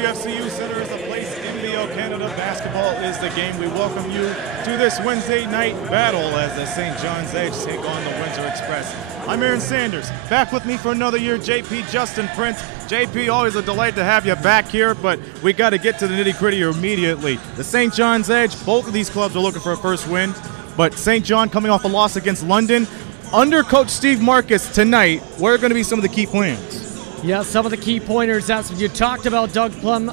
WFCU Center is the place. NBL Canada basketball is the game. We welcome you to this Wednesday night battle as the St. John's Edge take on the Windsor Express. I'm Aaron Sanders. Back with me for another year, JP Justin Prince. JP, always a delight to have you back here, but we got to get to the nitty-gritty immediately. The St. John's Edge, both of these clubs are looking for a first win, but St. John coming off a loss against London. Under Coach Steve Marcus tonight, what are going to be some of the key plans? Yeah, some of the key pointers, as you talked about. Doug Plum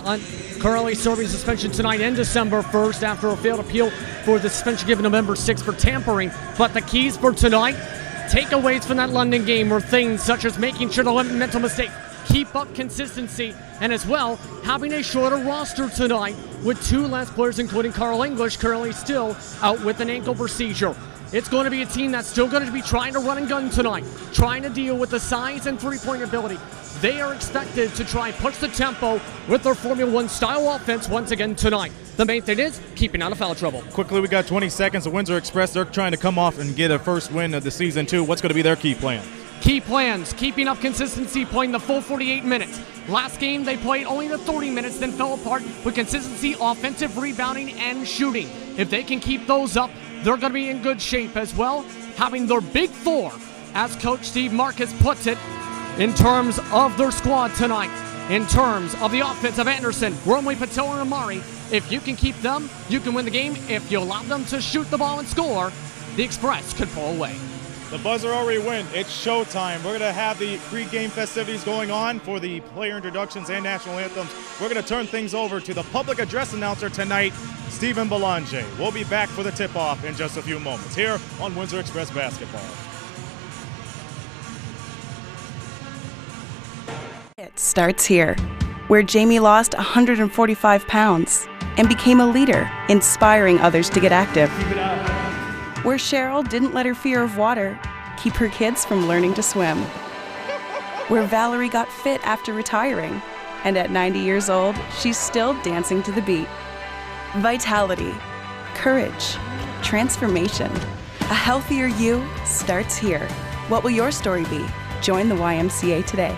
currently serving suspension tonight and December 1st after a failed appeal for the suspension given November 6th for tampering. But the keys for tonight, takeaways from that London game were things such as making sure to limit mental mistakes, keep up consistency, and as well, having a shorter roster tonight with two less players, including Carl English, currently still out with an ankle procedure. It's going to be a team that's still going to be trying to run and gun tonight, trying to deal with the size and three-point ability. They are expected to try and push the tempo with their Formula One style offense once again tonight. The main thing is keeping out of foul trouble. Quickly, we got 20 seconds. The Windsor Express, they're trying to come off and get a first win of the season, too. What's going to be their key plan? Key plans, keeping up consistency, playing the full 48 minutes. Last game, they played only the 30 minutes, then fell apart with consistency, offensive rebounding, and shooting. If they can keep those up, they're going to be in good shape as well, having their big four, as Coach Steve Marcus puts it, in terms of their squad tonight. In terms of the offense of Anderson, Wormley, Patel, and Amari, if you can keep them, you can win the game. If you allow them to shoot the ball and score, the Express could pull away. The buzzer already went. It's showtime. We're going to have the pregame festivities going on for the player introductions and national anthems. We're going to turn things over to the public address announcer tonight, Stephen Belanger. We'll be back for the tip-off in just a few moments here on Windsor Express Basketball. It starts here, where Jamie lost 145 pounds and became a leader, inspiring others to get active. Where Cheryl didn't let her fear of water keep her kids from learning to swim. Where Valerie got fit after retiring, and at 90 years old, she's still dancing to the beat. Vitality, courage, transformation. A healthier you starts here. What will your story be? Join the YMCA today.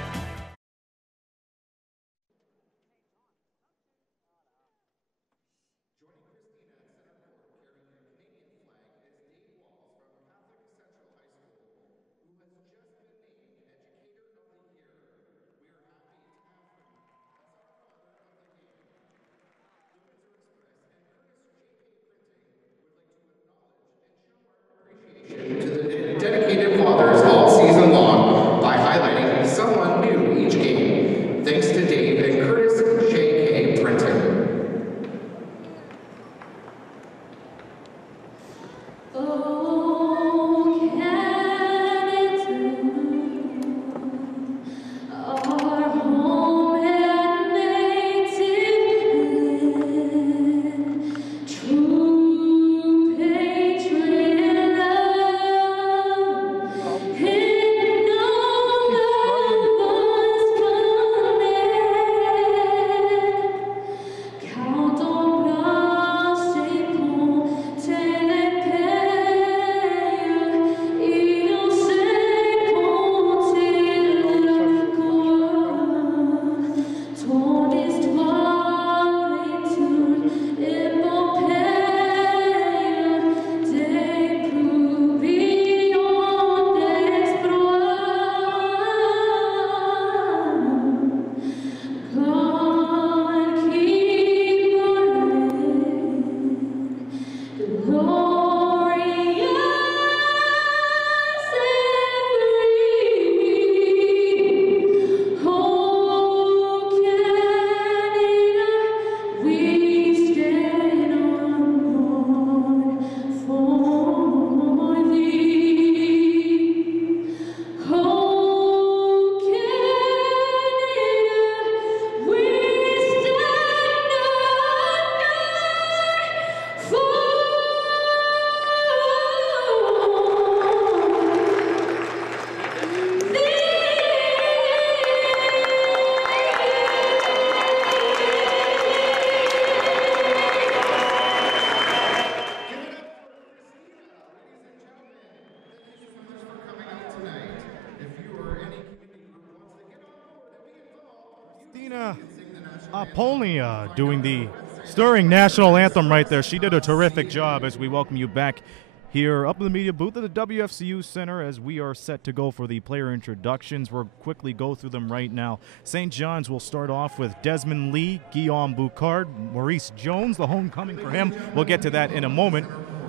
Dedicated fathers all season long by highlighting someone new Apollonia doing the stirring national anthem right there. She did a terrific job as we welcome you back here up in the media booth at the WFCU Center as we are set to go for the player introductions. We'll quickly go through them right now. St. John's will start off with Desmond Lee, Guillaume Boucard, Maurice Jones, the homecoming for him. We'll get to that in a moment.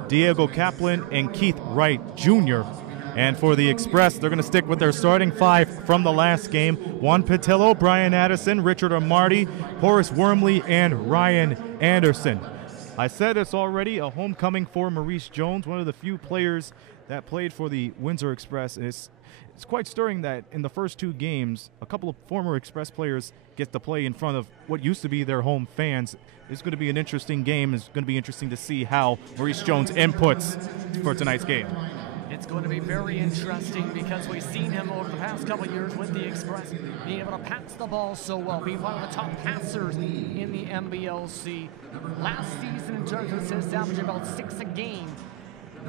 Diego Kaplan and Keith Wright Jr. And for the Express, they're going to stick with their starting five from the last game. Juan Patillo, Brian Addison, Richard Amarty, Forrest Wormley, and Ryan Anderson. I said it's already a homecoming for Maurice Jones, one of the few players that played for the Windsor Express. It's quite stirring that in the first two games, a couple of former Express players get to play in front of what used to be their home fans. It's going to be an interesting game. It's going to be interesting to see how Maurice Jones inputs for tonight's game. It's going to be very interesting because we've seen him over the past couple of years with the Express being able to pass the ball so well, being one of the top passers in the NBLC. Last season in terms of assists, averaging about 6 a game.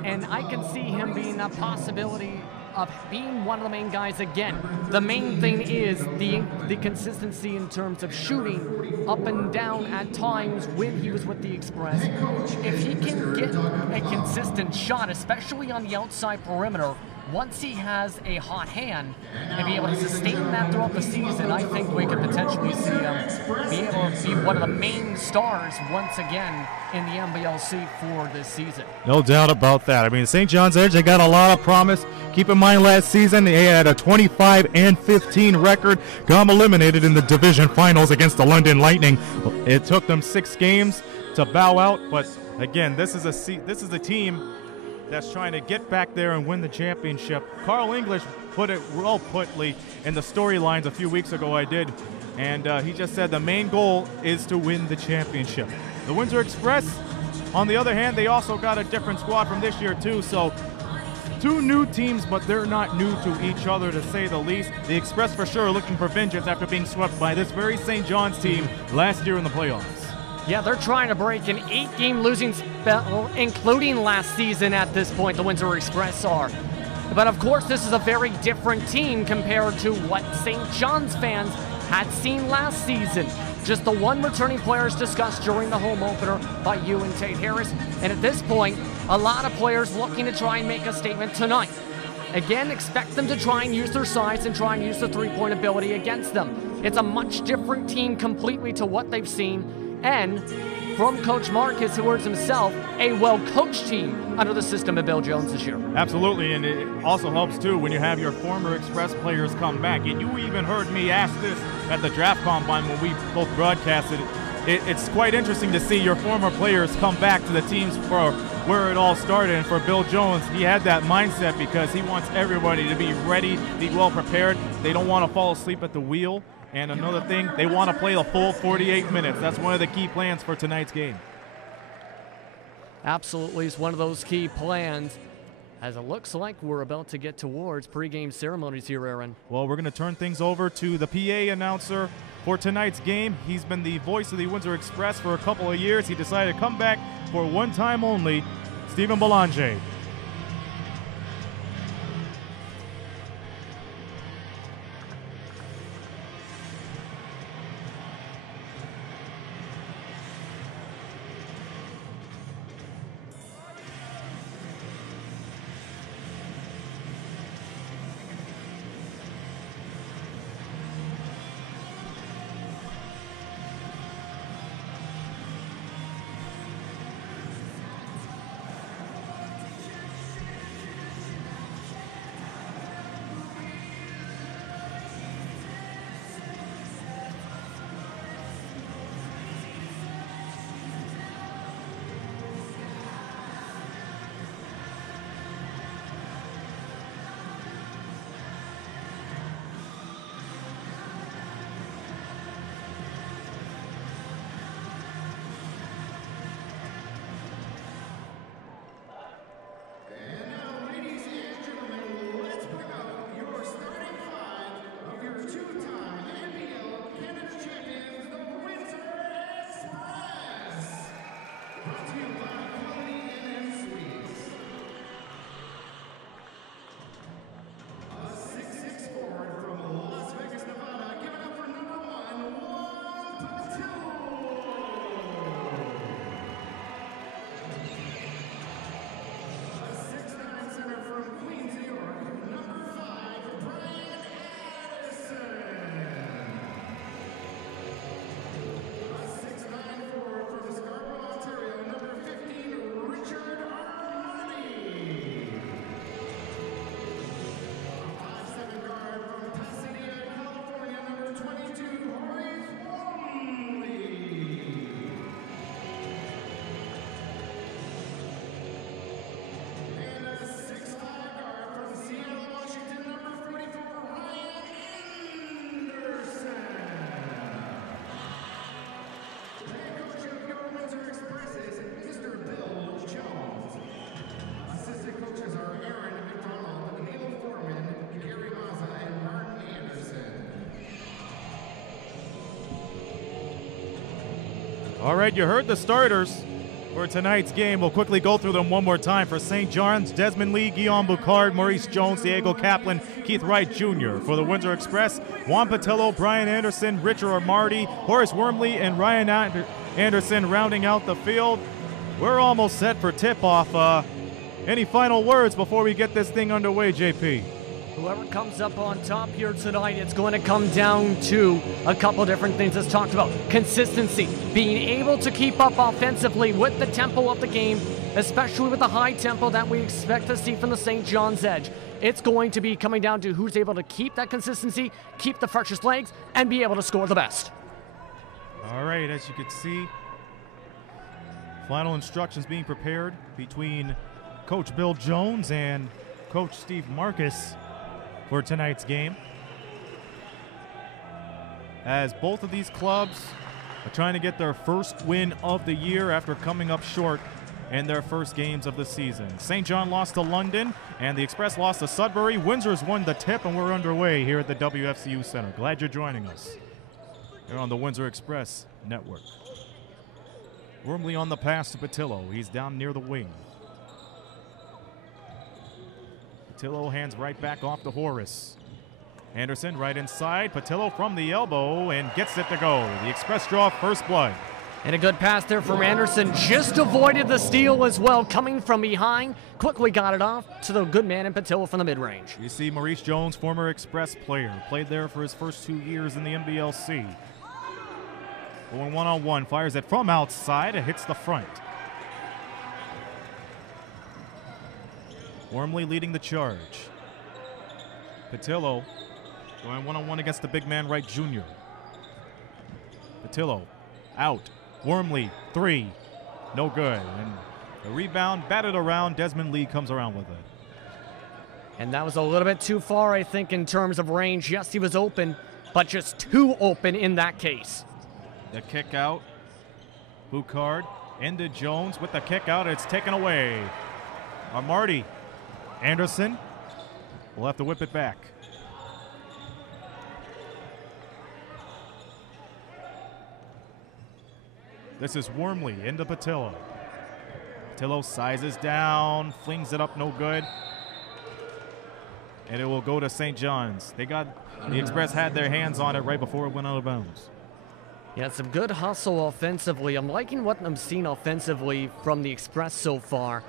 And I can see him being a possibility of being one of the main guys again. The main thing is the consistency in terms of shooting up and down at times when he was with the Express. If he can get a consistent shot, especially on the outside perimeter, once he has a hot hand and be able to sustain that throughout the season, I think we could potentially see him be able to be one of the main stars once again in the NBLC for this season. No doubt about that. I mean, St. John's Edge, they got a lot of promise. Keep in mind last season they had a 25-15 record, got eliminated in the division finals against the London Lightning. It took them 6 games to bow out, but again, this is a team that's trying to get back there and win the championship. Carl English put it well putly in the storylines a few weeks ago I did, and he just said the main goal is to win the championship. The Windsor Express, on the other hand, they also got a different squad from this year too, so 2 new teams, but they're not new to each other to say the least. The Express for sure looking for vengeance after being swept by this very St. John's team last year in the playoffs. Yeah, they're trying to break an 8-game losing spell, including last season at this point, the Windsor Express are. But of course, this is a very different team compared to what St. John's fans had seen last season. Just the one returning player is discussed during the home opener by you and Tate Harris. And at this point, a lot of players looking to try and make a statement tonight. Again, expect them to try and use their size and try and use the three-point ability against them. It's a much different team completely to what they've seen. And from Coach Marcus, who words himself, a well-coached team under the system of Bill Jones this year. Absolutely, and it also helps too when you have your former Express players come back. And you even heard me ask this at the draft combine when we both broadcasted it. It's quite interesting to see your former players come back to the teams for where it all started. And for Bill Jones, he had that mindset because he wants everybody to be ready, be well prepared. They don't want to fall asleep at the wheel. And another thing, they want to play the full 48 minutes. That's one of the key plans for tonight's game. Absolutely, it's one of those key plans. As it looks like we're about to get towards pregame ceremonies here, Aaron. Well, we're going to turn things over to the PA announcer for tonight's game. He's been the voice of the Windsor Express for a couple of years. He decided to come back for one time only. Stephen Belanger. All right, you heard the starters for tonight's game. We'll quickly go through them one more time. For St. John's, Desmond Lee, Guillaume Boucard, Maurice Jones, Diego Kaplan, Keith Wright Jr. For the Windsor Express, Juan Patillo, Brian Anderson, Richard Armardi, Forrest Wormley, and Ryan Anderson rounding out the field. We're almost set for tip-off. Any final words before we get this thing underway, JP? Whoever comes up on top here tonight, it's going to come down to a couple different things as talked about. Consistency, being able to keep up offensively with the tempo of the game, especially with the high tempo that we expect to see from the St. John's Edge. It's going to be coming down to who's able to keep that consistency, keep the freshest legs, and be able to score the best. All right, as you can see, final instructions being prepared between Coach Bill Jones and Coach Steve Marcus for tonight's game, as both of these clubs are trying to get their first win of the year after coming up short in their first games of the season. St. John lost to London, and the Express lost to Sudbury. Windsor's won the tip, and we're underway here at the WFCU Center. Glad you're joining us here on the Windsor Express Network. Wormley on the pass to Patillo. He's down near the wing. Patillo hands right back off to Horace. Anderson right inside. Patillo from the elbow and gets it to go. The Express draw first blood. And a good pass there from Anderson. Just avoided the steal as well, coming from behind. Quickly got it off to the good man in Patillo from the mid-range. You see Maurice Jones, former Express player, played there for his first 2 years in the NBLC. Going one-on-one, fires it from outside. It hits the front. Wormley leading the charge. Patillo going one-on-one against the big man Wright Jr. Patillo out. Wormley, three. No good. And the rebound batted around. Desmond Lee comes around with it. And that was a little bit too far, I think, in terms of range. Yes, he was open, but just too open in that case. The kick out. Boucard into Jones with the kick out. It's taken away. Armardi. Anderson will have to whip it back. This is Wormley into Patillo. Patillo sizes down, flings it up, no good. And it will go to St. John's. The Express had their hands on it right before it went out of bounds. Yeah, some good hustle offensively. I'm liking what I'm seeing offensively from the Express so far.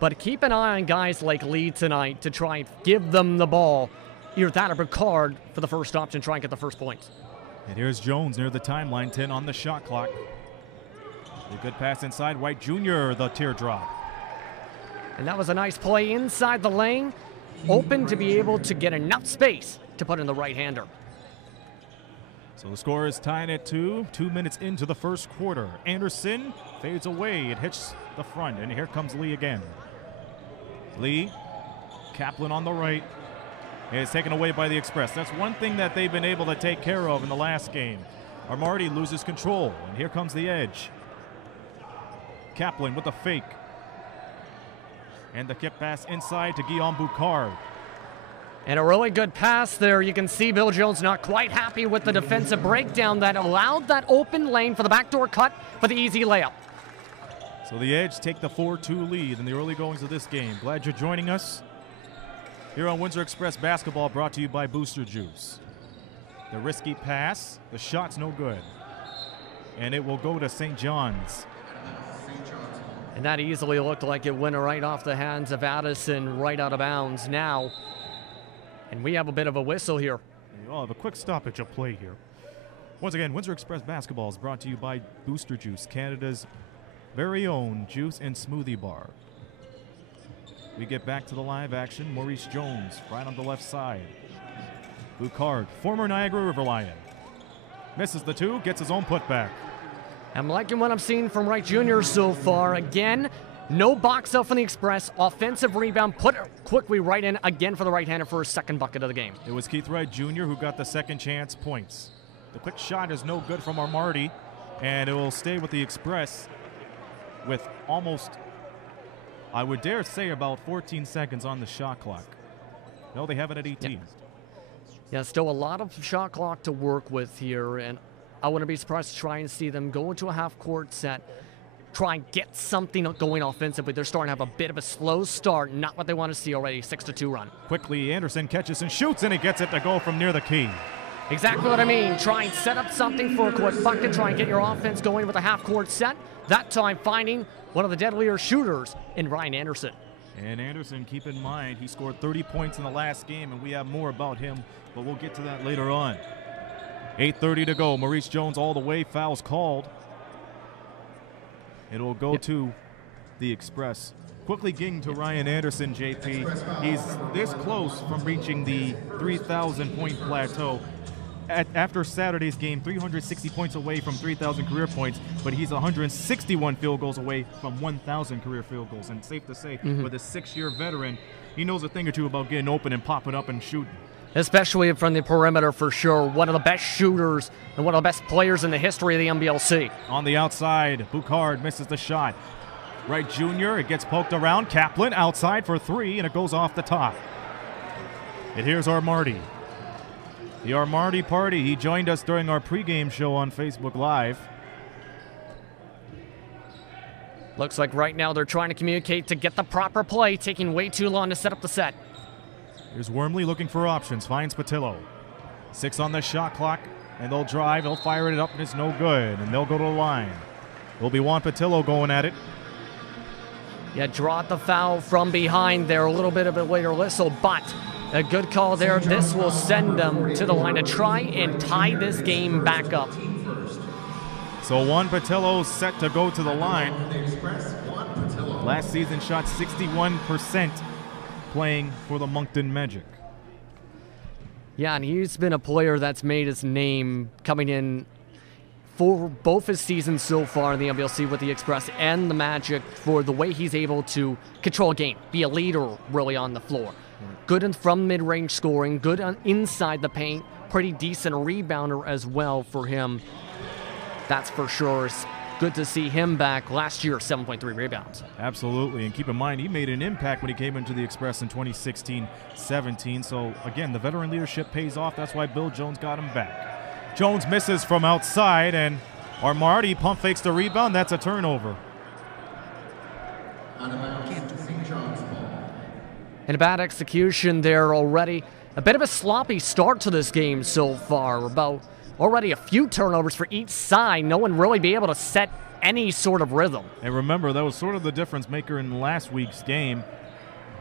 But keep an eye on guys like Lee tonight to try and give them the ball. Either that or Boucard for the first option, try and get the first points. And here's Jones near the timeline, 10 on the shot clock. A good pass inside, White Jr., the teardrop. And that was a nice play inside the lane, open to be able to get enough space to put in the right-hander. So the score is tying at 2 minutes into the first quarter. Anderson fades away, it hits the front, and here comes Lee again. Lee, Kaplan on the right, is taken away by the Express. That's one thing that they've been able to take care of in the last game. Armardi loses control, and here comes the edge. Kaplan with a fake. And the kick pass inside to Guillaume Boucard. And a really good pass there. You can see Bill Jones not quite happy with the defensive breakdown that allowed that open lane for the backdoor cut for the easy layup. So the Edge take the 4-2 lead in the early goings of this game. Glad you're joining us here on Windsor Express Basketball, brought to you by Booster Juice. The risky pass, the shot's no good. And it will go to St. John's. And that easily looked like it went right off the hands of Addison, right out of bounds now. And we have a bit of a whistle here. We'll have a quick stoppage of play here. Once again, Windsor Express Basketball is brought to you by Booster Juice, Canada's very own juice and smoothie bar. We get back to the live action. Maurice Jones right on the left side. Boucard, former Niagara River Lion. Misses the two, gets his own putback. I'm liking what I'm seeing from Wright Jr. so far. Again, no box out from the Express. Offensive rebound, put it quickly right in again for the right-hander for his second bucket of the game. It was Keith Wright Jr. who got the second chance points. The quick shot is no good from Armardi, and it will stay with the Express with almost, I would dare say, about 14 seconds on the shot clock. No, they have it at 18. Yeah, still a lot of shot clock to work with here, and I wouldn't be surprised to try and see them go into a half-court set, try and get something going offensively. They're starting to have a bit of a slow start, not what they want to see already, 6-2 run. Quickly, Anderson catches and shoots, and he gets it to go from near the key. Exactly what I mean. Try and set up something for a quick bucket, try and get your offense going with a half-court set. That time finding one of the deadlier shooters in Ryan Anderson. And Anderson, keep in mind, he scored 30 points in the last game, and we have more about him, but we'll get to that later on. 8:30 to go. Maurice Jones all the way. Foul's called. It will go to the Express. Quickly getting to Ryan Anderson, JP. He's this close from reaching the 3,000-point plateau. After Saturday's game, 360 points away from 3,000 career points, but he's 161 field goals away from 1,000 career field goals. And safe to say, with a 6-year veteran, he knows a thing or two about getting open and popping up and shooting. Especially from the perimeter, for sure. One of the best shooters and one of the best players in the history of the NBLC. On the outside, Boucard misses the shot. Wright Jr., it gets poked around. Kaplan outside for 3, and it goes off the top. And here's Armarty. The Armarty party. He joined us during our pregame show on Facebook Live. Looks like right now they're trying to communicate to get the proper play, taking way too long to set up the set. Here's Wormley looking for options, finds Patillo. 6 on the shot clock, and they'll drive, they'll fire it up, and it's no good, and they'll go to the line. It'll be Juan Patillo going at it. Yeah, draw the foul from behind there, a little bit of a later whistle, but a good call there. This will send them to the line to try and tie this game back up. So Juan Patillo set to go to the line. Last season shot 61% playing for the Moncton Magic. Yeah, and he's been a player that's made his name coming in for both his seasons so far in the NBLC with the Express and the Magic for the way he's able to control a game, be a leader really on the floor. Good from mid-range scoring, good inside the paint, pretty decent rebounder as well for him. That's for sure. It's good to see him back. Last year, 7.3 rebounds. Absolutely, and keep in mind, he made an impact when he came into the Express in 2016-17. So, again, the veteran leadership pays off. That's why Bill Jones got him back. Jones misses from outside, and Armarty pump fakes the rebound. That's a turnover. And a bad execution there already. A bit of a sloppy start to this game so far. About already a few turnovers for each side. No one really be able to set any sort of rhythm. And remember, that was sort of the difference maker in last week's game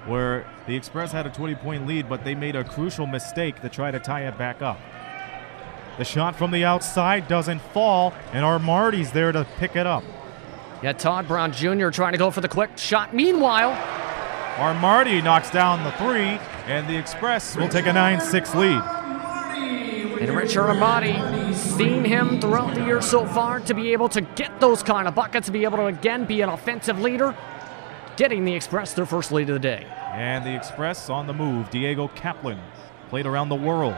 where the Express had a 20-point lead, but they made a crucial mistake to try to tie it back up. The shot from the outside doesn't fall, and Armarty's there to pick it up. Yeah, Todd Brown Jr. trying to go for the quick shot. Meanwhile, Armarty knocks down the 3, and the Express will take a 9-6 lead. And Richard Armarty, seen him throughout the year so far to be able to get those kind of buckets, to be able to again be an offensive leader, getting the Express their first lead of the day. And the Express on the move. Diego Kaplan played around the world.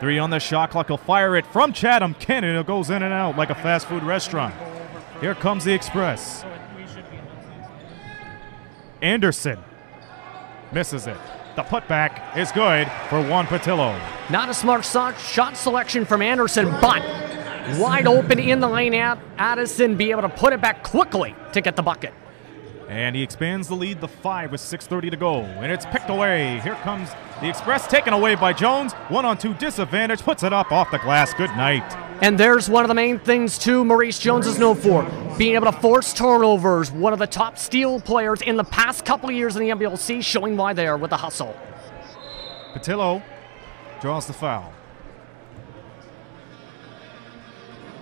3 on the shot clock. He'll fire it from Chatham Cannon. It goes in and out like a fast food restaurant. Here comes the Express. Anderson misses it. The putback is good for Juan Patillo. Not a smart shot selection from Anderson, but wide open in the lane. Addison be able to put it back quickly to get the bucket. And he expands the lead to 5 with 6:30 to go. And it's picked away. Here comes the Express, taken away by Jones. 1-on-2 disadvantage, puts it up off the glass. Good night. And there's one of the main things, too, Maurice Jones is known for. Being able to force turnovers. One of the top steal players in the past couple of years in the NBLC, showing why there with the hustle. Patillo draws the foul.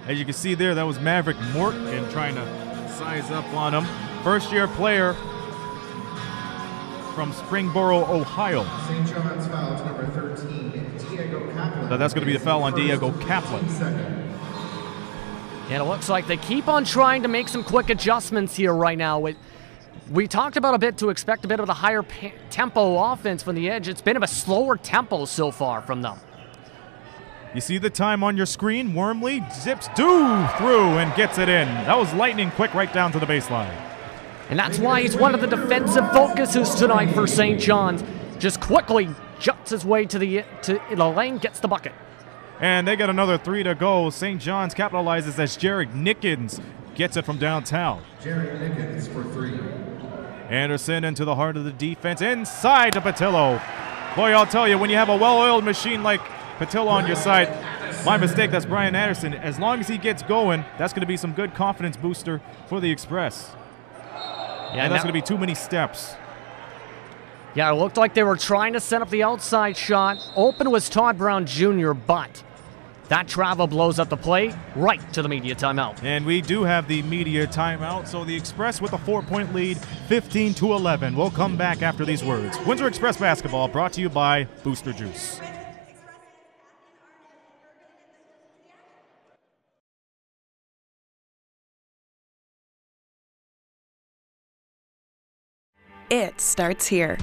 As you can see there, that was Maverick Morton trying to size up on him. First-year player from Springboro, Ohio. St. John's foul to number 13, Diego Kaplan. So that's going to be the foul on Diego Kaplan. And it looks like they keep on trying to make some quick adjustments here right now. We talked about a bit to expect a bit of the higher tempo offense from the edge. It's been of a slower tempo so far from them. You see the time on your screen? Wormley zips through and gets it in. That was lightning quick right down to the baseline. And that's why he's one of the defensive focuses tonight for St. John's. Just quickly juts his way to the lane, gets the bucket. And they got another 3 to go. St. John's capitalizes as Jared Nickens gets it from downtown. Jared Nickens for 3. Anderson into the heart of the defense, inside to Patillo. Boy, I'll tell you, when you have a well-oiled machine like Patillo on your side, my mistake, that's Brian Anderson. As long as he gets going, that's going to be some good confidence booster for the Express. Yeah, and that's going to be too many steps. Yeah, it looked like they were trying to set up the outside shot. Open was Todd Brown Jr., but that travel blows up the play right to the media timeout. And we do have the media timeout, so the Express with a 4-point lead, 15-11. We'll come back after these words. Windsor Express basketball brought to you by Booster Juice. It starts here,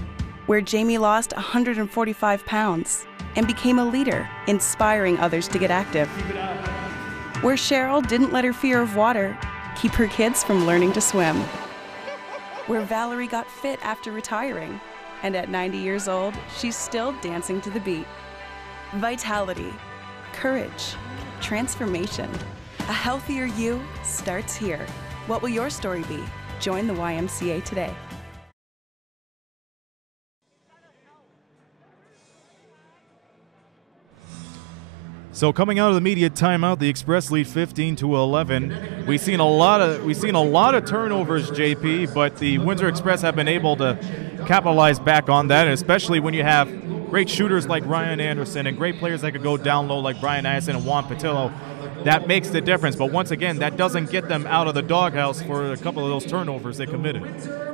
where Jamie lost 145 pounds and became a leader, inspiring others to get active. Where Cheryl didn't let her fear of water keep her kids from learning to swim. Where Valerie got fit after retiring, and at 90 years old, she's still dancing to the beat. Vitality, courage, transformation. A healthier you starts here. What will your story be? Join the YMCA today. So coming out of the media timeout, the Express lead 15-11. We've seen a lot of turnovers, JP, but the Windsor Express have been able to capitalize back on that, and especially when you have great shooters like Ryan Anderson and great players that could go down low like Brian Anderson and Juan Patillo. That makes the difference, but once again, that doesn't get them out of the doghouse for a couple of those turnovers they committed.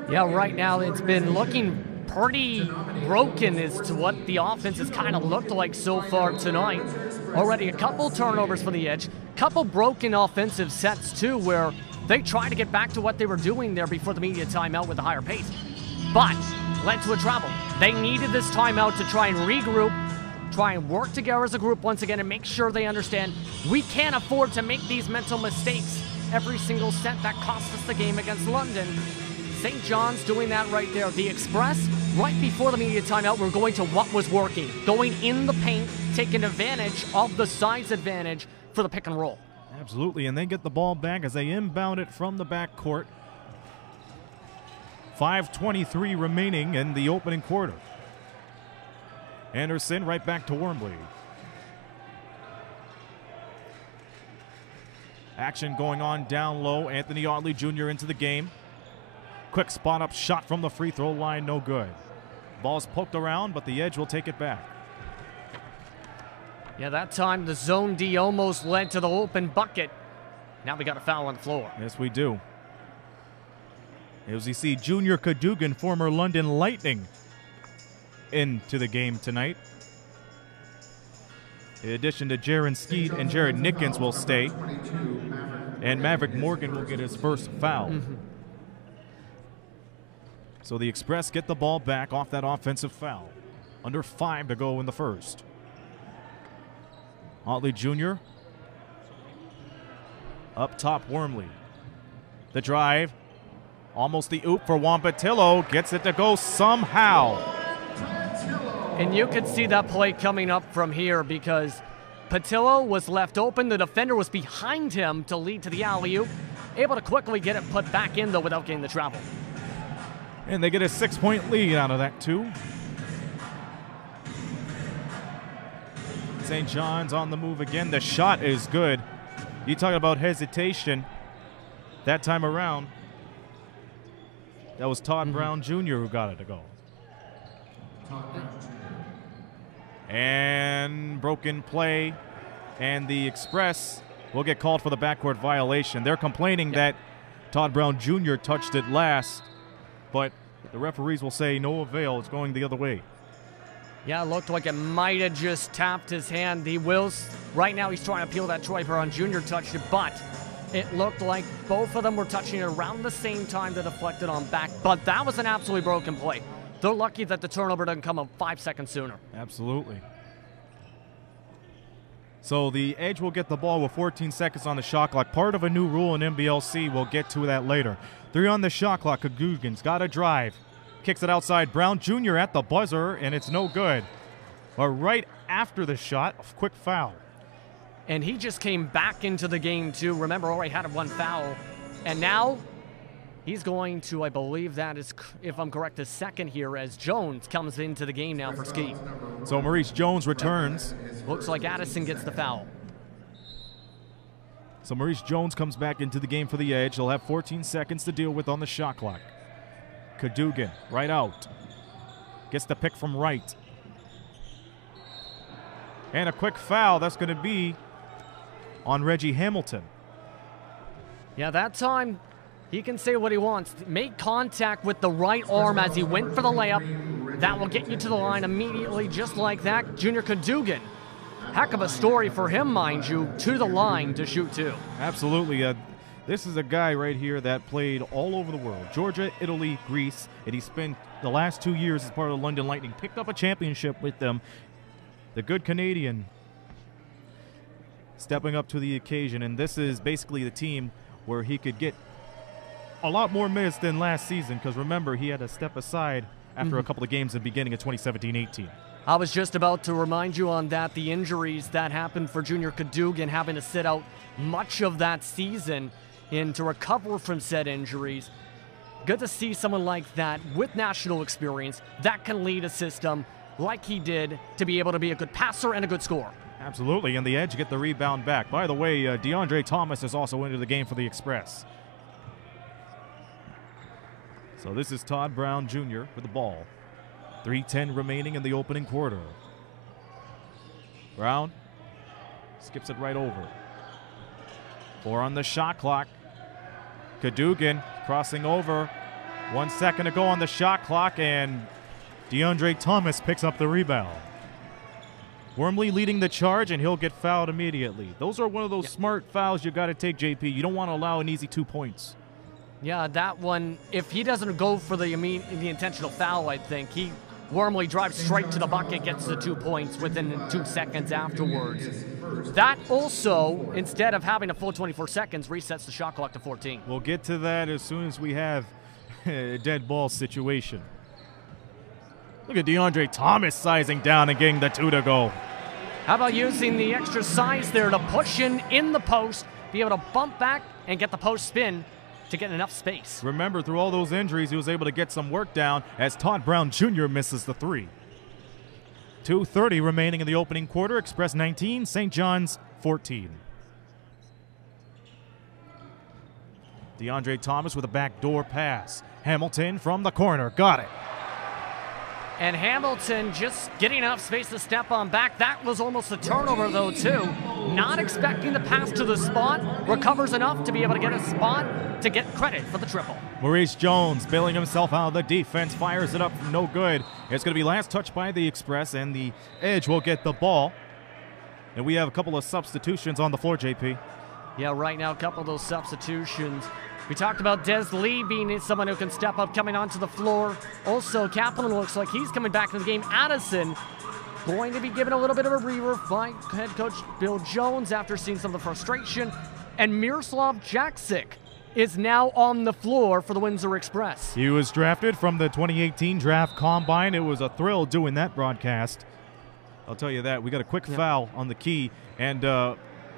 Yeah, right now it's been looking pretty broken as to what the offense has kind of looked like so far tonight. Already a couple turnovers for the Edge, couple broken offensive sets too, where they try to get back to what they were doing there before the media timeout with a higher pace, but led to a travel. They needed this timeout to try and regroup, try and work together as a group once again and make sure they understand we can't afford to make these mental mistakes every single set that cost us the game against London. St. John's doing that right there. The Express, right before the media timeout, we're going to what was working. Going in the paint, taking advantage of the size advantage for the pick and roll. Absolutely, and they get the ball back as they inbound it from the backcourt. 5:23 remaining in the opening quarter. Anderson right back to Wormley. Action going on down low. Anthony Audley Jr. into the game. Quick spot up shot from the free throw line, no good. Ball's poked around, but the Edge will take it back. Yeah, that time the zone D almost led to the open bucket. Now we got a foul on the floor. Yes, we do. As you see, Junior Cadogan, former London Lightning, into the game tonight. In addition to Jaron Skeet and Jared Nickens will stay. And Maverick Morgan will get his first foul. So the Express get the ball back off that offensive foul. Under 5 to go in the first. Otley Jr. Up top, Wormley. The drive. Almost the oop for Juan Patillo. Gets it to go somehow. And you could see that play coming up from here because Patillo was left open. The defender was behind him to lead to the alley-oop. Able to quickly get it put back in, though, without getting the travel. And they get a 6-point lead out of that, too. St. John's on the move again. The shot is good. You talk about hesitation that time around. That was Todd Brown Jr. who got it to go. And broken play. And the Express will get called for the backcourt violation. They're complaining that Todd Brown Jr. touched it last. But the referees will say no avail. It's going the other way. Yeah, it looked like it might have just tapped his hand. He wills. Right now he's trying to appeal that Troy Brown Jr. touched it, but it looked like both of them were touching it around the same time that deflected on back. But that was an absolutely broken play. They're lucky that the turnover doesn't come up 5 seconds sooner. Absolutely. So the Edge will get the ball with 14 seconds on the shot clock. Part of a new rule in NBLC. We'll get to that later. 3 on the shot clock. Cadogan's got a drive. Kicks it outside. Brown Jr. at the buzzer, and it's no good. But right after the shot, a quick foul. and he just came back into the game too. Remember, already had one foul, and now he's going to, I believe that is, if I'm correct, his second here as Jones comes into the game now for Ski. So Maurice Jones returns. Looks like Addison gets the foul. So Maurice Jones comes back into the game for the Edge. He'll have 14 seconds to deal with on the shot clock. Cadogan, right out. Gets the pick from right. And a quick foul. That's going to be on Reggie Hamilton. Yeah, that time he can say what he wants. Make contact with the right arm as he went for the layup. That will get you to the line immediately, just like that. Junior Cadogan. Heck of a story for him, mind you, to the line to shoot two. Absolutely. This is a guy right here that played all over the world. Georgia, Italy, Greece, and he spent the last 2 years as part of the London Lightning. Picked up a championship with them. The good Canadian stepping up to the occasion, and this is basically the team where he could get a lot more minutes than last season, because remember, he had to step aside after a couple of games in the beginning of 2017-18. I was just about to remind you on that, the injuries that happened for Junior Cadogan, having to sit out much of that season and to recover from said injuries. Good to see someone like that with national experience that can lead a system like he did to be able to be a good passer and a good scorer. Absolutely, and the Edge get the rebound back. By the way, DeAndre Thomas is also into the game for the Express. So this is Todd Brown Jr. with the ball. 3:10 remaining in the opening quarter. Brown skips it right over. 4 on the shot clock. Cadogan crossing over. 1 second to go on the shot clock, and DeAndre Thomas picks up the rebound. Wormley leading the charge, and he'll get fouled immediately. Those are one of those smart fouls you got to take, JP. You don't want to allow an easy 2 points. Yeah, that one, if he doesn't go for the intentional foul, I think, Wormley drives straight to the bucket, gets the 2 points within 2 seconds afterwards. That also, instead of having a full 24 seconds, resets the shot clock to 14. We'll get to that as soon as we have a dead ball situation. Look at DeAndre Thomas sizing down and getting the 2 to go. How about using the extra size there to push in the post, be able to bump back and get the post spin to get enough space. Remember, through all those injuries, he was able to get some work down as Todd Brown Jr. misses the 3. 2:30 remaining in the opening quarter. Express 19, St. John's 14. DeAndre Thomas with a backdoor pass. Hamilton from the corner. Got it. And Hamilton just getting enough space to step on back. That was almost a turnover, though, too. Not expecting the pass to the spot. Recovers enough to be able to get a spot to get credit for the triple. Maurice Jones bailing himself out of the defense. Fires it up. No good. It's going to be last touch by the Express, and the Edge will get the ball. And we have a couple of substitutions on the floor, JP. Yeah, right now, a couple of those substitutions. We talked about Des Lee being someone who can step up coming onto the floor. Also, Kaplan looks like he's coming back to the game. Addison going to be given a little bit of a re-roof by head coach Bill Jones after seeing some of the frustration. And Miroslav Jaksic is now on the floor for the Windsor Express. He was drafted from the 2018 Draft Combine. It was a thrill doing that broadcast. I'll tell you that. We got a quick foul on the key, and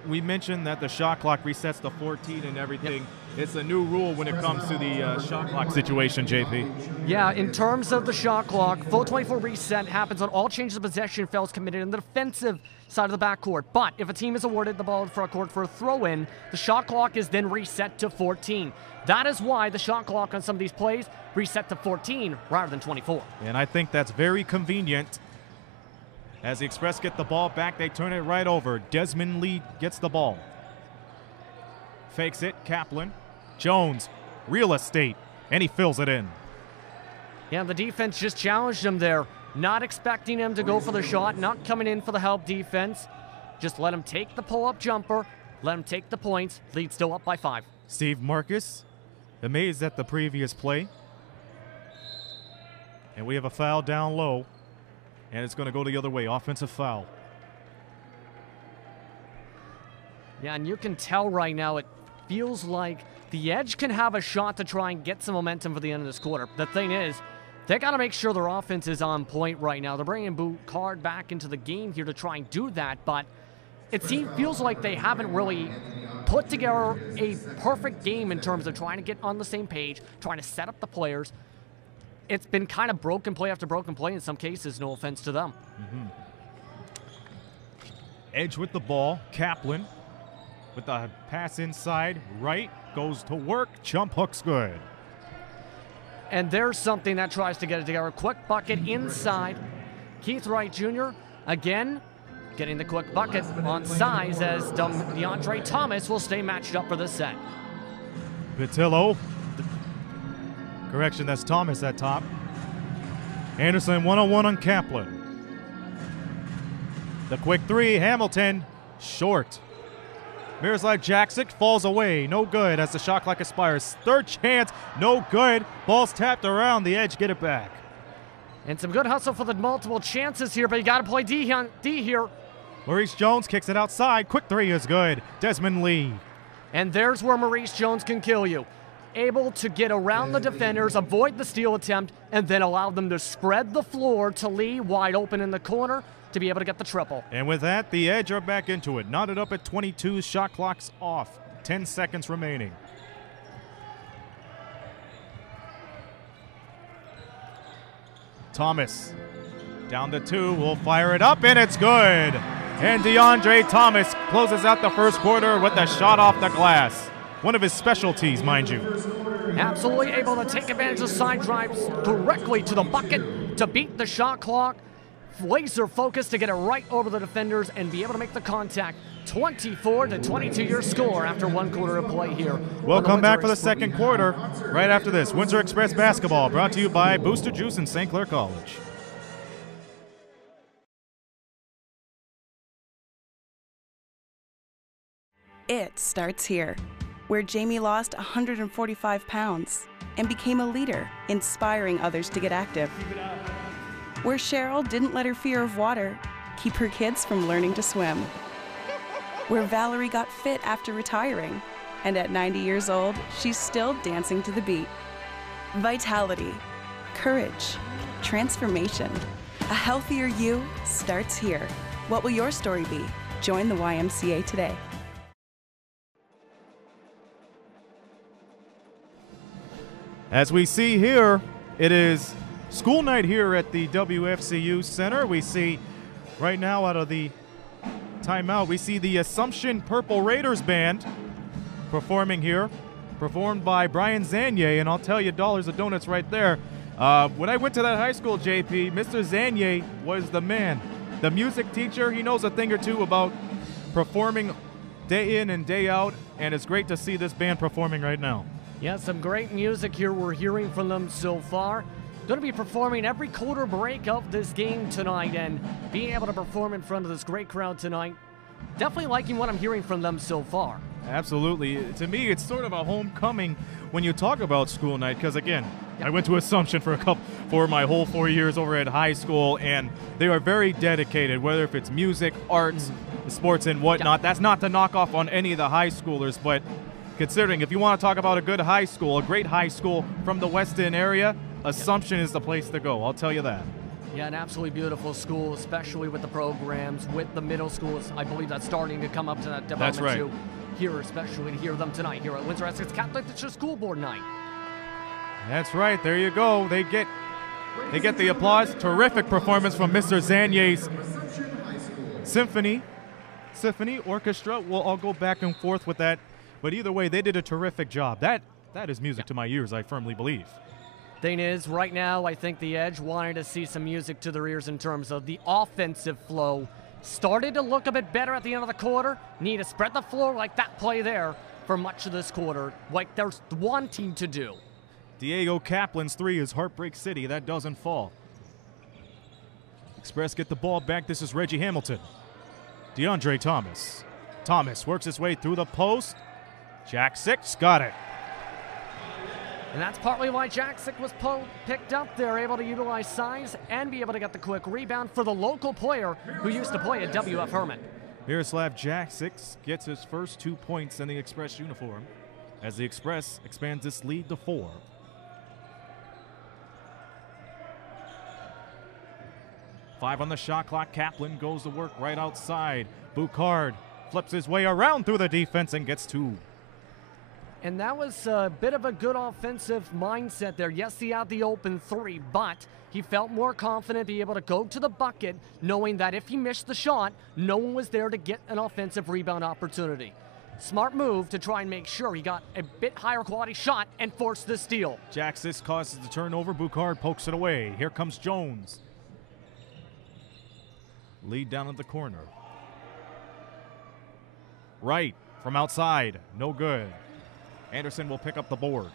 we mentioned that the shot clock resets to 14 and everything. It's a new rule when it comes to the shot clock situation, JP. Yeah, in terms of the shot clock, full 24 reset happens on all changes of possession fouls committed in the defensive side of the backcourt. But if a team is awarded the ball in front court for a throw-in, the shot clock is then reset to 14. That is why the shot clock on some of these plays reset to 14 rather than 24. And I think that's very convenient. As the Express get the ball back, they turn it right over. Desmond Lee gets the ball. Fakes it, Kaplan. Jones, real estate, and he fills it in. Yeah, the defense just challenged him there. Not expecting him to go for the shot, not coming in for the help defense. Just let him take the pull-up jumper, let him take the points. Lead still up by 5. Steve Marcus, amazed at the previous play. And we have a foul down low, and it's going to go the other way. Offensive foul. Yeah, and you can tell right now it feels like the Edge can have a shot to try and get some momentum for the end of this quarter. The thing is, they got to make sure their offense is on point right now. They're bringing Boucard back into the game here to try and do that, but feels like they haven't really put together a perfect game in terms of trying to get on the same page, trying to set up the players. It's been kind of broken play after broken play in some cases, no offense to them. Edge with the ball. Kaplan with the pass inside. Right goes to work. Jump hook's good. And there's something that tries to get it together. Quick bucket inside. Keith Wright Jr. again getting the quick bucket on size as DeAndre Thomas will stay matched up for this set. Patillo. Correction, that's Thomas at top. Anderson 1-on-1 on Kaplan. The quick three, Hamilton, short. Miroslav Jaksic falls away, no good as the shot clock expires. Third chance, no good. Ball's tapped around the edge, get it back. And some good hustle for the multiple chances here, but you got to play D here. Maurice Jones kicks it outside. Quick three is good. Desmond Lee. And there's where Maurice Jones can kill you. Able to get around the defenders, avoid the steal attempt, and then allow them to spread the floor to Lee wide open in the corner to be able to get the triple. And with that, the Edge are back into it. Knotted up at 22, shot clock's off. 10 seconds remaining. Thomas down to 2, will fire it up, and it's good. And DeAndre Thomas closes out the first quarter with a shot off the glass. One of his specialties, mind you. Absolutely able to take advantage of side drives directly to the bucket to beat the shot clock. Laser focus to get it right over the defenders and be able to make the contact. 24-22 your score after 1 quarter of play here. We'll come back for the second quarter right after this. Windsor Express basketball brought to you by Booster Juice and St. Clair College. It starts here, where Jamie lost 145 pounds and became a leader, inspiring others to get active. Where Cheryl didn't let her fear of water keep her kids from learning to swim. Where Valerie got fit after retiring, and at 90 years old, she's still dancing to the beat. Vitality, courage, transformation. A healthier you starts here. What will your story be? Join the YMCA today. As we see here, it is school night here at the WFCU Center. We see right now out of the timeout, we see the Assumption Purple Raiders Band performing here, performed by Brian Zanier, and I'll tell you, dollars of donuts right there. When I went to that high school, JP, Mr. Zanier was the man. The music teacher, he knows a thing or two about performing day in and day out, and it's great to see this band performing right now. Yeah, some great music here we're hearing from them so far. Going to be performing every quarter break of this game tonight, and being able to perform in front of this great crowd tonight. Definitely liking what I'm hearing from them so far. Absolutely. To me, it's sort of a homecoming when you talk about school night, because again, I went to Assumption for my whole 4 years over at high school, and they are very dedicated, whether if it's music, arts, sports, and whatnot. That's not to knock off on any of the high schoolers, but considering if you want to talk about a good high school, a great high school from the West End area, Assumption is the place to go. I'll tell you that. Yeah, an absolutely beautiful school, especially with the programs, with the middle schools. I believe that's starting to come up to that development That's right. too. Here, especially to hear them tonight here at Windsor Essex Catholic School Board Night. That's right. There you go. They get the applause. Terrific performance from Mr. Zanier's Symphony Orchestra. I'll go back and forth with that. But either way, they did a terrific job. That is music to my ears, I firmly believe. Thing is, right now, I think the Edge wanted to see some music to their ears in terms of the offensive flow. Started to look a bit better at the end of the quarter. Need to spread the floor like that play there for much of this quarter, like there's wanting to do. Diego Kaplan's three is Heartbreak City. That doesn't fall. Express get the ball back. This is Reggie Hamilton. DeAndre Thomas. Thomas works his way through the post. Jaksic got it. And that's partly why Jaksic was picked up there, able to utilize size and be able to get the quick rebound for the local player who used to play at WF Herman. Miroslav Jaksic gets his first 2 points in the Express uniform as the Express expands its lead to 4. 5 on the shot clock. Kaplan goes to work right outside. Boucard flips his way around through the defense and gets 2. And that was a bit of a good offensive mindset there. Yes, he had the open 3, but he felt more confident to be able to go to the bucket, knowing that if he missed the shot, no one was there to get an offensive rebound opportunity. Smart move to try and make sure he got a bit higher quality shot and force the steal. Jackson causes the turnover. Boucard pokes it away. Here comes Jones. Lead down at the corner. Right from outside. No good. Anderson will pick up the board.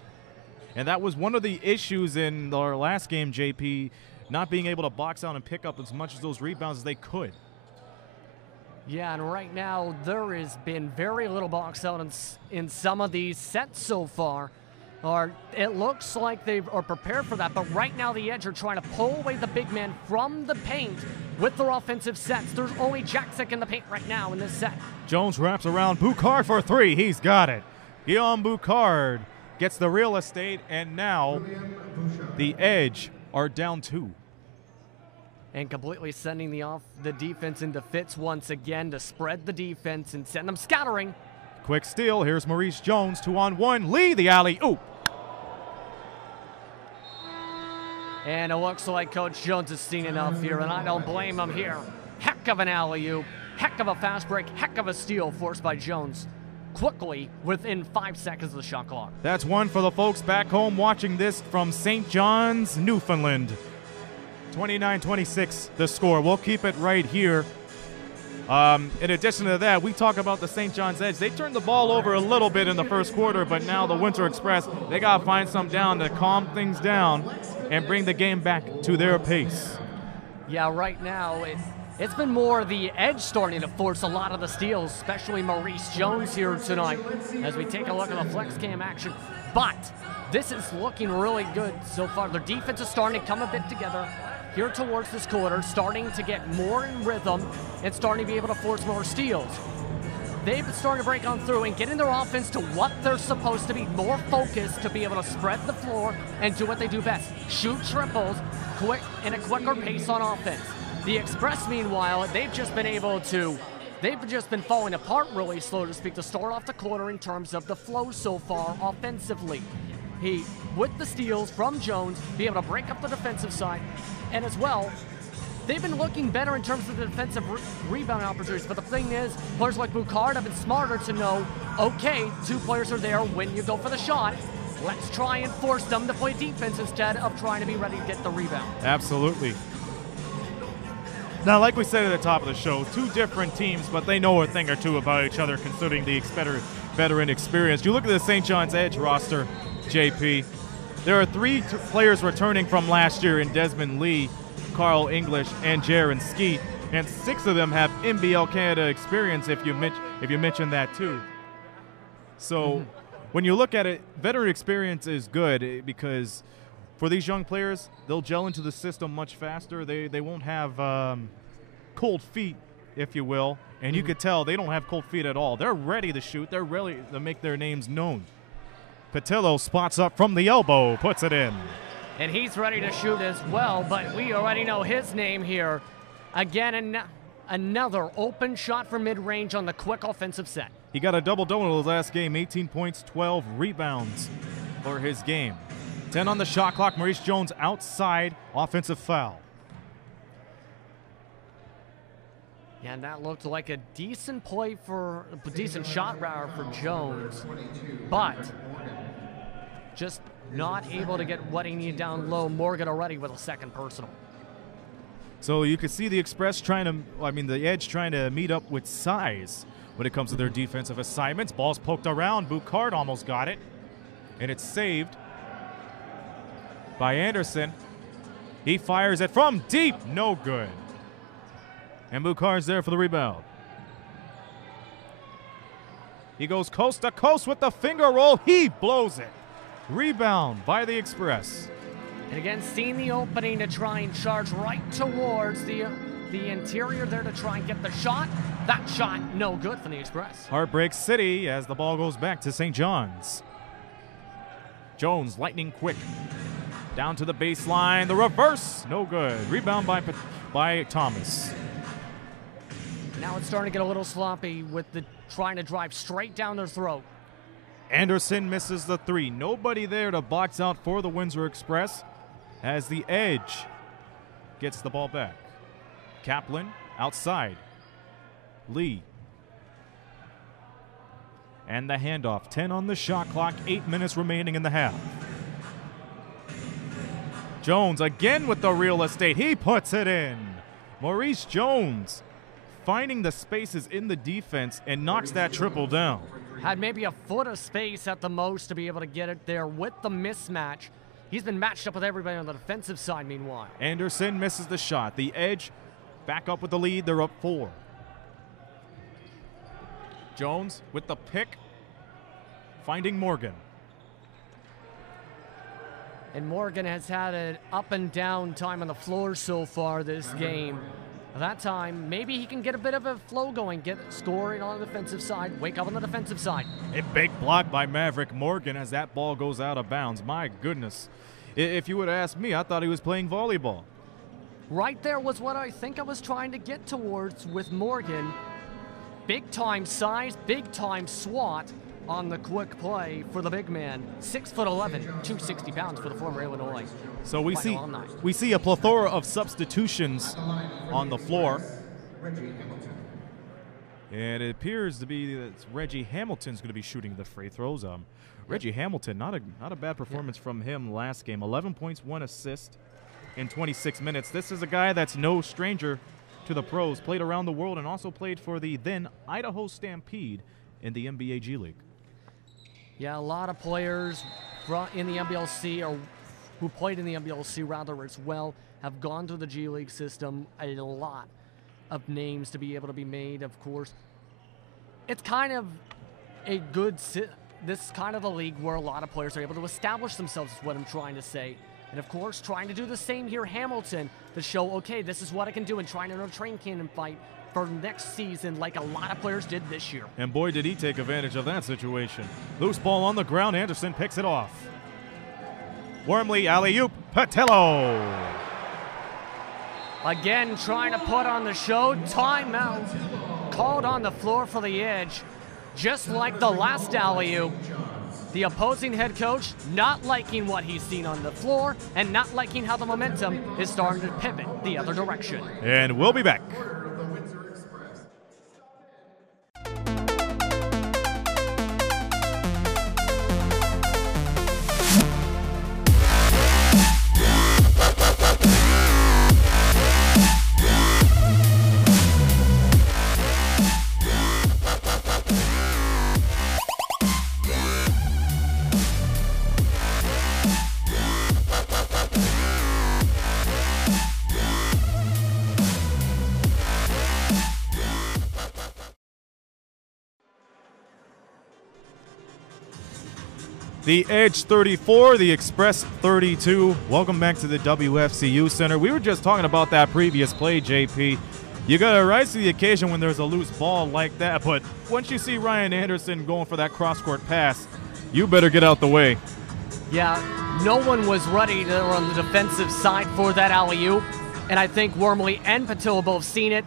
And that was one of the issues in our last game, JP, not being able to box out and pick up as much of those rebounds as they could. Yeah, and right now there has been very little box out in some of these sets so far. Or it looks like they are prepared for that, but right now the Edge are trying to pull away the big man from the paint with their offensive sets. There's only Jackson in the paint right now in this set. Jones wraps around Boucard for 3. He's got it. Guillaume Boucard gets the real estate, and now the Edge are down 2. And completely sending the defense into fits once again to spread the defense and send them scattering. Quick steal. Here's Maurice Jones. 2-on-1. Lee the alley-oop. And it looks like Coach Jones has seen enough here, and I don't blame him here. Heck of an alley-oop. Heck of a fast break. Heck of a steal forced by Jones. Quickly within 5 seconds of the shot clock. That's one for the folks back home watching this from St. John's, Newfoundland. 29-26 the score. We'll keep it right here. In addition to that, we talk about the St. John's Edge. They turned the ball over a little bit in the first quarter, but now the Windsor Express, they got to find some down to calm things down and bring the game back to their pace. Yeah, right now it's been more the Edge starting to force a lot of the steals, especially Maurice Jones here tonight as we take a look at the flex cam action. But this is looking really good so far. Their defense is starting to come a bit together here towards this quarter, starting to get more in rhythm and starting to be able to force more steals. They've been starting to break on through and getting their offense to what they're supposed to be, more focused to be able to spread the floor and do what they do best. Shoot triples quick in a quicker pace on offense. The Express, meanwhile, they've just been falling apart really slow to speak to start off the quarter in terms of the flow so far offensively. With the steals from Jones, be able to break up the defensive side, and as well, they've been looking better in terms of the defensive rebound opportunities. But the thing is, players like Boucard have been smarter to know, okay, 2 players are there when you go for the shot. Let's try and force them to play defense instead of trying to be ready to get the rebound. Absolutely. Now, like we said at the top of the show, 2 different teams, but they know a thing or two about each other considering the veteran experience. You look at the St. John's Edge roster, JP. There are 3 players returning from last year in Desmond Lee, Carl English, and Jaron Skeet, and 6 of them have NBL Canada experience if you mention that too. So when you look at it, veteran experience is good because for these young players, they'll gel into the system much faster. They won't have cold feet, if you will, and you could tell they don't have cold feet at all. They're ready to shoot. They're ready to make their names known. Patillo spots up from the elbow, puts it in. And he's ready to shoot as well, but we already know his name here. Again, another open shot from mid-range on the quick offensive set. He got a double-double in his last game, 18 points, 12 rebounds for his game. 10 on the shot clock. Maurice Jones outside, offensive foul. Yeah, and that looked like a decent shot rather for Jones, but just not able to get what he needed down low. Morgan already with a second personal. So you could see the Express the Edge trying to meet up with size when it comes to their defensive assignments. Ball's poked around. Boucard almost got it, and it's saved by Anderson. He fires it from deep. No good. And Boucard's there for the rebound. He goes coast to coast with the finger roll. He blows it. Rebound by the Express. And again, seeing the opening to try and charge right towards the interior there to try and get the shot. That shot, no good from the Express. Heartbreak City as the ball goes back to St. John's. Jones, lightning quick. Down to the baseline. The reverse, no good. Rebound by by Thomas. Now it's starting to get a little sloppy with the trying to drive straight down their throat. Anderson misses the three. Nobody there to box out for the Windsor Express as the edge gets the ball back. Kaplan outside. Lee. And the handoff. 10 on the shot clock. 8 minutes remaining in the half. Jones again with the real estate. He puts it in. Maurice Jones finding the spaces in the defense and knocks that triple down. Had maybe a foot of space at the most to be able to get it there with the mismatch. He's been matched up with everybody on the defensive side meanwhile. Anderson misses the shot. The edge back up with the lead. They're up 4. Jones with the pick, finding Morgan. And Morgan has had an up and down time on the floor so far this game. That time, maybe he can get a bit of a flow going, get scoring on the defensive side, wake up on the defensive side. A big block by Maverick Morgan as that ball goes out of bounds. My goodness. If you would have asked me, I thought he was playing volleyball. Right there was what I think I was trying to get towards with Morgan. Big time size, big time SWAT on the quick play for the big man. 6'11", 260 pounds for the former Illinois. So we see a plethora of substitutions on the floor. And it appears to be that Reggie Hamilton's going to be shooting the free throws. Reggie Hamilton, not a bad performance from him last game. 11 points, 1 assist in 26 minutes. This is a guy that's no stranger to the pros. Played around the world and also played for the then Idaho Stampede in the NBA G League. Yeah, a lot of players in the NBLC, or who played in the NBLC rather as well, have gone to the G League system. A lot of names to be able to be made, of course. It's kind of a good, this is kind of a league where a lot of players are able to establish themselves, is what I'm trying to say. And of course, trying to do the same here, Hamilton, to show, okay, this is what I can do, and trying to earn a train cannon fight for next season like a lot of players did this year. And boy, did he take advantage of that situation. Loose ball on the ground. Anderson picks it off. Wormley, alley-oop, Patello. Again, trying to put on the show. Timeout called on the floor for the edge. Just like the last alley-oop. The opposing head coach not liking what he's seen on the floor and not liking how the momentum is starting to pivot the other direction. And we'll be back. The Edge 34, the Express 32. Welcome back to the WFCU Center. We were just talking about that previous play, JP. You got to rise to the occasion when there's a loose ball like that, but once you see Ryan Anderson going for that cross-court pass, you better get out the way. Yeah, no one was ready on the defensive side for that alley-oop, and I think Wormley and Patillo both seen it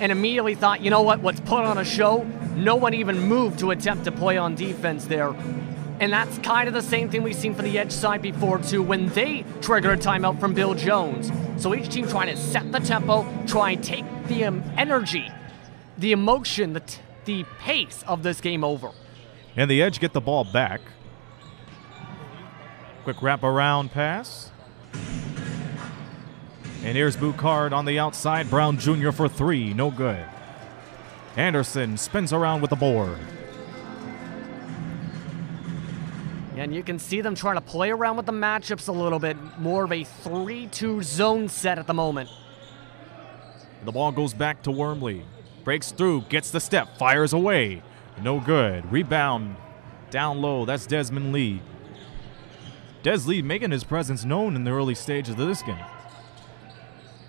and immediately thought, you know what, let's put on a show. No one even moved to attempt to play on defense there. And that's kind of the same thing we've seen from the edge side before, too, when they triggered a timeout from Bill Jones. So each team trying to set the tempo, try and take the energy, the emotion, the pace of this game over. And the Edge get the ball back. Quick wraparound pass. And here's Boucard on the outside. Brown Jr. for three. No good. Anderson spins around with the board. And you can see them trying to play around with the matchups a little bit. More of a 3-2 zone set at the moment. The ball goes back to Wormley. Breaks through, gets the step, fires away. No good. Rebound down low. That's Desmond Lee. Des Lee making his presence known in the early stages of this game.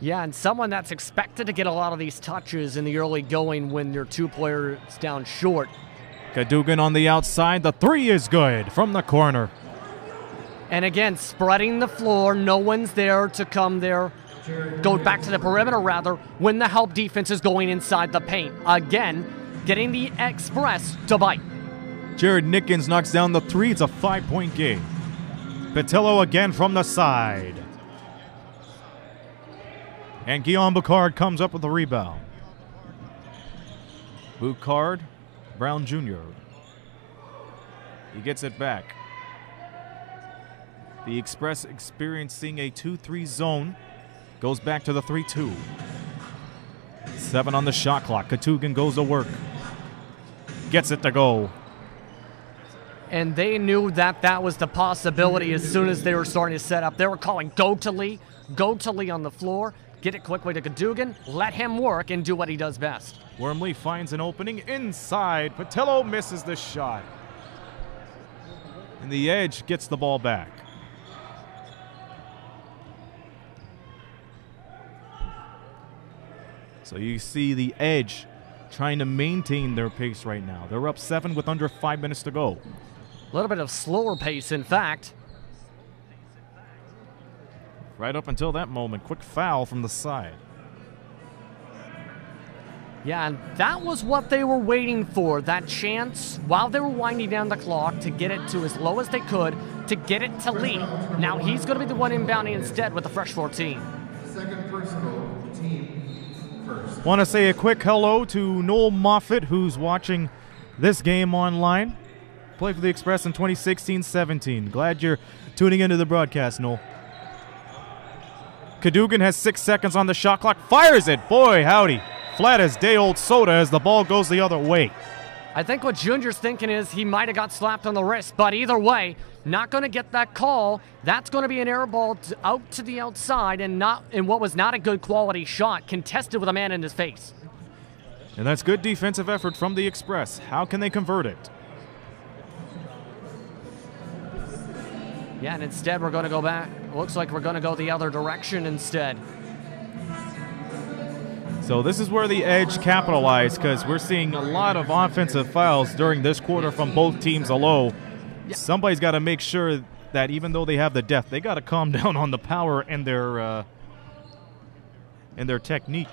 Yeah, and someone that's expected to get a lot of these touches in the early going when you're 2 players down short. Cadogan on the outside. The three is good from the corner. And again, spreading the floor. No one's there to come there go back to the perimeter rather, when the help defense is going inside the paint. Again, getting the Express to bite. Jared Nickens knocks down the three. It's a 5-point game. Patillo again from the side. And Guillaume Boucard comes up with the rebound. Boucard, Brown Jr. He gets it back. The Express experiencing a 2-3 zone. Goes back to the 3-2. 7 on the shot clock. Katugan goes to work. Gets it to go. And they knew that that was the possibility as soon as they were starting to set up. They were calling go to Lee on the floor. Get it quickly to Katugan. Let him work and do what he does best. Wormley finds an opening inside. Patillo misses the shot. And the Edge gets the ball back. So you see the Edge trying to maintain their pace right now. They're up 7 with under 5 minutes to go. A little bit of slower pace, in fact. Right up until that moment. Quick foul from the side. Yeah, and that was what they were waiting for. That chance, while they were winding down the clock, to get it to as low as they could, to get it to Lee. Now he's going to be the one inbounding instead with the fresh 14. Second personal, team first. Want to say a quick hello to Noel Moffitt, who's watching this game online. Played for the Express in 2016-17. Glad you're tuning into the broadcast, Noel. Katugan has 6 seconds on the shot clock. Fires it. Boy, howdy. Flat as day-old soda as the ball goes the other way. I think what Junior's thinking is he might have got slapped on the wrist, but either way, not going to get that call. That's going to be an air ball out to the outside and what was not a good quality shot, contested with a man in his face. And that's good defensive effort from the Express. How can they convert it? Yeah, and instead we're going to go back. Looks like we're going to go the other direction instead. So this is where the Edge capitalized, because we're seeing a lot of offensive fouls during this quarter from both teams alone. Yeah. Somebody's got to make sure that even though they have the depth, they got to calm down on the power and their technique.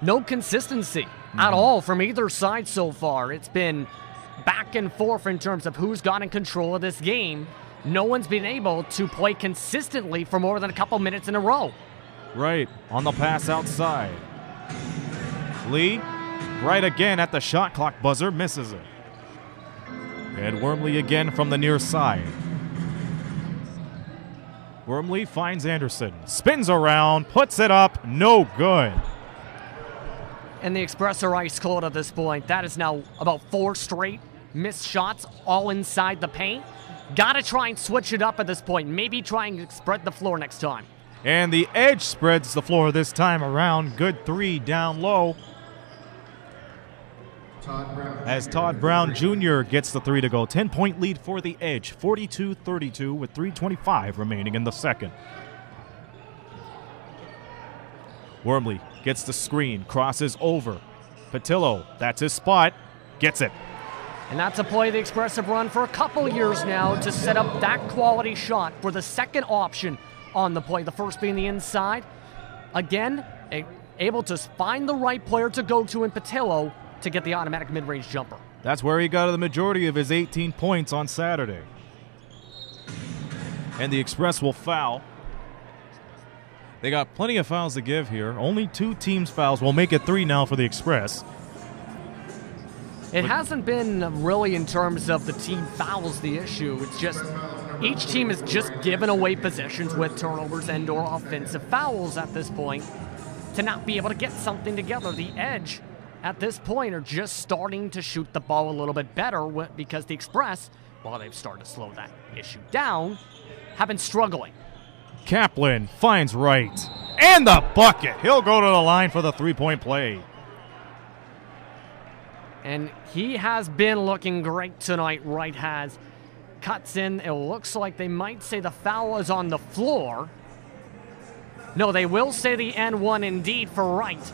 No consistency at all from either side so far. It's been back and forth in terms of who's got in control of this game. No one's been able to play consistently for more than a couple minutes in a row. Right, on the pass outside. Lee, right again at the shot clock buzzer, misses it. And Wormley again from the near side. Wormley finds Anderson, spins around, puts it up, no good. And the Express are ice cold at this point. That is now about 4 straight missed shots all inside the paint. Got to try and switch it up at this point. Maybe try and spread the floor next time. And the Edge spreads the floor this time around. Good 3 down low. As Todd Brown Jr. gets the 3 to go. 10-point lead for the Edge. 42-32 with 3:25 remaining in the second. Wormley gets the screen. Crosses over. Patillo, that's his spot. Gets it. And that's a play the Express have run for a couple years now to set up that quality shot for the second option on the play. The first being the inside. Again, able to find the right player to go to in Patillo to get the automatic mid-range jumper. That's where he got the majority of his 18 points on Saturday. And the Express will foul. They got plenty of fouls to give here. Only 2 teams fouls. Will make it 3 now for the Express. It hasn't been really in terms of the team fouls the issue. It's just each team has just given away possessions with turnovers and or offensive fouls at this point to not be able to get something together. The Edge at this point are just starting to shoot the ball a little bit better because the Express, while they've started to slow that issue down, have been struggling. Kaplan finds Wright. And the bucket. He'll go to the line for the 3-point play. And he has been looking great tonight. Wright has. Cuts in. It looks like they might say the foul is on the floor. No, they will say the N1 indeed for Wright.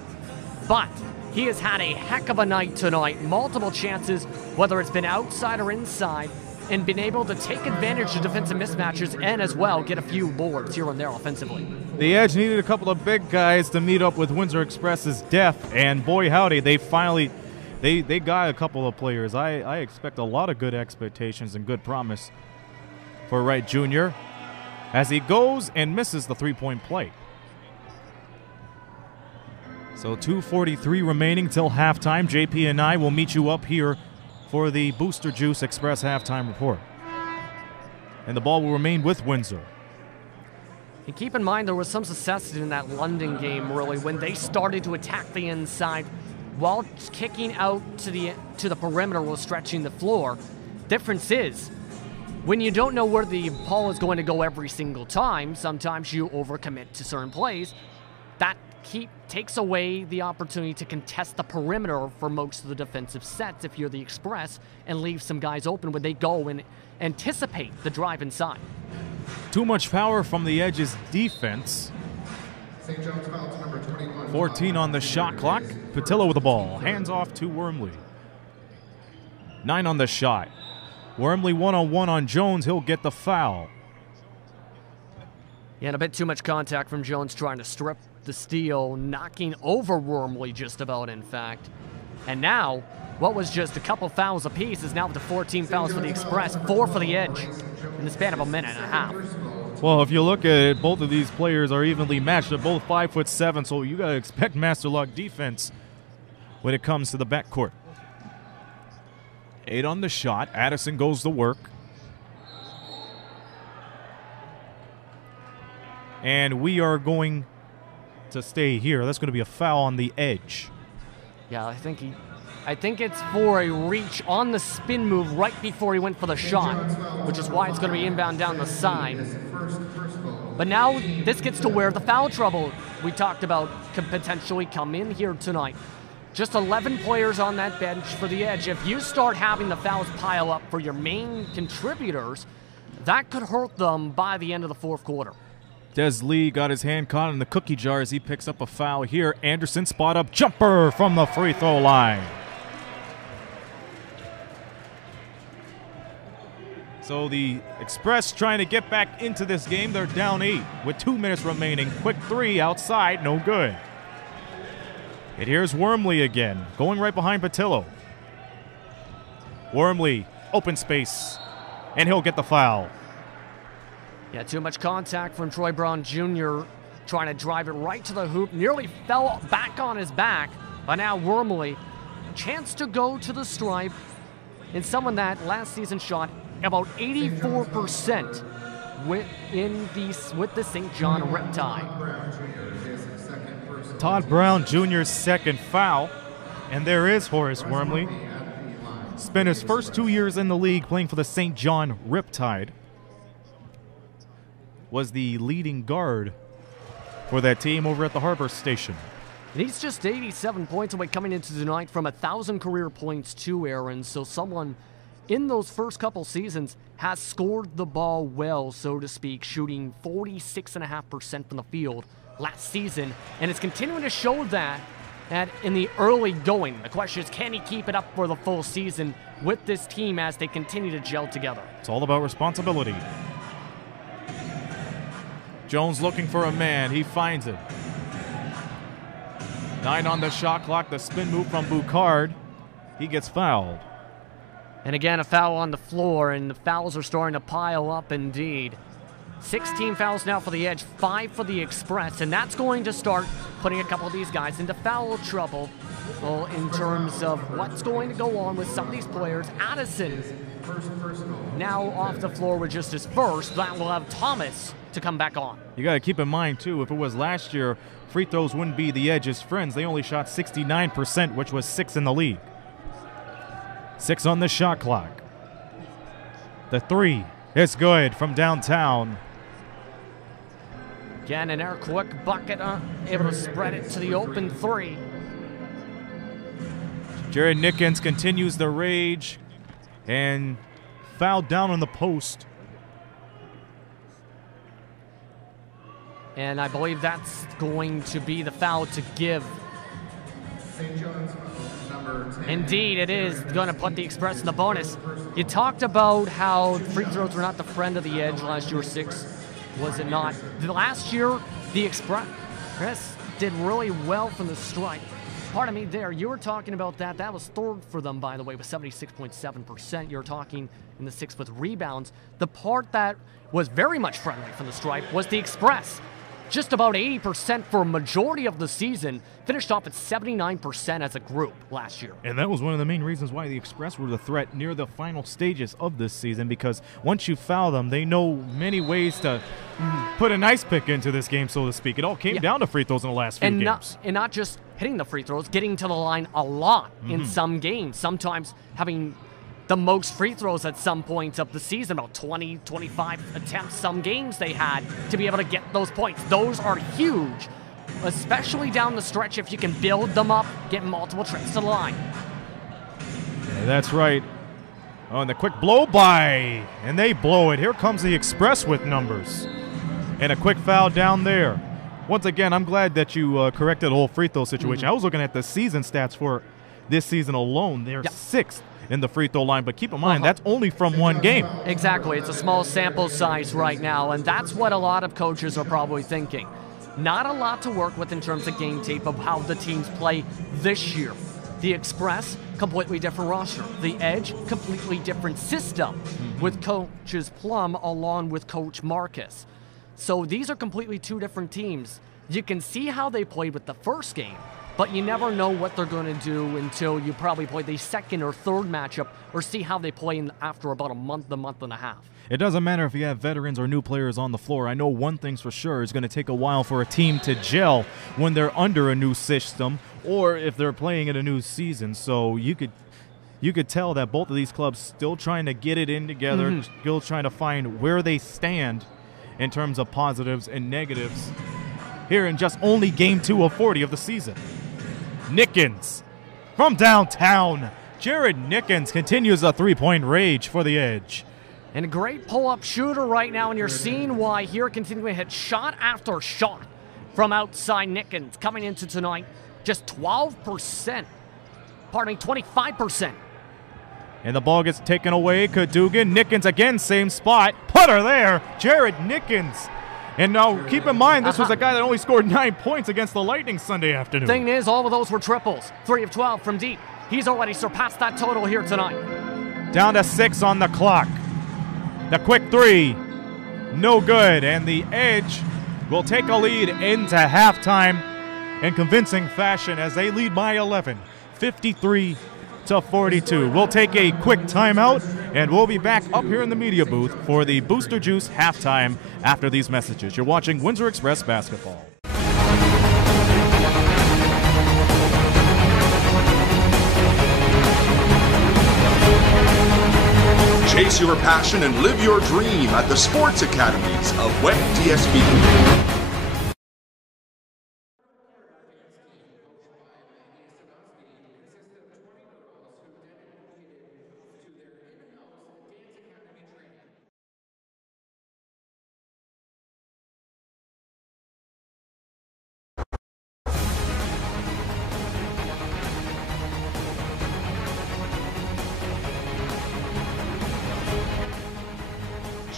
But he has had a heck of a night tonight. Multiple chances, whether it's been outside or inside, and been able to take advantage of defensive mismatches and as well get a few boards here and there offensively. The Edge needed a couple of big guys to meet up with Windsor Express's depth, and boy howdy, they finally they got a couple of players. I expect a lot of good expectations and good promise for Wright Jr. as he goes and misses the three-point play. So 2:43 remaining till halftime. JP and I will meet you up here for the Booster Juice Express halftime report. And the ball will remain with Windsor. And keep in mind there was some success in that London game, really, when they started to attack the inside while kicking out to the perimeter while stretching the floor. Difference is, when you don't know where the ball is going to go every single time, sometimes you overcommit to certain plays. That takes away the opportunity to contest the perimeter for most of the defensive sets if you're the Express, and leave some guys open when they go and anticipate the drive inside. Too much power from the Edge's defense. 14 on the shot clock. Patillo with the ball. Hands off to Wormley. 9 on the shot. Wormley one-on-one on Jones. He'll get the foul. Yeah, and a bit too much contact from Jones trying to strip the steal, knocking over Wormley just about, in fact. And now, what was just a couple fouls apiece is now up to 14 fouls for the Express, 4 for the Edge in the span of a minute and a half. Well, if you look at it, both of these players are evenly matched. They're both 5'7", so you got to expect master lock defense when it comes to the backcourt. 8 on the shot. Addison goes to work. And we are going to stay here. That's going to be a foul on the Edge. Yeah, I think it's for a reach on the spin move right before he went for the shot, which is why it's going to be inbound down the side. But now this gets to where the foul trouble we talked about could potentially come in here tonight. Just 11 players on that bench for the Edge. If you start having the fouls pile up for your main contributors, that could hurt them by the end of the fourth quarter. Des Lee got his hand caught in the cookie jar as he picks up a foul here. Anderson spot up jumper from the free throw line. So the Express trying to get back into this game. They're down 8 with 2 minutes remaining. Quick three outside, no good. And here's Wormley again, going right behind Patillo. Wormley, open space, and he'll get the foul. Yeah, too much contact from Troy Brown Jr. trying to drive it right to the hoop. Nearly fell back on his back, but now Wormley, chance to go to the stripe, and someone that last season shot about 84% with the St. John Riptide. Todd Brown Jr.'s second foul, and there is Forrest Wormley. Spent his first 2 years in the league playing for the St. John Riptide. Was the leading guard for that team over at the Harbor Station. And he's just 87 points away coming into tonight from 1,000 career points too, Aaron. So someone in those first couple seasons has scored the ball well, so to speak, shooting 46.5% from the field last season, and it's continuing to show that in the early going. The question is, can he keep it up for the full season with this team as they continue to gel together? It's all about responsibility. Jones looking for a man. He finds it. 9 on the shot clock. The spin move from Boucard. He gets fouled. And again, a foul on the floor, and the fouls are starting to pile up indeed. 16 fouls now for the Edge, 5 for the Express, and that's going to start putting a couple of these guys into foul trouble. Well, in terms of what's going to go on with some of these players. Addison now off the floor with just his first. That will have Thomas to come back on. You got to keep in mind, too, if it was last year, free throws wouldn't be the Edge's friends. They only shot 69%, which was 6th in the league. 6 on the shot clock. The three is good from downtown. Again, an air quick bucket, able to spread it to the open three. Jared Nickens continues the rage and fouled down on the post. And I believe that's going to be the foul to give. Indeed, it is going to put the Express in the bonus. You talked about how free throws were not the friend of the Edge last year, 6, was it not? Last year, the Express did really well from the stripe. Pardon me there, you were talking about that. That was third for them, by the way, with 76.7%. You're talking in the 6th with rebounds. The part that was very much friendly from the stripe was the Express. Just about 80% for a majority of the season, finished off at 79% as a group last year. And that was one of the main reasons why the Express were the threat near the final stages of this season, because once you foul them, they know many ways to put an ice pick into this game, so to speak. It all came down to free throws in the last few games. And not just hitting the free throws, getting to the line a lot in some games, sometimes having the most free throws at some points of the season, about 20, 25 attempts some games they had to be able to get those points. Those are huge, especially down the stretch if you can build them up, get multiple trips to the line. Yeah, that's right. Oh, and the quick blow by, and they blow it. Here comes the Express with numbers. And a quick foul down there. Once again, I'm glad that you corrected the whole free throw situation. I was looking at the season stats for this season alone. They're 6th in the free throw line, but keep in mind, that's only from one game. Exactly. It's a small sample size right now, and that's what a lot of coaches are probably thinking. Not a lot to work with in terms of game tape of how the teams play this year. The Express, completely different roster. The Edge, completely different system with Coaches Plum along with Coach Marcus. So these are completely two different teams. You can see how they played with the first game, but you never know what they're going to do until you probably play the second or third matchup or see how they play after about a month and a half. It doesn't matter if you have veterans or new players on the floor. I know one thing's for sure. It's going to take a while for a team to gel when they're under a new system or if they're playing in a new season. So you could tell that both of these clubs still trying to get it in together, still trying to find where they stand in terms of positives and negatives here in just only game 2 of 40 of the season. Nickens from downtown. Jared Nickens continues a three-point rage for the Edge. And a great pull-up shooter right now, and you're seeing why here, continuing to hit shot after shot from outside. Nickens coming into tonight just 12%. Pardon me, 25%. And the ball gets taken away. Cadogan. Nickens again, same spot. Putter there. Jared Nickens. And now, keep in mind, this was a guy that only scored 9 points against the Lightning Sunday afternoon. Thing is, all of those were triples. 3 of 12 from deep. He's already surpassed that total here tonight. Down to 6 on the clock. The quick 3, no good. And the Edge will take a lead into halftime in convincing fashion as they lead by 11, 53-42. We'll take a quick timeout, and we'll be back up here in the media booth for the Booster Juice halftime after these messages. You're watching Windsor Express basketball. Chase your passion and live your dream at the sports academies of WEC DSB.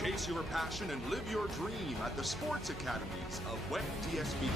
Chase your passion and live your dream at the sports academies of WEC DSB.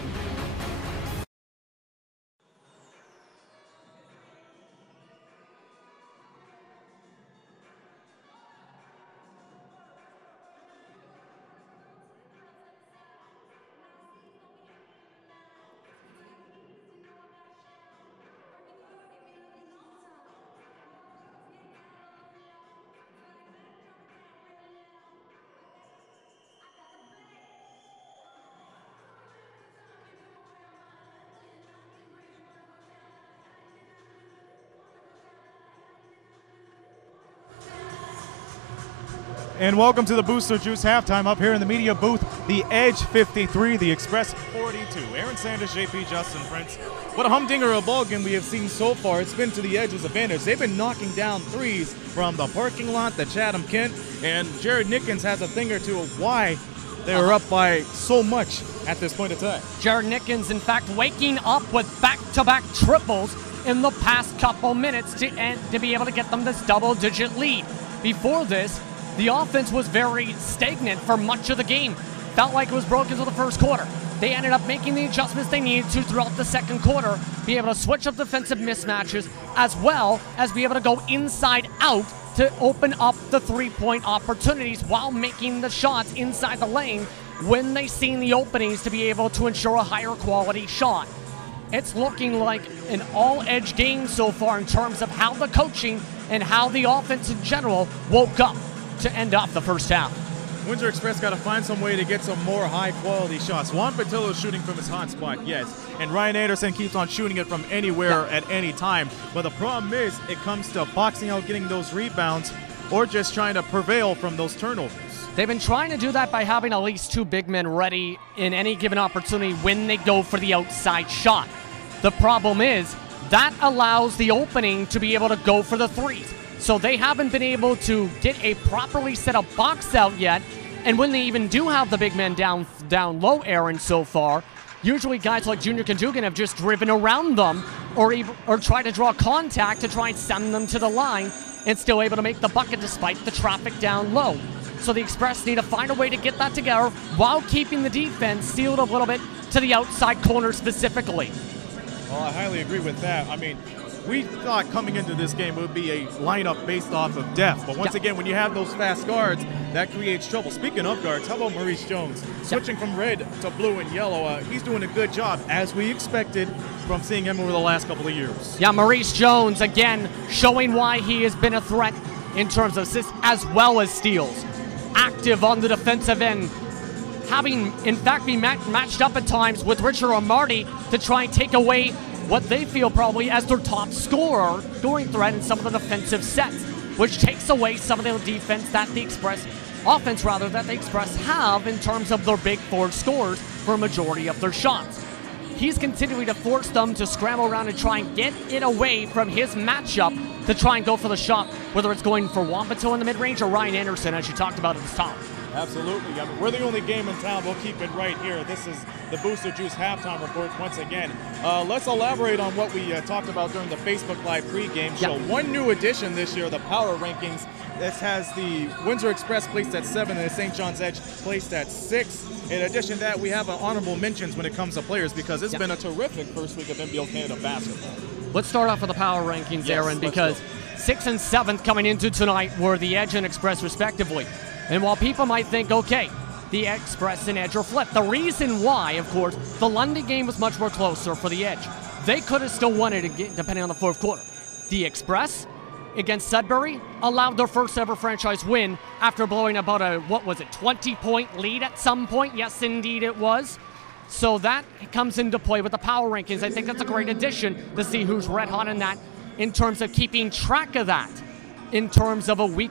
And welcome to the Booster Juice halftime up here in the media booth. The Edge 53, the Express 42. Aaron Sanders, JP, Justin Prince. What a humdinger of a ball game we have seen so far. It's been to the Edge's advantage. They've been knocking down threes from the parking lot, the Chatham Kent, and Jared Nickens has a thing or two of why they were up by so much at this point of time. Jared Nickens, in fact, waking up with back-to-back triples in the past couple minutes to be able to get them this double-digit lead. Before this, the offense was very stagnant for much of the game. Felt like it was broken to the first quarter. They ended up making the adjustments they needed to throughout the second quarter, be able to switch up defensive mismatches, as well as be able to go inside out to open up the three-point opportunities while making the shots inside the lane when they seen the openings to be able to ensure a higher quality shot. It's looking like an all-edge game so far in terms of how the coaching and how the offense in general woke up to end off the first half. Windsor Express got to find some way to get some more high-quality shots. Juan Patillo's shooting from his hot spot, yes. And Ryan Anderson keeps on shooting it from anywhere at any time. But the problem is it comes to boxing out, getting those rebounds, or just trying to prevail from those turnovers. They've been trying to do that by having at least two big men ready in any given opportunity when they go for the outside shot. The problem is that allows the opening to be able to go for the threes. So they haven't been able to get a properly set up box out yet. And when they even do have the big men down low, Aaron, so far, usually guys like Junior Kandugan have just driven around them or try to draw contact to try and send them to the line and still able to make the bucket despite the traffic down low. So the Express need to find a way to get that together while keeping the defense sealed a little bit to the outside corner specifically. Well, I highly agree with that. I mean, we thought coming into this game it would be a lineup based off of depth. But once again, when you have those fast guards, that creates trouble. Speaking of guards, how about Maurice Jones? Switching from red to blue and yellow, he's doing a good job, as we expected from seeing him over the last couple of years. Yeah, Maurice Jones, again, showing why he has been a threat in terms of assists as well as steals. Active on the defensive end, having, in fact, been matched up at times with Richard or Marty to try and take away what they feel probably as their top scorer, scoring threat in some of the defensive sets, which takes away some of the defense that the Express, offense rather, that the Express have in terms of their big forward scorers for a majority of their shots. He's continuing to force them to scramble around and try and get it away from his matchup to try and go for the shot, whether it's going for Juan Patillo in the mid-range or Ryan Anderson, as you talked about at the top. Absolutely. I mean, we're the only game in town. We'll keep it right here. This is the Booster Juice halftime report once again. Let's elaborate on what we talked about during the Facebook Live pregame show. One new addition this year, the power rankings. This has the Windsor Express placed at 7 and the St. John's Edge placed at 6. In addition to that, we have honorable mentions when it comes to players because it's been a terrific first week of NBL Canada basketball. Let's start off with the power rankings, Aaron, because 6th and 7th coming into tonight were the Edge and Express respectively. And while people might think, okay, the Express and Edge are flipped, the reason why, of course, the London game was much more closer for the Edge. They could have still won it depending on the fourth quarter. The Express against Sudbury allowed their first ever franchise win after blowing about a, 20-point lead at some point. Yes, indeed it was. So that comes into play with the power rankings. I think that's a great addition to see who's red hot in that in terms of keeping track of that. In terms of a week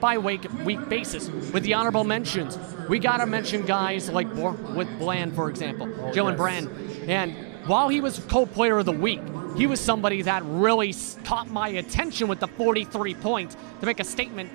by week basis. With the honorable mentions, we got to mention guys like with Bland, for example, Jalen Brand. And while he was co-player of the week, he was somebody that really caught my attention with the 43 points to make a statement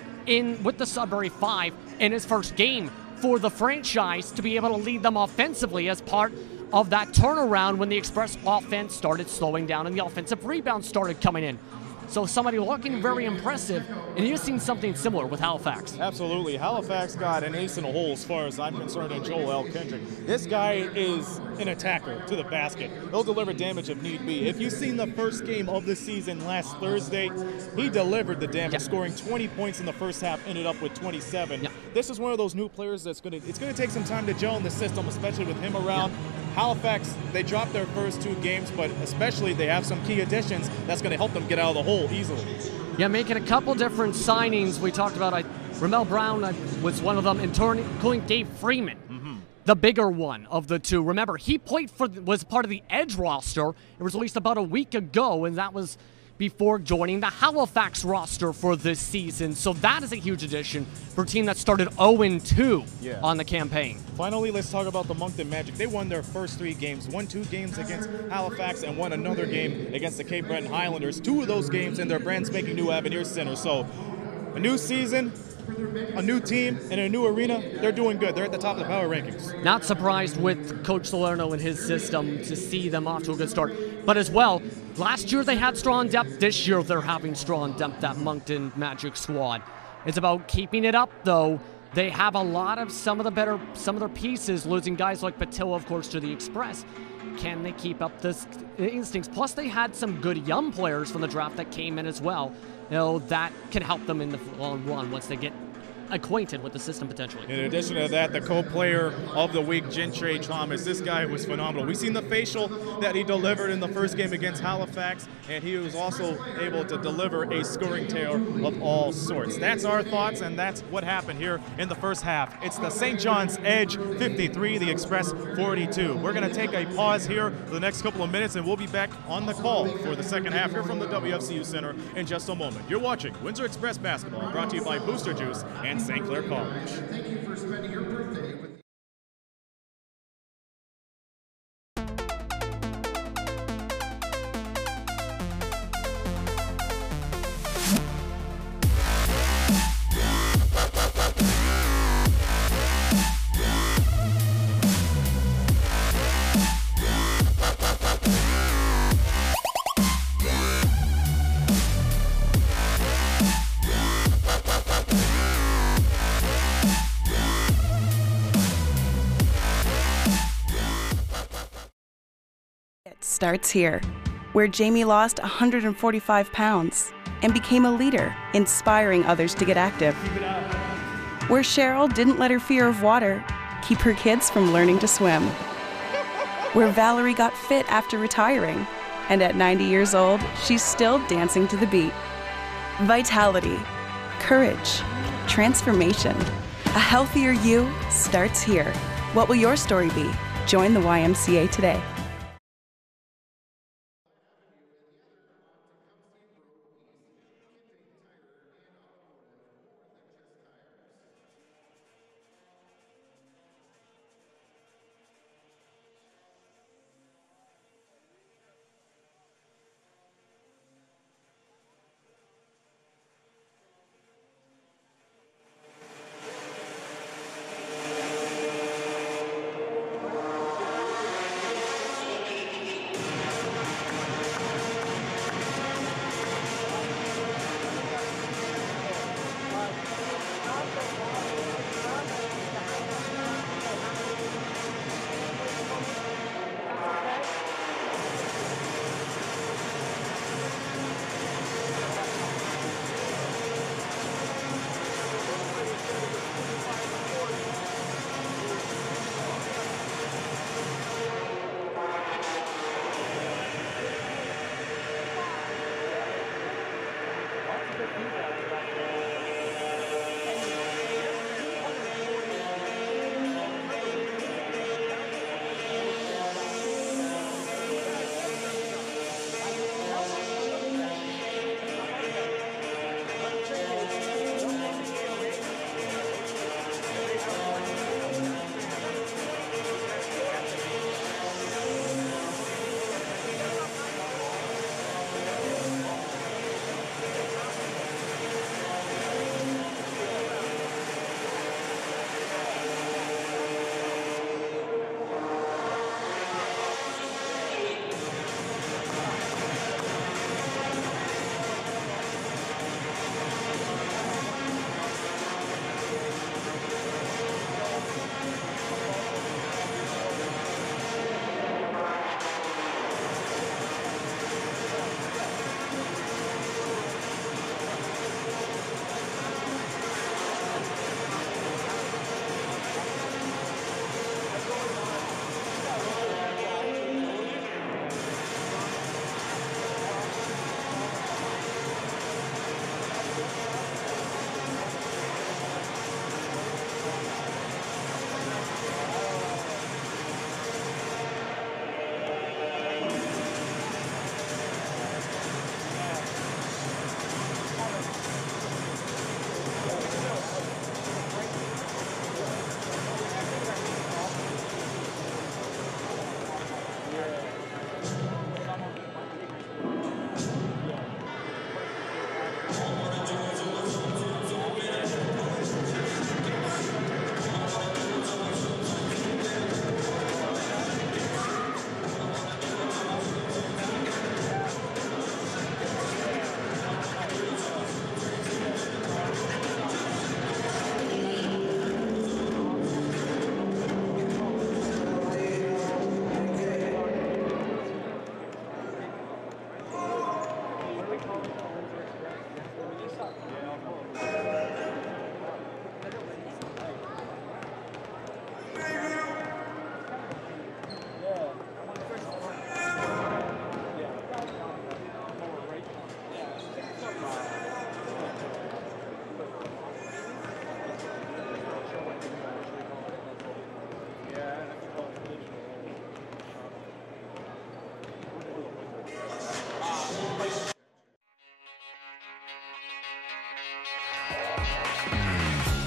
with the Sudbury 5 in his first game for the franchise to be able to lead them offensively as part of that turnaround when the Express offense started slowing down and the offensive rebounds started coming in. So somebody looking very impressive, and you've seen something similar with Halifax. Absolutely. Halifax got an ace in the hole as far as I'm concerned in Joel L. Kendrick. This guy is an attacker to the basket. He'll deliver damage if need be. If you've seen the first game of the season last Thursday, he delivered the damage, scoring 20 points in the first half, ended up with 27. This is one of those new players that's going to take some time to gel in the system, especially with him around. Halifax, they dropped their first 2 games, but especially they have some key additions that's going to help them get out of the hole easily. Yeah, making a couple different signings. We talked about Ramel Brown was one of them, including Dave Freeman, the bigger one of the two. Remember, he was part of the Edge roster. It was released about a week ago, and that was before joining the Halifax roster for this season. So that is a huge addition for a team that started 0-2 on the campaign. Finally, let's talk about the Moncton Magic. They won their first 3 games, won 2 games against Halifax and won another game against the Cape Breton Highlanders. 2 of those games in their brand spanking new Avenir Center. So a new season, a new team, and a new arena. They're doing good. They're at the top of the power rankings. Not surprised with Coach Salerno and his system to see them off to a good start. But as well, last year they had strong depth. This year they're having strong depth, that Moncton Magic squad. It's about keeping it up, though. They have a lot of some of their pieces, losing guys like Patil, of course, to the Express. Can they keep up this instincts? Plus, they had some good young players from the draft that came in as well. That can help them in the long run once they get acquainted with the system potentially. In addition to that, the co-player of the week, Gentry Thomas, this guy was phenomenal. We've seen the facial that he delivered in the first game against Halifax, and he was also able to deliver a scoring tale of all sorts. That's our thoughts, and that's what happened here in the first half. It's the St. John's Edge 53, the Express 42. We're going to take a pause here for the next couple of minutes, and we'll be back on the call for the second half here from the WFCU Center in just a moment. You're watching Windsor Express Basketball, brought to you by Booster Juice and St. Clair College. Thank you for spending your birthday with starts here, where Jamie lost 145 pounds and became a leader, inspiring others to get active. Where Cheryl didn't let her fear of water keep her kids from learning to swim. Where Valerie got fit after retiring, and at 90 years old, she's still dancing to the beat. Vitality, courage, transformation. A healthier you starts here. What will your story be? Join the YMCA today.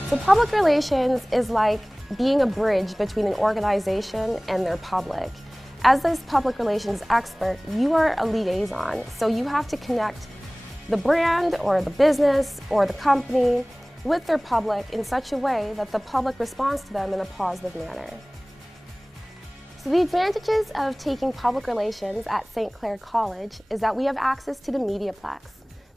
So public relations is like being a bridge between an organization and their public. As this public relations expert, you are a liaison, so you have to connect the brand or the business or the company with their public in such a way that the public responds to them in a positive manner. So the advantages of taking public relations at St. Clair College is that we have access to the Mediaplex.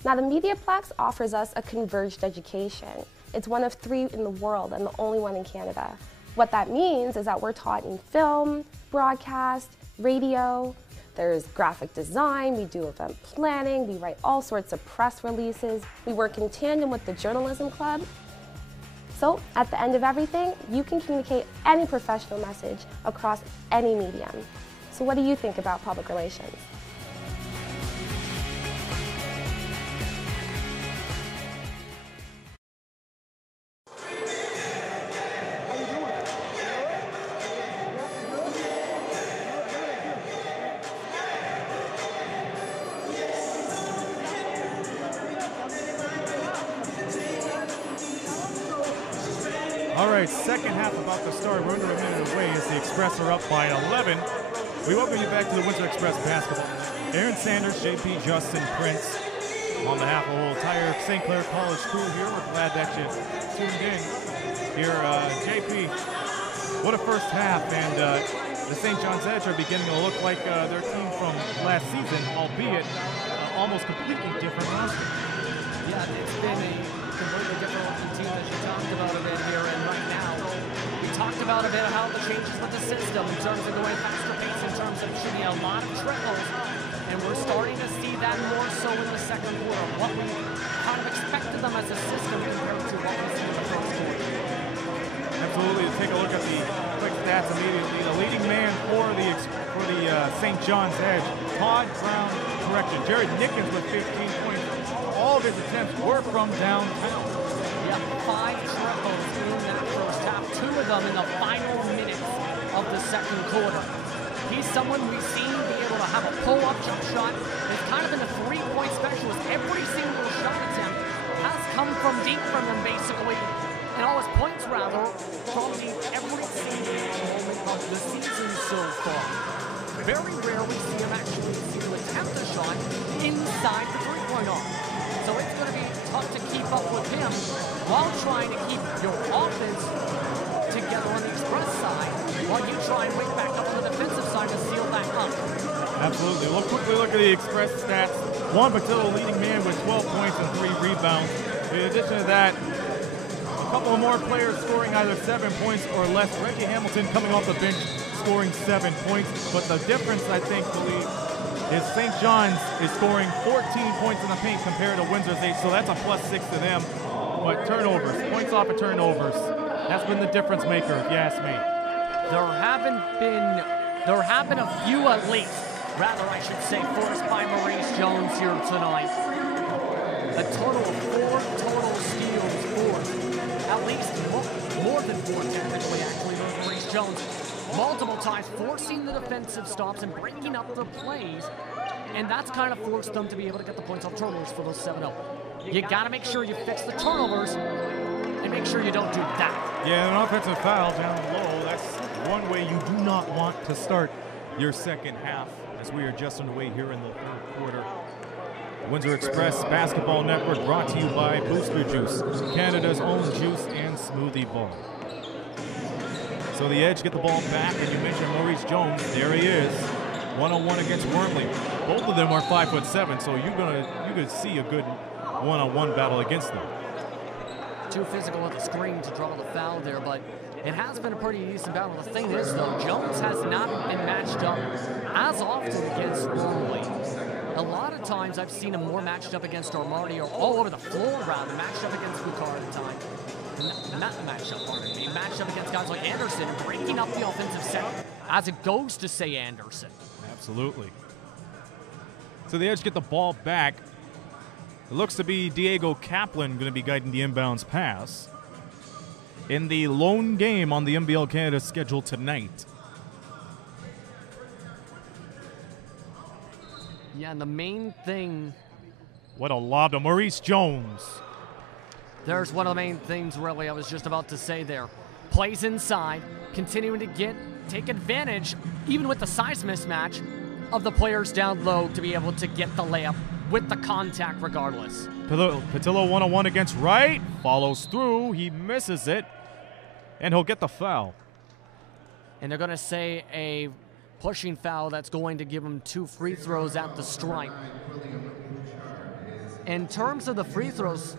Now the Mediaplex offers us a converged education. It's one of 3 in the world and the only one in Canada. What that means is that we're taught in film, broadcast, radio, there's graphic design, we do event planning, we write all sorts of press releases, we work in tandem with the journalism club. So at the end of everything, you can communicate any professional message across any medium. So what do you think about public relations? All right, second half about to start. We're under a minute away as the Express are up by 11. We welcome you back to the Windsor Express basketball. Aaron Sanders, JP, Justin, Prince, on behalf of the whole entire St. Clair College crew here. We're glad that you tuned in. Here, JP, what a first half, and the St. John's Edge are beginning to look like their team from last season, albeit almost completely different roster. Yeah, it's been a completely different looking team that you talked about a bit here, and right now we talked about a bit of how the changes with the system in terms of going faster pace, in terms of shooting a lot of triples, and we're starting to see that more so in the second quarter. What we kind of expected them as a system compared to what we see in the first quarter. Absolutely. To take a look at the quick stats immediately, the leading man for the St. John's Edge, Todd Brown, correction, Jared Nickens with 15 points. All of his attempts were from downtown. Yeah, 5 triples in that first half, 2 of them in the final minutes of the second quarter. He's someone we've seen be able to have a pull-up jump shot. He's kind of been a 3-point specialist. Every single shot attempt has come from deep from him, basically. And all his points, rather, from deep every single moment of the season so far. Very rare we see him actually attempt a shot inside the three-point arc. So it's going to be tough to keep up with him while trying to keep your offense together on the Express side while you try and wake back up on the defensive side to seal that up. Absolutely. We'll quickly look at the Express stats. Juan Patillo leading man with 12 points and 3 rebounds. In addition to that, a couple of more players scoring either 7 points or less. Reggie Hamilton coming off the bench scoring 7 points. But the difference, I think, is St. John's is scoring 14 points in the paint compared to Windsor's 8, so that's a +6 to them. But turnovers, points off of turnovers, that's been the difference maker, if you ask me. There have been a few at least, rather I should say, forced by Maurice Jones here tonight. A total of 4 total steals forced, at least more than 4 technically, actually, by Maurice Jones. Multiple times forcing the defensive stops and breaking up their plays, and that's kind of forced them to be able to get the points off turnovers for those 7-0. You got to make sure you fix the turnovers and make sure you don't do that. Yeah, an offensive foul down low, that's one way you do not want to start your second half as we are just underway here in the third quarter. Windsor Express Basketball Network brought to you by Booster Juice, Canada's own juice and smoothie bar. So the Edge get the ball back, and you mentioned Maurice Jones. There he is, one-on-one against Wormley. Both of them are 5'7", so you could see a good one-on-one battle against them. Too physical at the screen to draw the foul there, but it has been a pretty decent battle. The thing is, though, Jones has not been matched up as often against Wormley. A lot of times I've seen him more matched up against Armani, or all over the floor, rather, matched up against Bukar at the time. Not the matchup, pardon me. Matched up against guys like Anderson and breaking up the offensive set, as it goes to say Anderson. Absolutely. So the Edge get the ball back. It looks to be Diego Kaplan going to be guiding the inbounds pass in the lone game on the NBL Canada schedule tonight. Yeah, and the main thing... What a lob to Maurice Jones. There's one of the main things, really, I was just about to say there. Plays inside, continuing to take advantage, even with the size mismatch, of the players down low to be able to get the layup with the contact regardless. Patillo one-on-one against Wright. Follows through. He misses it. And he'll get the foul. And they're going to say a pushing foul that's going to give him 2 free throws at the stripe. In terms of the free throws,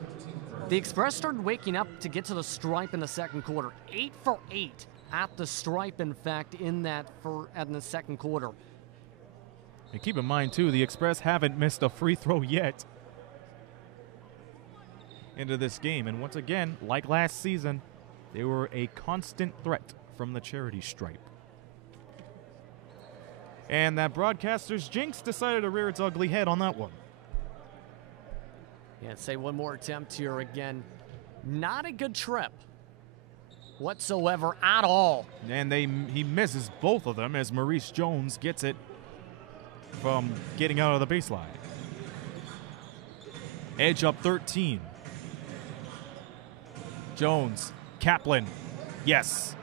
the Express started waking up to get to the stripe in the second quarter. 8 for 8 at the stripe, in fact, in the second quarter. And keep in mind, too, the Express haven't missed a free throw yet into this game. And once again, like last season, they were a constant threat from the charity stripe. And that broadcaster's jinx decided to rear its ugly head on that one. Yeah, say one more attempt here again. Not a good trip whatsoever at all. And he misses both of them as Maurice Jones gets it from getting out of the baseline. Edge up 13. Jones, Kaplan, yes.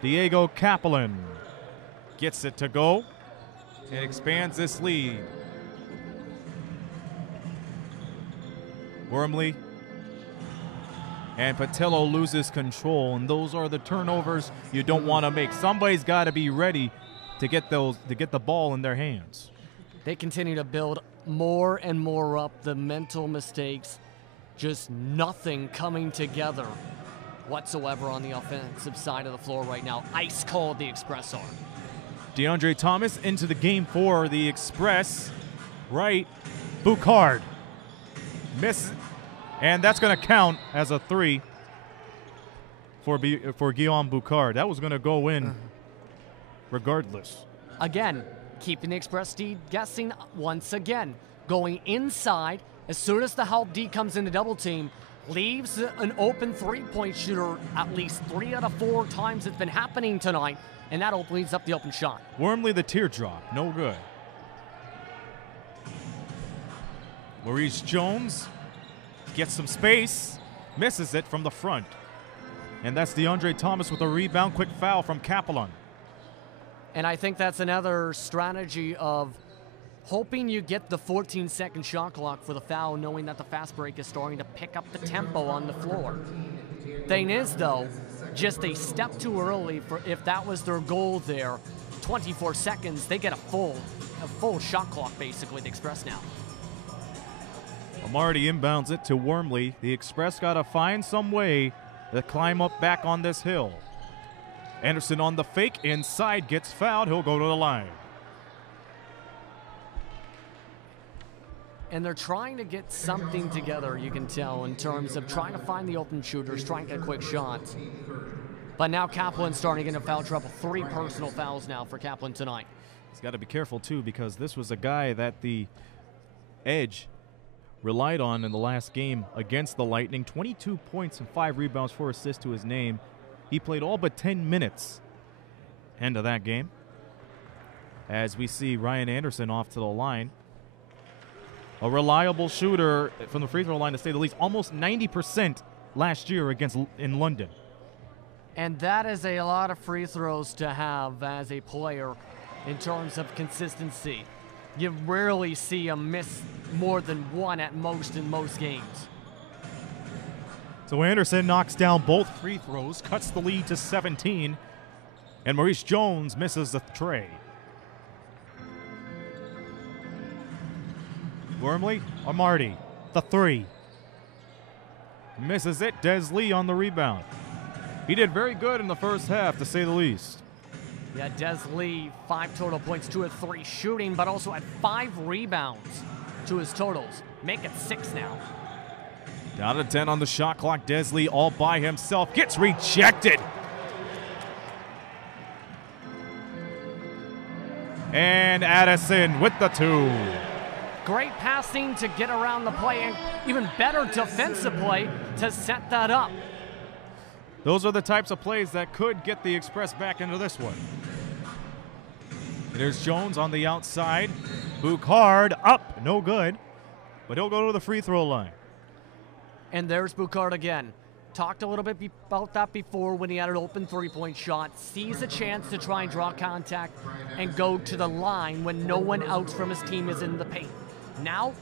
Diego Kaplan gets it to go and expands this lead. Wormley and Patillo loses control, and those are the turnovers you don't want to make. Somebody's got to be ready to get the ball in their hands. They continue to build more and more up, the mental mistakes, just nothing coming together whatsoever on the offensive side of the floor right now. Ice cold, the Express are. DeAndre Thomas into the game for the Express. Right, Boucard misses, and that's going to count as a 3 for Guillaume Boucard. That was going to go in regardless. Again, keeping the Express D guessing once again. Going inside, as soon as the help D comes in the double team, leaves an open three-point shooter at least 3 out of 4 times it's been happening tonight, and that opens up the open shot. Wormley the teardrop, no good. Maurice Jones gets some space, misses it from the front. And that's DeAndre Thomas with a rebound, quick foul from Kaplan. And I think that's another strategy of hoping you get the 14-second shot clock for the foul, knowing that the fast break is starting to pick up the tempo on the floor. Thing is, though, just a step too early for if that was their goal there. 24 seconds, they get a full shot clock, basically, the Express now. Amarty inbounds it to Wormley. The Express got to find some way to climb up back on this hill. Anderson on the fake, inside, gets fouled. He'll go to the line. And they're trying to get something together, you can tell, in terms of trying to find the open shooters, trying to get quick shots. But now Kaplan's starting to get in foul trouble. 3 personal fouls now for Kaplan tonight. He's got to be careful, too, because this was a guy that the Edge relied on in the last game against the Lightning. 22 points and 5 rebounds, 4 assists to his name. He played all but 10 minutes end of that game. As we see Ryan Anderson off to the line. A reliable shooter from the free throw line, to say the least. Almost 90% last year in London. And that is a lot of free throws to have as a player in terms of consistency. You rarely see him miss more than 1 at most in most games. So Anderson knocks down both free throws, cuts the lead to 17, and Maurice Jones misses the tray. Wormley, Amarty, the 3. Misses it, Des Lee on the rebound. He did very good in the first half, to say the least. Yeah, Des Lee, 5 total points, 2 of 3 shooting, but also had 5 rebounds to his totals. Make it 6 now. Down to 10 on the shot clock. Des Lee all by himself. Gets rejected. And Addison with the 2. Great passing to get around the play, and even better defensive play to set that up. Those are the types of plays that could get the Express back into this one. There's Jones on the outside. Boucard up, no good. But he'll go to the free throw line. And there's Boucard again. Talked a little bit about that before when he had an open three-point shot. Sees a chance to try and draw contact and go to the line when no one else from his team is in the paint. Now,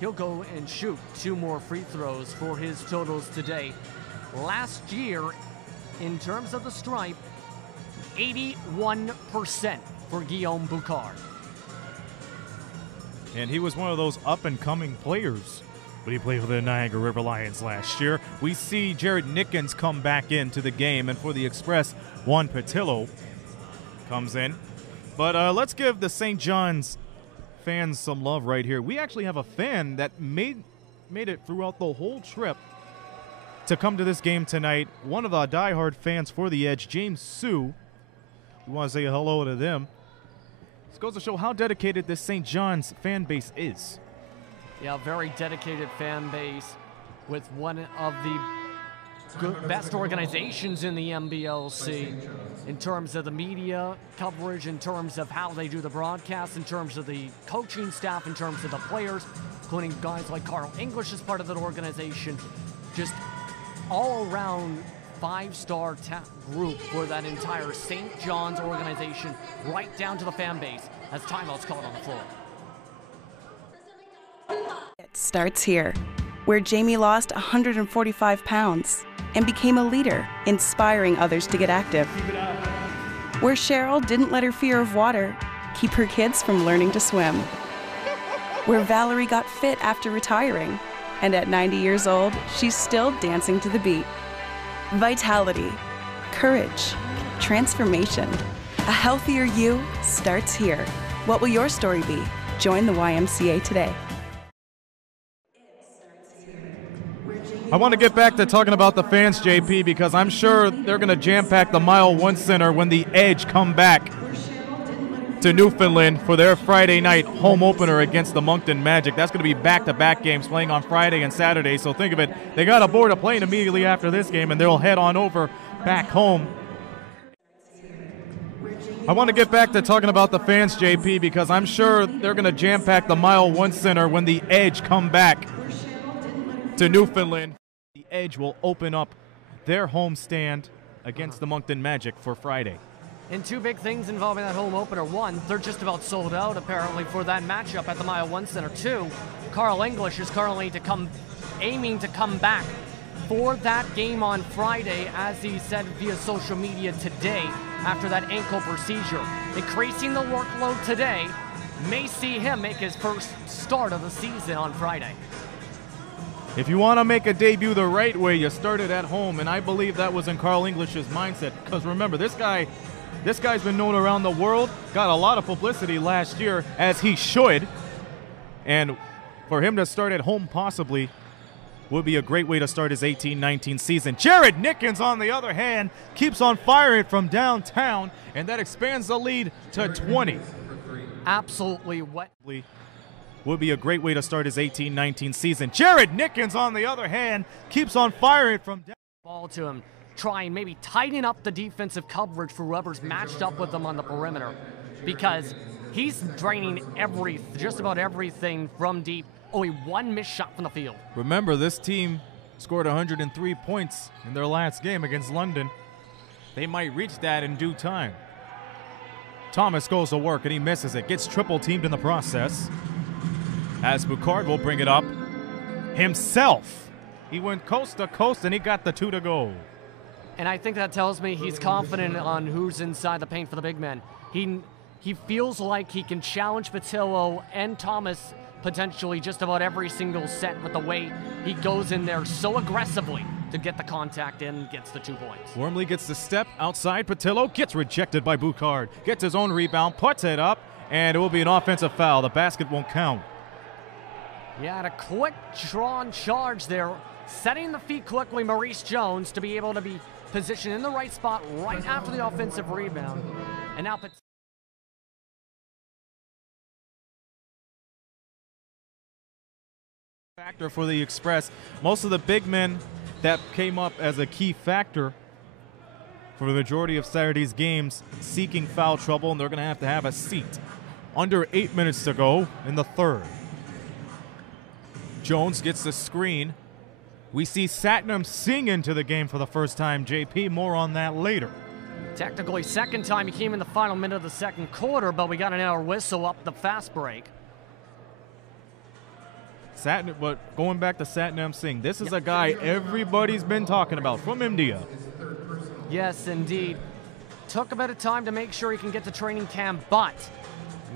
he'll go and shoot 2 more free throws for his totals today. Last year, in terms of the stripe, 81% for Guillaume Boucard. And he was one of those up-and-coming players when he played for the Niagara River Lions last year. We see Jared Nickens come back into the game, and for the Express, Juan Patillo comes in. But let's give the St. John's fans some love right here. We actually have a fan that made it throughout the whole trip to come to this game tonight. One of the diehard fans for the Edge, James Sue. We want to say hello to them. This goes to show how dedicated this St. John's fan base is. Yeah, very dedicated fan base with one of the best organizations in the NBLC in terms of the media coverage, in terms of how they do the broadcast, in terms of the coaching staff, in terms of the players, including guys like Carl English as part of that organization. Just all around 5-star group for that entire St. John's organization, right down to the fan base as timeouts called on the floor. It starts here, where Jamie lost 145 pounds and became a leader, inspiring others to get active. Where Cheryl didn't let her fear of water keep her kids from learning to swim. Where Valerie got fit after retiring, and at 90 years old, she's still dancing to the beat. Vitality, courage, transformation. A healthier you starts here. What will your story be? Join the YMCA today. I want to get back to talking about the fans, JP, because I'm sure they're going to jam-pack the Mile One Center when the Edge come back to Newfoundland for their Friday night home opener against the Moncton Magic. That's going to be back-to-back games playing on Friday and Saturday, so think of it. They got to board a plane immediately after this game, and they'll head on over back home. I want to get back to talking about the fans, JP, because I'm sure they're going to jam-pack the Mile One Center when the Edge come back to Newfoundland. The Edge will open up their home stand against the Moncton Magic for Friday. And 2 big things involving that home opener. 1, they're just about sold out apparently for that matchup at the Mile One Center. 2, Carl English is currently aiming to come back for that game on Friday, as he said via social media today after that ankle procedure. Increasing the workload today may see him make his first start of the season on Friday. If you want to make a debut the right way, you start it at home, and I believe that was in Carl English's mindset. Because remember, this guy's been known around the world, got a lot of publicity last year, as he should. And for him to start at home possibly would be a great way to start his 18-19 season. Jared Nickens, on the other hand, keeps on firing from downtown, and that expands the lead to 20. Absolutely wet. Would be a great way to start his 18-19 season. Jared Nickens, on the other hand, keeps on firing from down. Ball to him. Try and maybe tighten up the defensive coverage for whoever's matched up with him on the perimeter, because he's draining just about everything from deep. Only 1 missed shot from the field. Remember, this team scored 103 points in their last game against London. They might reach that in due time. Thomas goes to work and he misses it. Gets triple teamed in the process. As Boucard will bring it up himself. He went coast to coast and he got the 2 to go. And I think that tells me he's confident on who's inside the paint for the big men. He feels like he can challenge Patillo and Thomas potentially just about every single set with the way he goes in there so aggressively to get the contact in, gets the 2 points. Wormley gets the step outside. Patillo gets rejected by Boucard. Gets his own rebound, puts it up, and it will be an offensive foul. The basket won't count. Yeah, and a quick drawn charge there, setting the feet quickly, Maurice Jones, to be able to be positioned in the right spot right after the offensive rebound. And now factor for the Express. Most of the big men that came up as a key factor for the majority of Saturday's games seeking foul trouble, and they're going to have a seat. Under 8 minutes to go in the third. Jones gets the screen, We see Satnam Singh into the game for the first time, JP. More on that later. Technically, second time he came in the final minute of the second quarter, but we got an hour whistle up the fast break. But going back to Satnam Singh, this is a guy everybody's been talking about from India. Yes, indeed. Took a bit of time to make sure he can get to training camp, but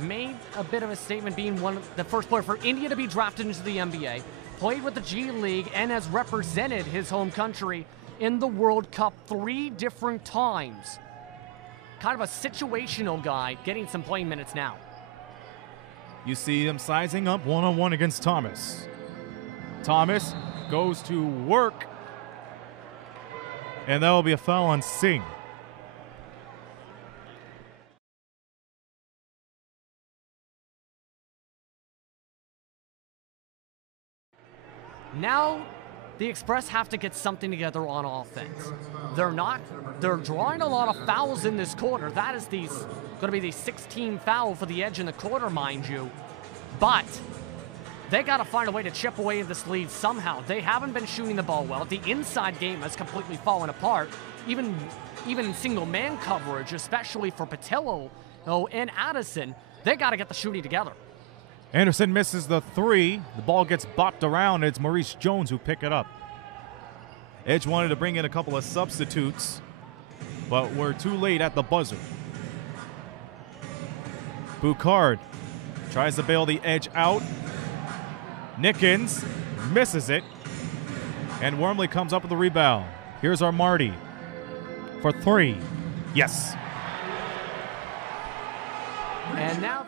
made a bit of a statement being the first player for India to be drafted into the NBA, played with the G League, and has represented his home country in the World Cup 3 different times. Kind of a situational guy, getting some playing minutes now. You see him sizing up one-on-one against Thomas. Thomas goes to work, and that will be a foul on Singh. Now, the Express have to get something together on offense. They're drawing a lot of fouls in this quarter. That is going to be the 16th foul for the Edge in the quarter, mind you. But they got to find a way to chip away at this lead somehow. They haven't been shooting the ball well. The inside game has completely fallen apart, even in single-man coverage, especially for Patillo and Addison. They got to get the shooting together. Anderson misses the three. The ball gets bopped around. It's Maurice Jones who picked it up. Edge wanted to bring in a couple of substitutes, but we're too late at the buzzer. Boucard tries to bail the Edge out. Nickens misses it. And Wormley comes up with the rebound. Here's our Marty for three. Yes. And now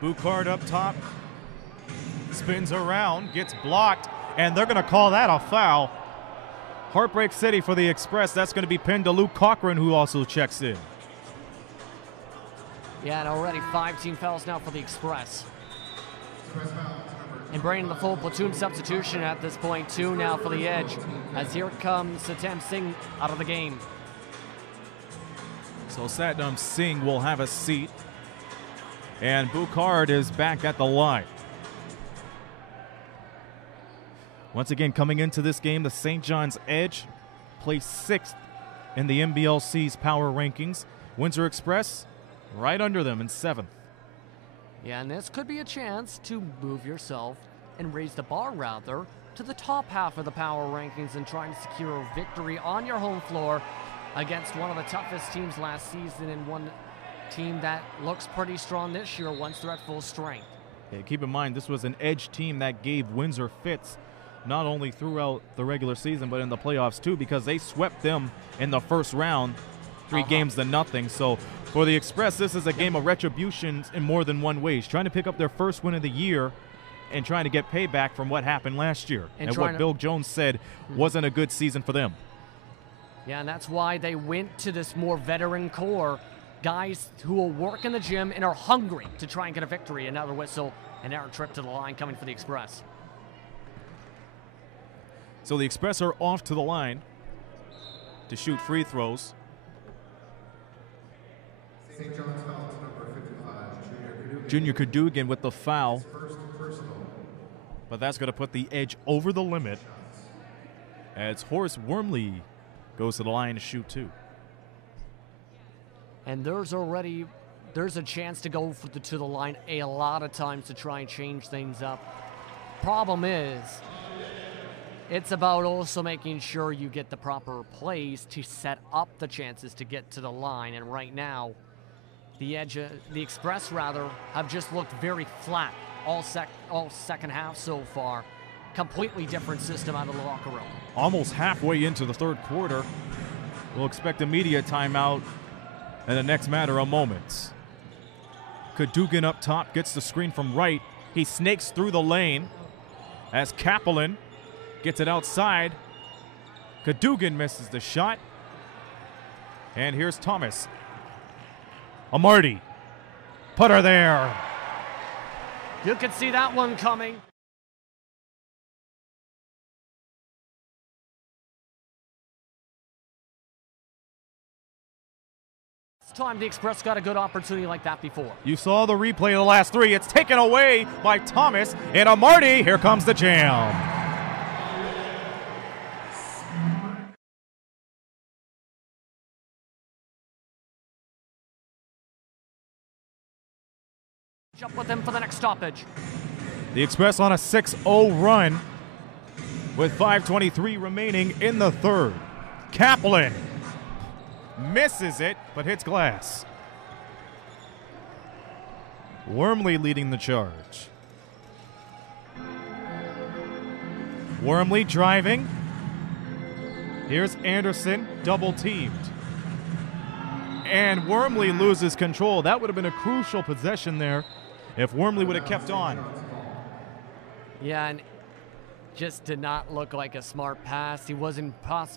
Boucard up top, spins around, gets blocked, and they're going to call that a foul. Heartbreak City for the Express. That's going to be pinned to Luke Cochran, who also checks in. Yeah, and already 5 team fouls now for the Express. And bringing the full platoon substitution at this point, 2 now for the Edge, as here comes Satnam Singh out of the game. So Satnam Singh will have a seat. And Boucard is back at the line. Once again, coming into this game, the St. John's Edge placed 6th in the NBLC's power rankings. Windsor Express right under them in 7th. Yeah, and this could be a chance to move yourself and raise the bar, rather, to the top half of the power rankings and trying to secure a victory on your home floor against one of the toughest teams last season and one team that looks pretty strong this year once they're at full strength. Yeah, keep in mind, this was an Edge team that gave Windsor fits not only throughout the regular season but in the playoffs too, because they swept them in the first round 3 games to nothing. So for the Express, this is a game of retribution in more than one way. He's trying to pick up their first win of the year and trying to get payback from what happened last year and what Bill Jones said wasn't a good season for them. Yeah, and that's why they went to this more veteran core, guys who will work in the gym and are hungry to try and get a victory. Another whistle, and our trip to the line coming for the Express. So the Express are off to the line to shoot free throws. St. John's foul to number 55, Junior Cadogan with the foul. But that's going to put the Edge over the limit as Forrest Wormley goes to the line to shoot 2. And there's a chance to go to the line a lot of times to try and change things up. Problem is, it's about also making sure you get the proper plays to set up the chances to get to the line. And right now, the Express have just looked very flat all second half so far. Completely different system out of the locker room. Almost halfway into the third quarter. We'll expect a media timeout in the next matter of moments. Cadogan up top gets the screen from right. He snakes through the lane as Kaplan gets it outside. Cadogan misses the shot. And here's Thomas. Amarty. Putter there. You could see that one coming. last time the Express got a good opportunity like that before. You saw the replay of the last three. It's taken away by Thomas. And a Marty, here comes the jam. Jump with him for the next stoppage. The Express on a 6-0 run with 5:23 remaining in the third. Kaplan misses it, but hits glass. Wormley leading the charge. Wormley driving. Here's Anderson, double teamed. And Wormley loses control. That would have been a crucial possession there if Wormley would have kept on. Yeah, and just did not look like a smart pass. He wasn't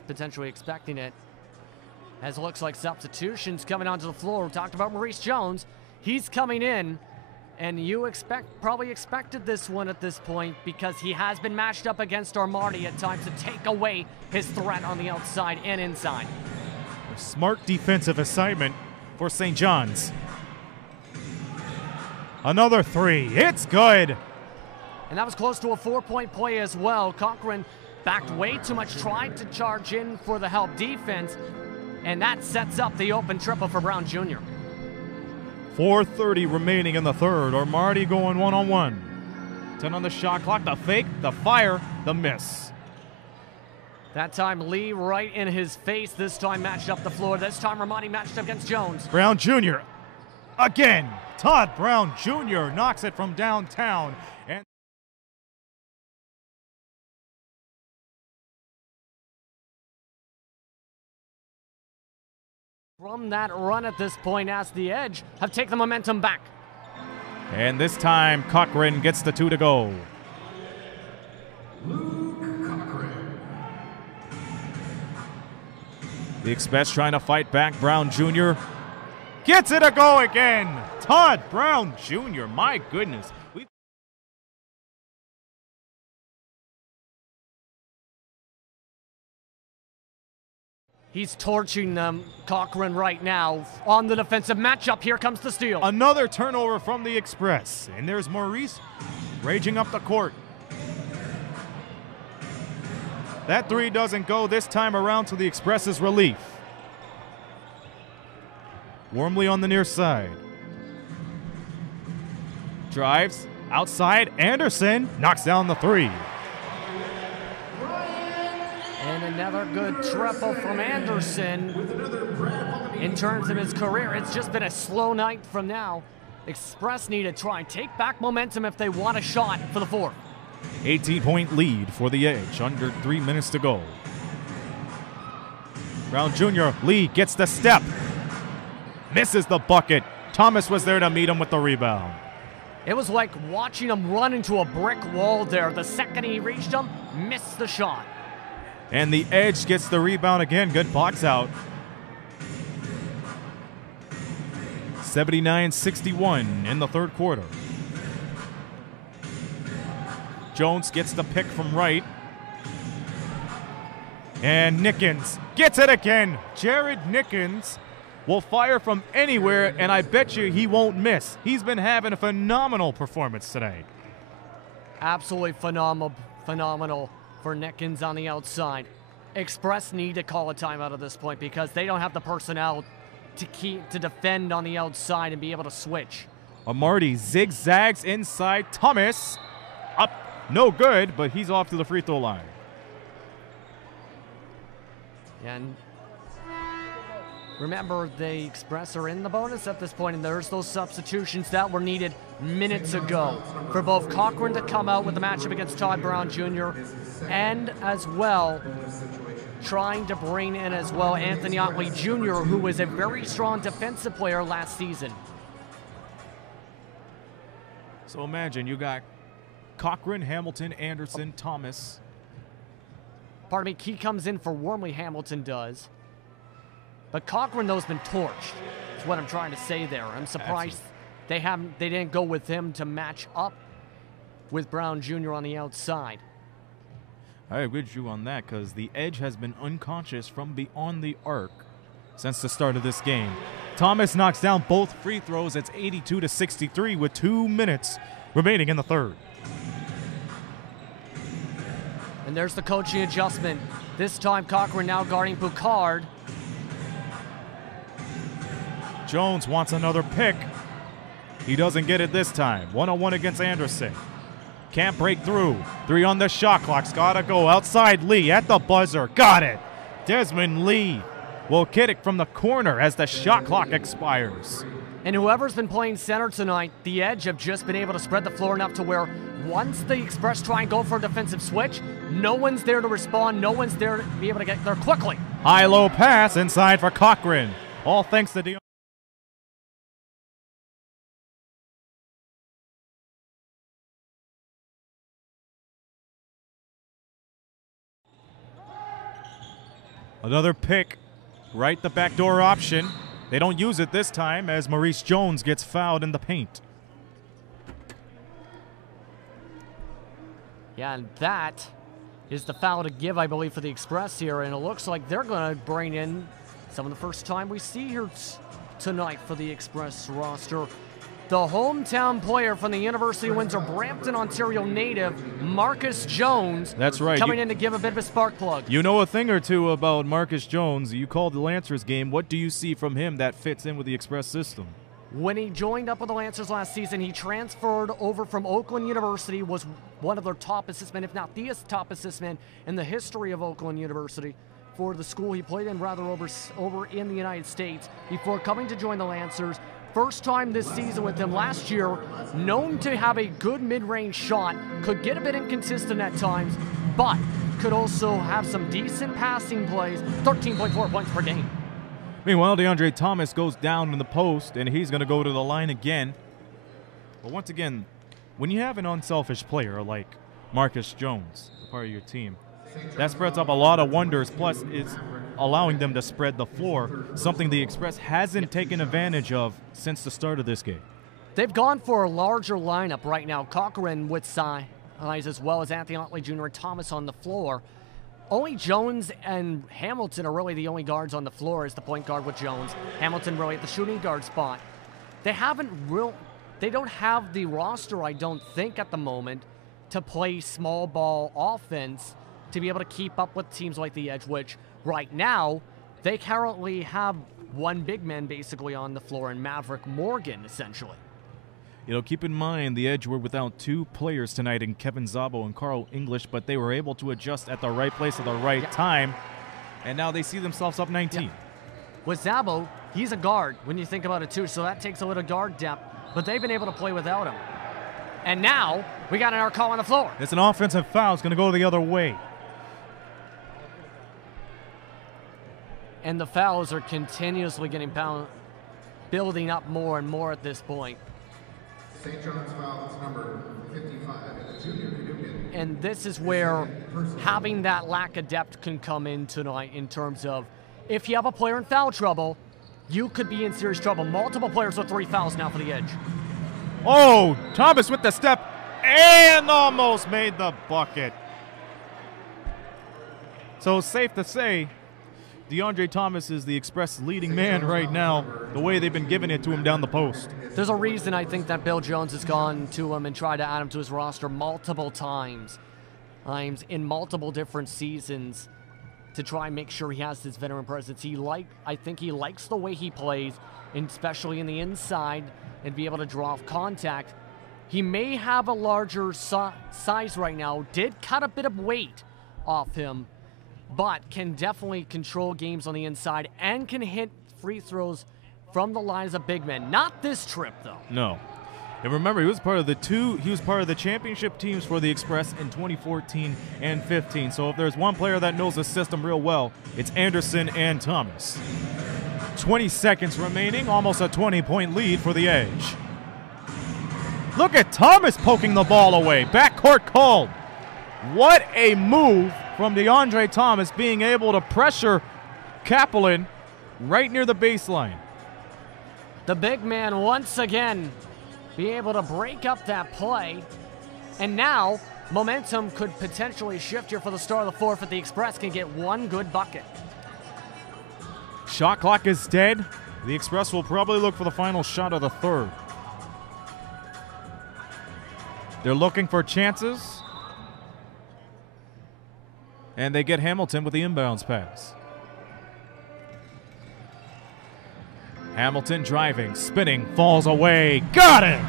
potentially expecting it. As it looks like substitutions coming onto the floor. We talked about Maurice Jones. He's coming in, and you probably expected this one at this point because he has been matched up against Armardi at times to take away his threat on the outside and inside. A smart defensive assignment for St. John's. Another three. It's good. And that was close to a 4-point play as well. Cochran backed way too much, tried to charge in for the help defense, and that sets up the open triple for Brown Jr. 4:30 remaining in the third. Armardi going one-on-one. 10 on the shot clock. The fake, the fire, the miss. That time Lee right in his face. This time matched up the floor. This time Armardi matched up against Jones. Brown Jr. again. Todd Brown Jr. knocks it from downtown. And from that run at this point, as the Edge have taken the momentum back. And this time, Cochran gets the two to go. The Express trying to fight back. Brown Jr. gets it a go again. Todd Brown Jr. My goodness. He's torching them, Cochran, right now. On the defensive matchup, here comes the steal. Another turnover from the Express. And there's Maurice raging up the court. That three doesn't go this time around to the Express's relief. Wormley on the near side. Drives outside. Anderson knocks down the three. And another good triple from Anderson. In terms of his career, it's just been a slow night from now. Express need to try and take back momentum if they want a shot for the fourth. 18-point lead for the Edge, under 3 minutes to go. Brown Jr. Lee gets the step. Misses the bucket. Thomas was there to meet him with the rebound. It was like watching him run into a brick wall there. The second he reached him, missed the shot. And the Edge gets the rebound again. Good box out. 79-61 in the third quarter. Jones gets the pick from right. And Nickens gets it again. Jared Nickens will fire from anywhere, and I bet you he won't miss. He's been having a phenomenal performance today. Absolutely phenomenal for Nickens on the outside. Express need to call a timeout at this point because they don't have the personnel to defend on the outside and be able to switch. Armardi zigzags inside. Thomas up, no good, but he's off to the free throw line. And remember, the Express are in the bonus at this point, and there's those substitutions that were needed minutes ago for both Cochran to come out with the matchup against Todd Brown Jr. and as well trying to bring in as well Anthony Otley Jr., who was a very strong defensive player last season. So imagine you got Cochran, Hamilton, Anderson, Thomas. Pardon me, Key comes in for Wormley, Hamilton does. But Cochran, though, has been torched. That's what I'm trying to say there. I'm surprised they didn't go with him to match up with Brown Jr. on the outside. I agree with you on that because the Edge has been unconscious from beyond the arc since the start of this game. Thomas knocks down both free throws. It's 82-63 with 2 minutes remaining in the third. And there's the coaching adjustment. This time Cochran now guarding Boucard. Jones wants another pick. He doesn't get it this time. 1-on-1 against Anderson. Can't break through. 3 on the shot clock's gotta go. Outside Lee at the buzzer. Got it. Desmond Lee will get it from the corner as the shot clock expires. And whoever's been playing center tonight, the Edge have just been able to spread the floor enough to where once the Express try and go for a defensive switch, no one's there to respond. No one's there to be able to get there quickly. High-low pass inside for Cochran. All thanks to Dion. Another pick, right the backdoor option. They don't use it this time as Maurice Jones gets fouled in the paint. Yeah, and that is the foul to give, I believe, for the Express here. And it looks like they're going to bring in some of the first time we see here tonight for the Express roster. The hometown player from the University of Windsor, Brampton, Ontario native, Marcus Jones. That's right. Coming in to give a bit of a spark plug. You know a thing or two about Marcus Jones. You called the Lancers game. What do you see from him that fits in with the Express system? When he joined up with the Lancers last season, he transferred over from Oakland University, was one of their top assist men, if not the top assist man in the history of Oakland University for the school he played in, rather over in the United States, before coming to join the Lancers. First time this season with them last year, known to have a good mid-range shot, could get a bit inconsistent at times, but could also have some decent passing plays, 13.4 points per game. Meanwhile, DeAndre Thomas goes down in the post, and he's going to go to the line again. But once again, when you have an unselfish player like Marcus Jones, part of your team, that spreads up a lot of wonders, plus it's allowing them to spread the floor, something the Express hasn't taken advantage of since the start of this game. They've gone for a larger lineup right now. Cochran with size, as well as Anthony Otley Jr. and Thomas on the floor. Only Jones and Hamilton are really the only guards on the floor as the point guard with Jones. Hamilton really at the shooting guard spot. They don't have the roster, I don't think, at the moment to play small ball offense to be able to keep up with teams like the Edge, which right now they currently have one big man basically on the floor in Maverick Morgan, essentially. You know, keep in mind the Edge were without 2 players tonight in Kevin Szabo and Carl English, but they were able to adjust at the right place at the right time, and now they see themselves up 19. Yeah. With Szabo, he's a guard when you think about it too, so that takes a little guard depth, but they've been able to play without him. And now we got our call on the floor. It's an offensive foul. It's going to go the other way. And the fouls are continuously getting building up more and more at this point. St. John's foul is number 55, Junior Newton. And this is where having that lack of depth can come in tonight in terms of if you have a player in foul trouble, you could be in serious trouble. Multiple players with 3 fouls now for the Edge. Oh, Thomas with the step and almost made the bucket. So safe to say, DeAndre Thomas is the Express leading man right now, the way they've been giving it to him down the post. There's a reason I think that Bill Jones has gone to him and tried to add him to his roster multiple times in multiple different seasons to try and make sure he has his veteran presence. I think he likes the way he plays, especially in the inside, and be able to draw off contact. He may have a larger size right now, did cut a bit of weight off him, but can definitely control games on the inside and can hit free throws from the line as a big man. Not this trip, though. No. And remember, he was part of the championship teams for the Express in 2014 and 15. So if there's one player that knows the system real well, it's Anderson and Thomas. 20 seconds remaining, almost a 20-point lead for the Edge. Look at Thomas poking the ball away. Backcourt called. What a move from DeAndre Thomas, being able to pressure Kaplan right near the baseline. The big man once again be able to break up that play. And now momentum could potentially shift here for the start of the fourth if the Express can get one good bucket. Shot clock is dead. The Express will probably look for the final shot of the third. They're looking for chances. And they get Hamilton with the inbounds pass. Hamilton driving, spinning, falls away. Got it!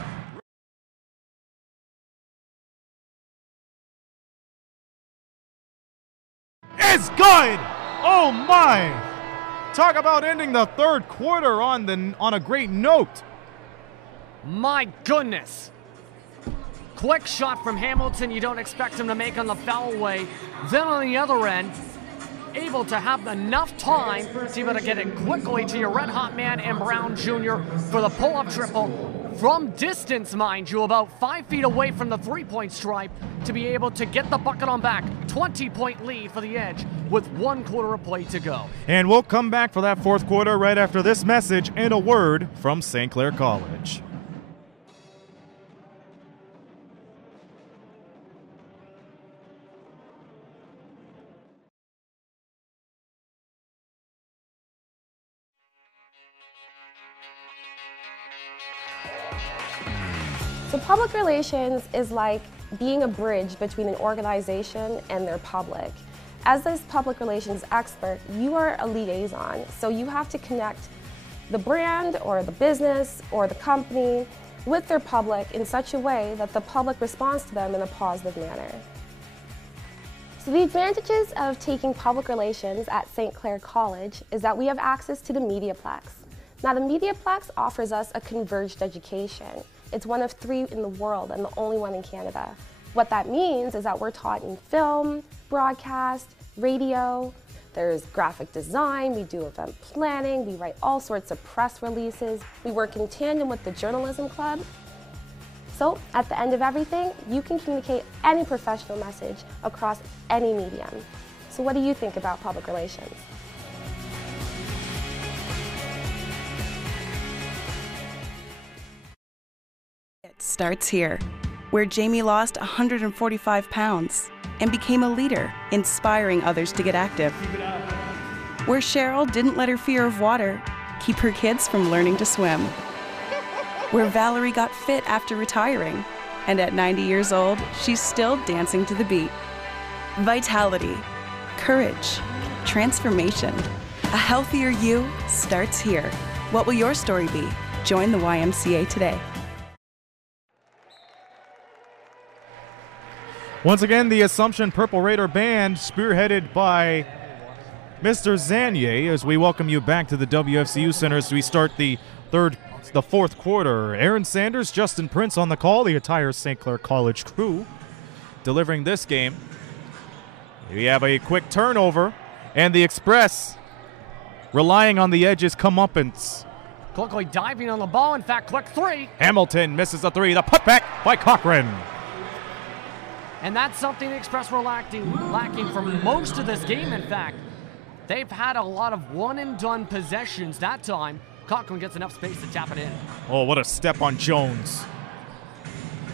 It's good! Oh my! Talk about ending the third quarter on a great note. My goodness. Quick shot from Hamilton you don't expect him to make on the foul way. Then on the other end, able to have enough time to be able to get it quickly to your red hot man and Brown Jr. for the pull-up triple. From distance, mind you, about 5 feet away from the three-point stripe to be able to get the bucket on back. 20-point lead for the Edge with 1 quarter of play to go. And we'll come back for that fourth quarter right after this message and a word from St. Clair College. So public relations is like being a bridge between an organization and their public. As this public relations expert, you are a liaison, so you have to connect the brand or the business or the company with their public in such a way that the public responds to them in a positive manner. So the advantages of taking public relations at St. Clair College is that we have access to the Mediaplex. Now the Mediaplex offers us a converged education. It's one of 3 in the world and the only one in Canada. What that means is that we're taught in film, broadcast, radio, there's graphic design, we do event planning, we write all sorts of press releases, we work in tandem with the journalism club. So at the end of everything, you can communicate any professional message across any medium. So what do you think about public relations? Starts here, where Jamie lost 145 pounds and became a leader, inspiring others to get active. Where Cheryl didn't let her fear of water keep her kids from learning to swim. Where Valerie got fit after retiring, and at 90 years old, she's still dancing to the beat. Vitality, courage, transformation. A healthier you starts here. What will your story be? Join the YMCA today. Once again, the Assumption Purple Raider Band, spearheaded by Mr. Zanier, as we welcome you back to the WFCU Center as we start the fourth quarter. Aaron Sanders, Justin Prince on the call, the entire St. Clair College crew delivering this game. We have a quick turnover, and the Express relying on the Edge's comeuppance. Quickly diving on the ball, in fact, quick 3. Hamilton misses the 3, the putback by Cochran. And that's something the Express were lacking for most of this game, in fact. They've had a lot of one-and-done possessions that time. Cochran gets enough space to tap it in. Oh, what a step on Jones.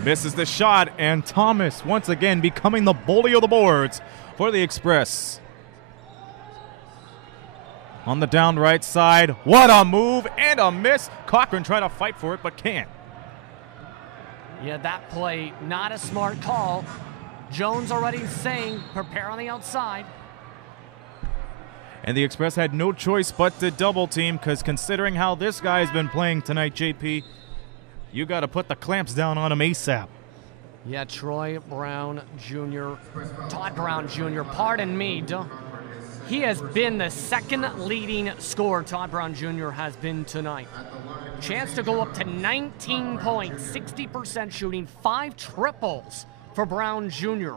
Misses the shot, and Thomas once again becoming the bully of the boards for the Express. On the down right side, what a move and a miss. Cochran trying to fight for it, but can't. Yeah, that play, not a smart call. Jones already saying, prepare on the outside. And the Express had no choice but to double team, because considering how this guy's been playing tonight, JP, you got to put the clamps down on him ASAP. Yeah, Todd Brown Jr., pardon me. He has been the second leading scorer Todd Brown Jr. has been tonight. Chance to go up to 19 points, 60% shooting, 5 triples for Brown Jr.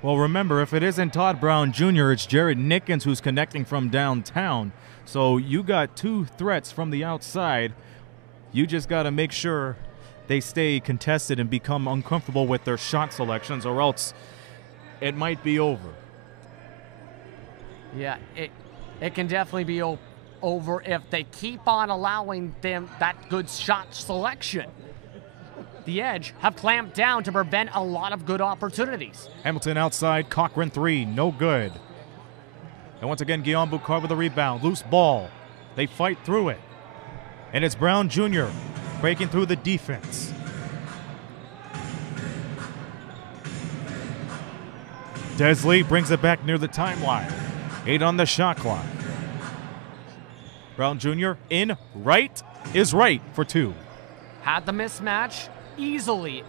Well, remember, if it isn't Todd Brown Jr., it's Jared Nickens who's connecting from downtown. So you got 2 threats from the outside. You just got to make sure they stay contested and become uncomfortable with their shot selections, or else it might be over. Yeah, it can definitely be over if they keep on allowing them that good shot selection. The Edge have clamped down to prevent a lot of good opportunities. Hamilton outside, Cochran 3, no good. And once again, Guillaume Boucard with a rebound, loose ball. They fight through it. And it's Brown Jr. breaking through the defense. Desley brings it back near the timeline. 8 on the shot clock. Brown Jr. in right is right for 2. Had the mismatch, easily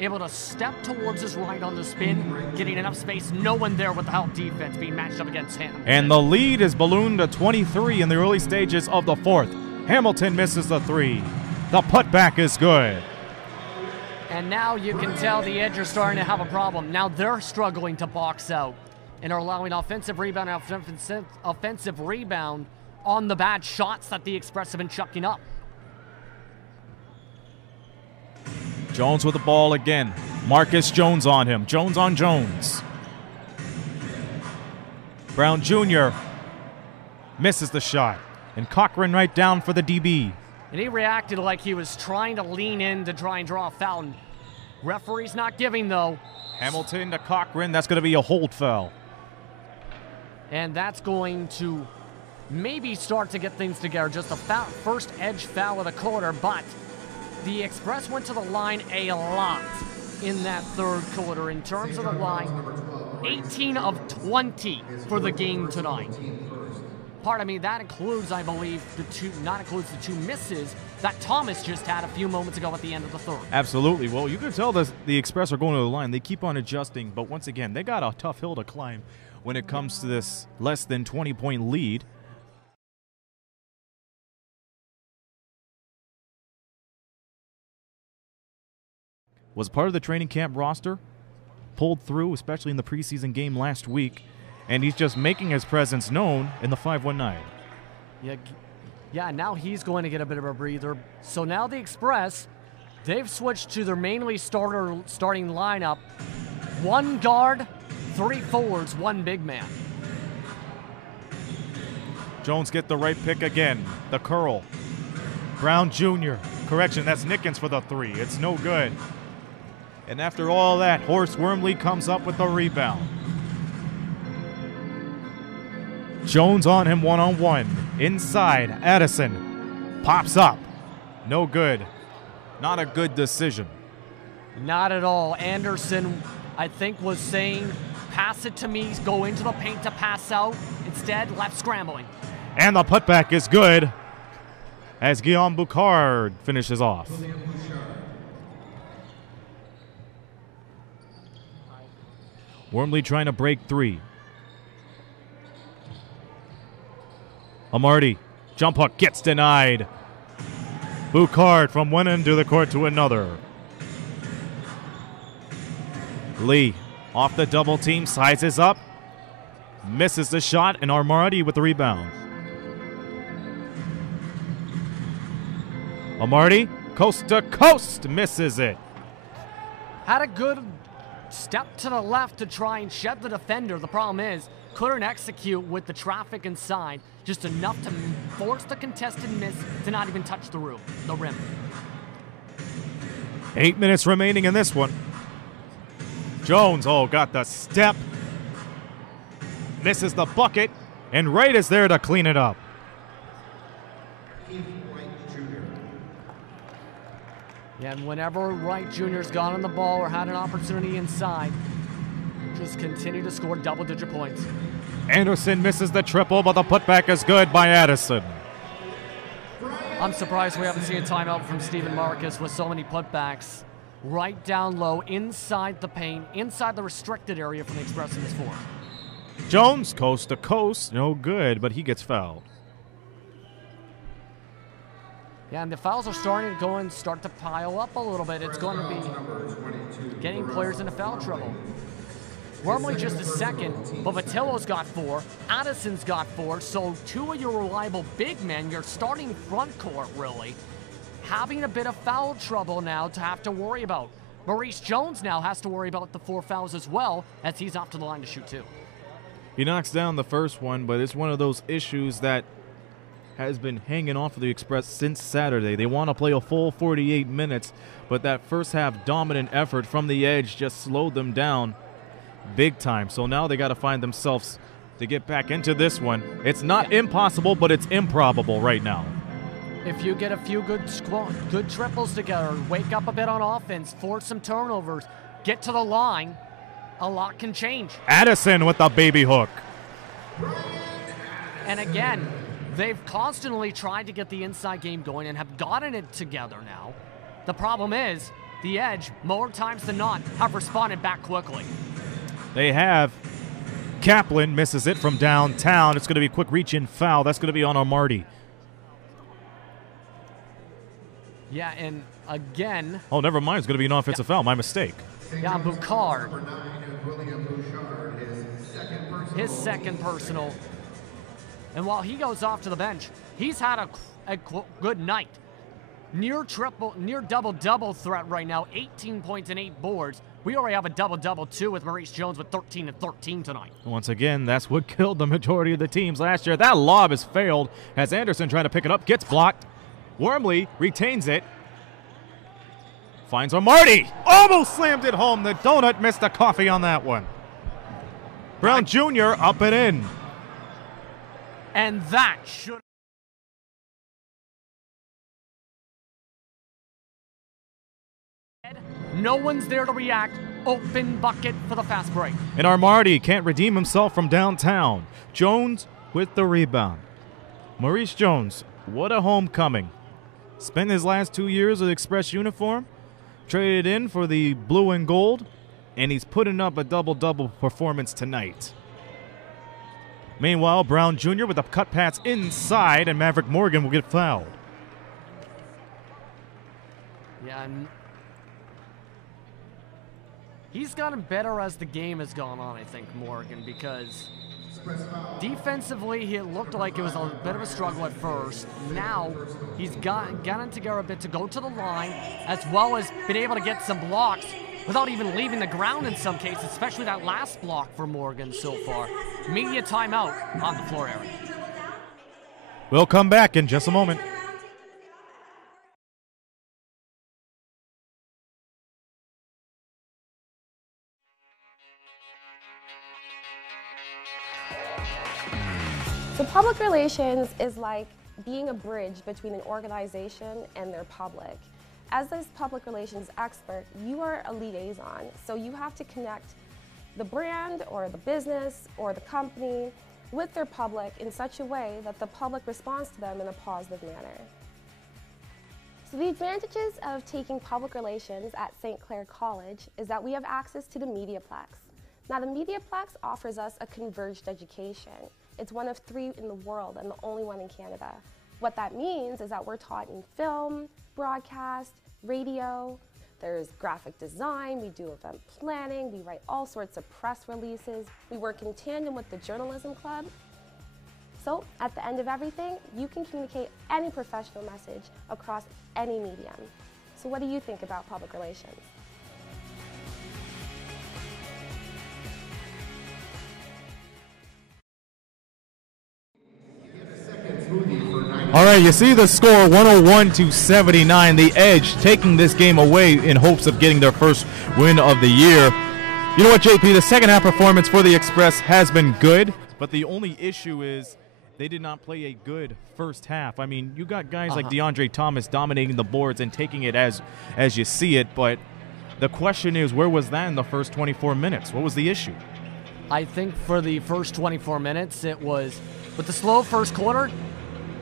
able to step towards his right on the spin, getting enough space, no one there with the help defense being matched up against him. And the lead is ballooned to 23 in the early stages of the 4th. Hamilton misses the 3. The putback is good. And now you can tell the Edge are starting to have a problem. Now they're struggling to box out and are allowing offensive rebound on the bad shots that the Express have been chucking up. Jones with the ball again. Marcus Jones on him. Jones on Jones. Brown Jr. misses the shot. And Cochran right down for the DB. And he reacted like he was trying to lean in to try and draw a foul. And referee's not giving, though. Hamilton to Cochran. That's going to be a hold foul. And that's going to maybe start to get things together. Just a first Edge foul of the quarter, but the Express went to the line a lot in that 3rd quarter in terms of the line. 18 of 20 for the game tonight. Pardon me, that includes, I believe, includes the 2 misses that Thomas just had a few moments ago at the end of the 3rd. Absolutely. Well, you can tell the Express are going to the line. They keep on adjusting, but once again, they got a tough hill to climb when it comes to this less than 20-point lead. Was part of the training camp roster, pulled through, especially in the preseason game last week, and he's just making his presence known in the 5-1-9. Yeah, now he's going to get a bit of a breather. So now the Express, they've switched to their mainly starting lineup. 1 guard, 3 forwards, 1 big man. Jones get the right pick again. The curl. Brown Jr. Correction, that's Nickens for the 3. It's no good. And after all that, Forrest Wormley comes up with the rebound. Jones on him one-on-one. Inside, Addison pops up. No good. Not a good decision. Not at all. Anderson, I think, was saying, pass it to me, go into the paint to pass out. Instead, left scrambling. And the putback is good as Guillaume Boucard finishes off. Wormley trying to break 3. Amarty, jump hook gets denied. Boucard from one end of the court to another. Lee off the double team, sizes up, misses the shot, and Amarty with the rebound. Amarty, coast to coast, misses it. Had a good step to the left to try and shed the defender. The problem is, couldn't execute with the traffic inside, just enough to force the contested miss to not even touch the rim. 8 minutes remaining in this one. Jones, got the step. Misses the bucket, and Wright is there to clean it up. Yeah, and whenever Wright Jr.'s gone on the ball or had an opportunity inside, just continue to score double-digit points. Anderson misses the triple, but the putback is good by Addison. I'm surprised we haven't seen a timeout from Stephen Marcus with so many putbacks. Right down low, inside the paint, inside the restricted area from the Express in this 4th. Jones, coast to coast, no good, but he gets fouled. Yeah, and the fouls are starting to start to pile up a little bit. It's going to be getting players into foul trouble. Wormley just a second, but Vitello's got 4. Addison's got 4. So 2 of your reliable big men, your starting front court, really, having a bit of foul trouble now to have to worry about. Maurice Jones now has to worry about the 4 fouls as well, as he's off to the line to shoot 2. He knocks down the first one, but it's one of those issues that has been hanging on for the Express since Saturday. They want to play a full 48 minutes, but that first half dominant effort from the Edge just slowed them down big time. So now they got to find themselves to get back into this one. It's not impossible, but it's improbable right now. If you get a few good triples together, wake up a bit on offense, force some turnovers, get to the line, a lot can change. Addison with the baby hook. And again, they've constantly tried to get the inside game going and have gotten it together now. The problem is, the Edge, more times than not, have responded back quickly. They have. Kaplan misses it from downtown. It's going to be a quick reach-in foul. That's going to be on Marty. Yeah, and again... Oh, never mind. It's going to be an offensive foul. My mistake. Yeah, Boucard. His second personal. And while he goes off to the bench, he's had a good night. Near double-double threat right now, 18 points and 8 boards. We already have a double-double, too, with Maurice Jones with 13 and 13 tonight. Once again, that's what killed the majority of the teams last year. That lob has failed as Anderson trying to pick it up, gets blocked. Wormley retains it. Finds Marty. Almost slammed it home. The donut missed the coffee on that one. Brown Jr. up and in. And that should... No one's there to react. Open bucket for the fast break. And Marty can't redeem himself from downtown. Jones with the rebound. Maurice Jones, what a homecoming. Spent his last 2 years with Express uniform, traded in for the blue and gold, and he's putting up a double-double performance tonight. Meanwhile, Brown Jr. with a cut pass inside, and Maverick Morgan will get fouled. Yeah, and he's gotten better as the game has gone on, I think, Morgan, because defensively, it looked like it was a bit of a struggle at first. Now, he's gotten together a bit to go to the line, as well as been able to get some blocks without even leaving the ground in some cases, especially that last block for Morgan so far. Media timeout on the floor area. We'll come back in just a moment. So public relations is like being a bridge between an organization and their public. As this public relations expert, you are a liaison, so you have to connect the brand or the business or the company with their public in such a way that the public responds to them in a positive manner. So the advantages of taking public relations at St. Clair College is that we have access to the Mediaplex. Now the Mediaplex offers us a converged education. It's one of 3 in the world and the only one in Canada. What that means is that we're taught in film, broadcast, radio, there's graphic design, we do event planning, we write all sorts of press releases, we work in tandem with the journalism club. So at the end of everything, you can communicate any professional message across any medium. So what do you think about public relations? All right, you see the score, 101-79. The Edge taking this game away in hopes of getting their first win of the year. You know what, JP? The second half performance for the Express has been good, but the only issue is they did not play a good first half. I mean, you got guys like DeAndre Thomas dominating the boards and taking it as you see it, but the question is, where was that in the first 24 minutes? What was the issue? I think for the first 24 minutes, it was, with the slow first quarter,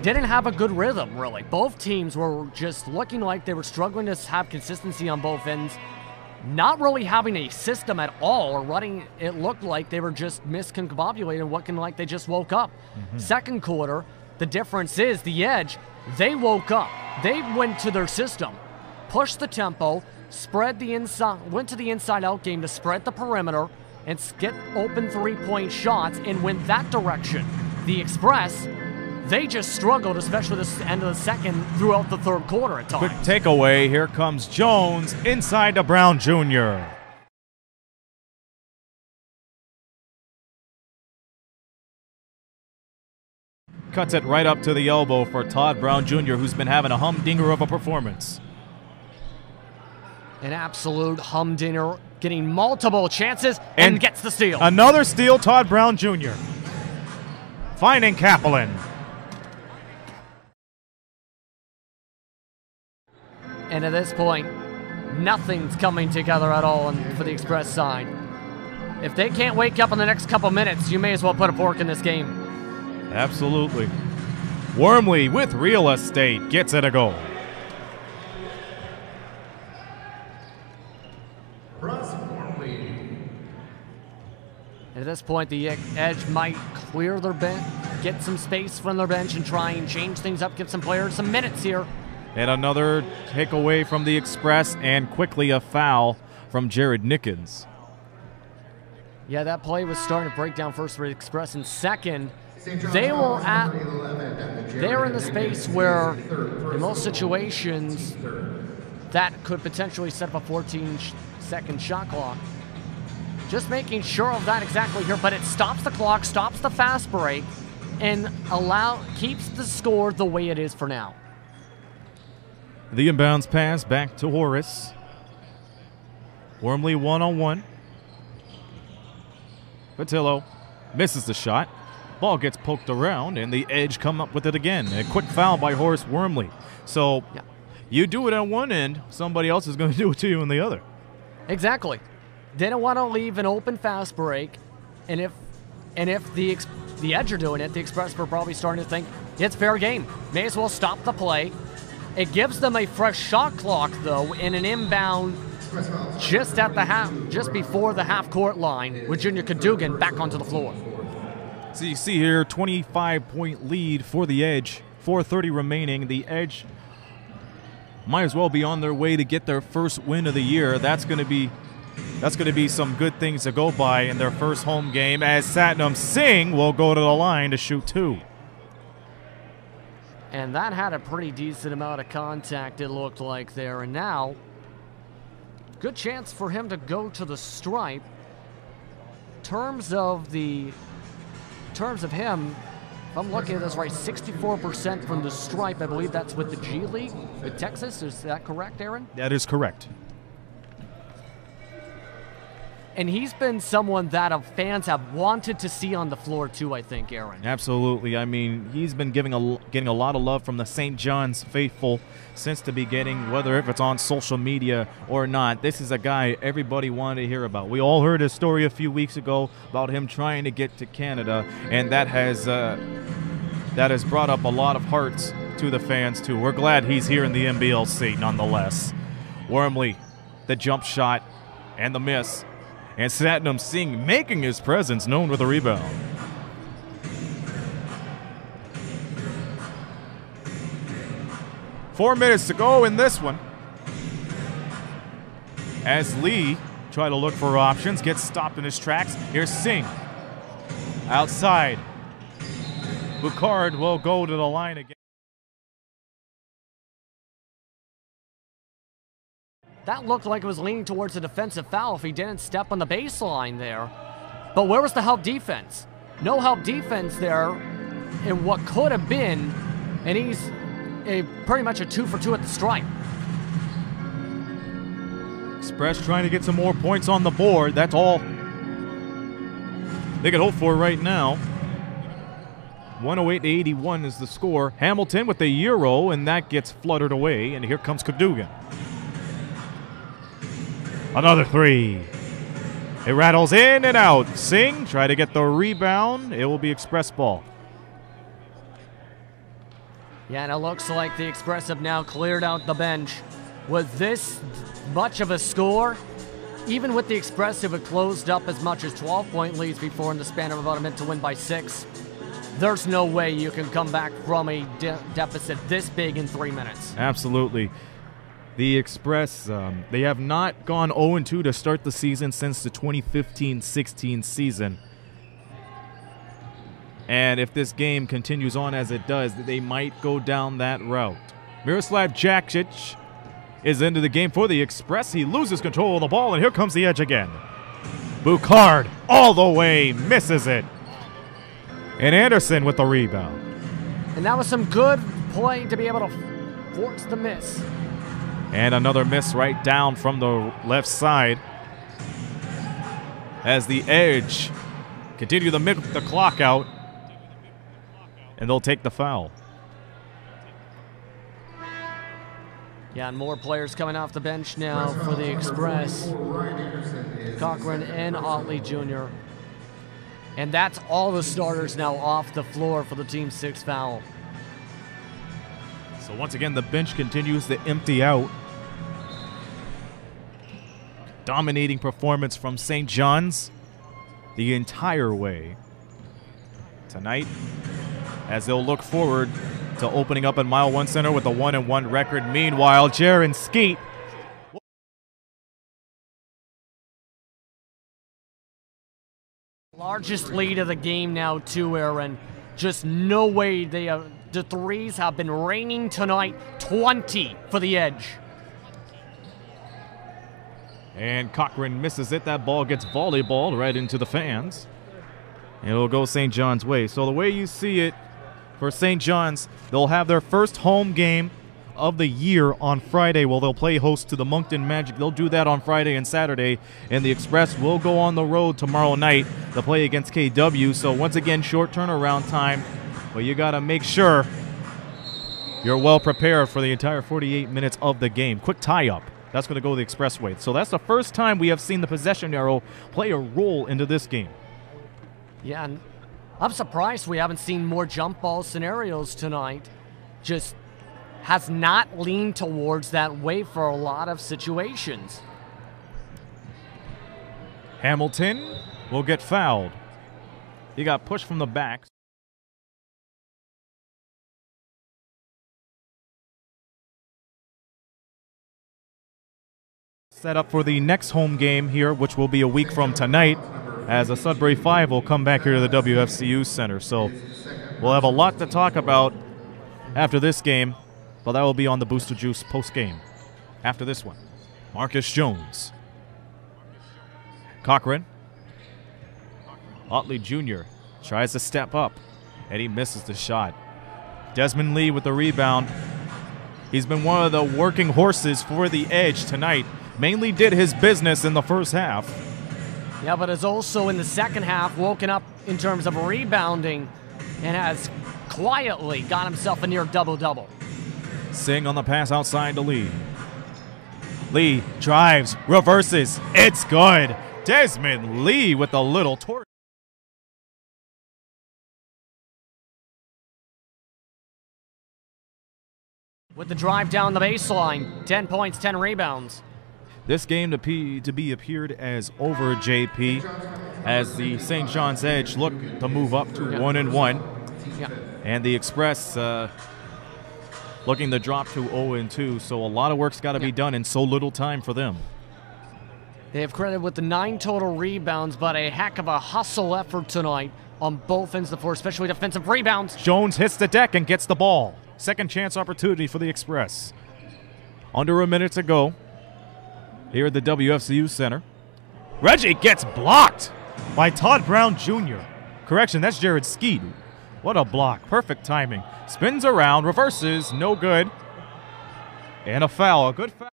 didn't have a good rhythm, really. Both teams were just looking like they were struggling to have consistency on both ends, not really having a system at all, or running, it looked like they were just miscombobulated, looking like they just woke up. Second quarter, the difference is the Edge, they woke up. They went to their system, pushed the tempo, spread the inside, went to the inside-out game to spread the perimeter and get open three-point shots and went that direction. The Express, they just struggled, especially this end of the second, throughout the third quarter at times. Quick takeaway. Here comes Jones inside to Brown Jr. Cuts it right up to the elbow for Todd Brown Jr., who's been having a humdinger of a performance. An absolute humdinger, getting multiple chances and gets the steal. Another steal, Todd Brown Jr. finding Kaplan. And at this point, nothing's coming together at all for the Express side. If they can't wake up in the next couple minutes, you may as well put a fork in this game. Absolutely. Wormley with real estate gets it a goal. At this point, the Edge might clear their bench, get some space from their bench, and try and change things up, give some players some minutes here. And another takeaway from the Express, and quickly a foul from Jared Nickens. Yeah, that play was starting to break down first for the Express, and second, they're in the space where, in most situations, that could potentially set up a 14-second shot clock. Just making sure of that exactly here, but it stops the clock, stops the fast break, and keeps the score the way it is for now. The inbounds pass back to Horace. Wormley one-on-one. Patillo misses the shot. Ball gets poked around, and the Edge come up with it again. A quick foul by Forrest Wormley. So you do it on one end, somebody else is going to do it to you on the other. Exactly. They don't want to leave an open fast break, and if the Edge are doing it, the Express are probably starting to think it's fair game. May as well stop the play. It gives them a fresh shot clock, though, in an inbound just before the half-court line with Junior Cadogan back onto the floor. So you see here, 25-point lead for the Edge. 4:30 remaining. The Edge might as well be on their way to get their first win of the year. That's going to be some good things to go by in their first home game, as Satnam Singh will go to the line to shoot 2. And that had a pretty decent amount of contact, it looked like there. And now, good chance for him to go to the stripe. Terms of him, if I'm looking at this right, 64% from the stripe. I believe that's with the G League, with Texas. Is that correct, Aaron? That is correct. And he's been someone that fans have wanted to see on the floor too, I think, Aaron. Absolutely. I mean, he's been getting a lot of love from the St. John's faithful since the beginning, whether if it's on social media or not. This is a guy everybody wanted to hear about. We all heard his story a few weeks ago about him trying to get to Canada, and that has brought up a lot of hearts to the fans too. We're glad he's here in the NBLC nonetheless. Wormley, the jump shot and the miss. And Satnam Singh making his presence known with a rebound. Four minutes to go in this one. As Lee try to look for options, gets stopped in his tracks. Here's Singh. Outside. Boucard will go to the line again. That looked like it was leaning towards a defensive foul if he didn't step on the baseline there. But where was the help defense? No help defense there in what could have been, and he's pretty much a 2-for-2 at the stripe. Express trying to get some more points on the board. That's all they can hope for right now. 108-81 is the score. Hamilton with the Euro, and that gets fluttered away, and here comes Cadogan. Another three. It rattles in and out. Singh try to get the rebound. It will be Express ball. Yeah, and it looks like the Express have now cleared out the bench. With this much of a score, even with the Express who have closed up as much as 12-point leads before in the span of about a minute to win by 6, there's no way you can come back from a deficit this big in 3 minutes. Absolutely. The Express, they have not gone 0-2 to start the season since the 2015-16 season. And if this game continues on as it does, they might go down that route. Miroslav Jakic is into the game for the Express. He loses control of the ball, and here comes the Edge again. Boucard all the way, misses it. And Anderson with the rebound. And that was some good play to be able to force the miss. And another miss right down from the left side as the Edge continue to milk the clock out. and they'll take the foul. Yeah, and more players coming off the bench now for the Express. Cochran and Otley Jr. And that's all the starters now off the floor for the team's 6th foul. So once again, the bench continues to empty out. Dominating performance from St. John's the entire way tonight, as they'll look forward to opening up at Mile 1 Center with a 1-1 record. Meanwhile, Jaron Skeet largest lead of the game now too, Aaron. Just no way the threes have been raining tonight. 20 for the Edge. And Cochran misses it. That ball gets volleyballed right into the fans. And it'll go St. John's way. So the way you see it for St. John's, they'll have their first home game of the year on Friday. Well, they'll play host to the Moncton Magic. They'll do that on Friday and Saturday. And the Express will go on the road tomorrow night to play against KW. So once again, short turnaround time. But you got to make sure you're well prepared for the entire 48 minutes of the game. Quick tie-up. That's going to go the Express way. So that's the first time we have seen the possession arrow play a role into this game. Yeah, and I'm surprised we haven't seen more jump ball scenarios tonight. Just has not leaned towards that way for a lot of situations. Hamilton will get fouled. He got pushed from the back. Set up for the next home game here, which will be a week from tonight, as the Sudbury 5 will come back here to the WFCU Center. So we'll have a lot to talk about after this game, but that will be on the Booster Juice post-game. After this one, Marcus Jones. Cochran. Otley Jr. tries to step up, and he misses the shot. Desmond Lee with the rebound. He's been one of the working horses for the Edge tonight. Mainly did his business in the first half. Yeah, but has also in the second half woken up in terms of rebounding and has quietly got himself a near double-double. Singh on the pass outside to Lee. Lee drives, reverses, it's good. Desmond Lee with a little torque. With the drive down the baseline, 10 points, 10 rebounds. This game to be appeared as over, JP, as the St. John's Edge look to move up to 1-1. Yeah. And the Express looking to drop to 0-2. So a lot of work's got to be done in so little time for them. They have credit with the 9 total rebounds, but a heck of a hustle effort tonight on both ends of the floor, especially defensive rebounds. Jones hits the deck and gets the ball. Second chance opportunity for the Express. Under a minute to go here at the WFCU Center. Reggie gets blocked by Todd Brown Jr. Correction, that's Jared Skeet. What a block. Perfect timing. Spins around, reverses, no good. And a foul, a good foul.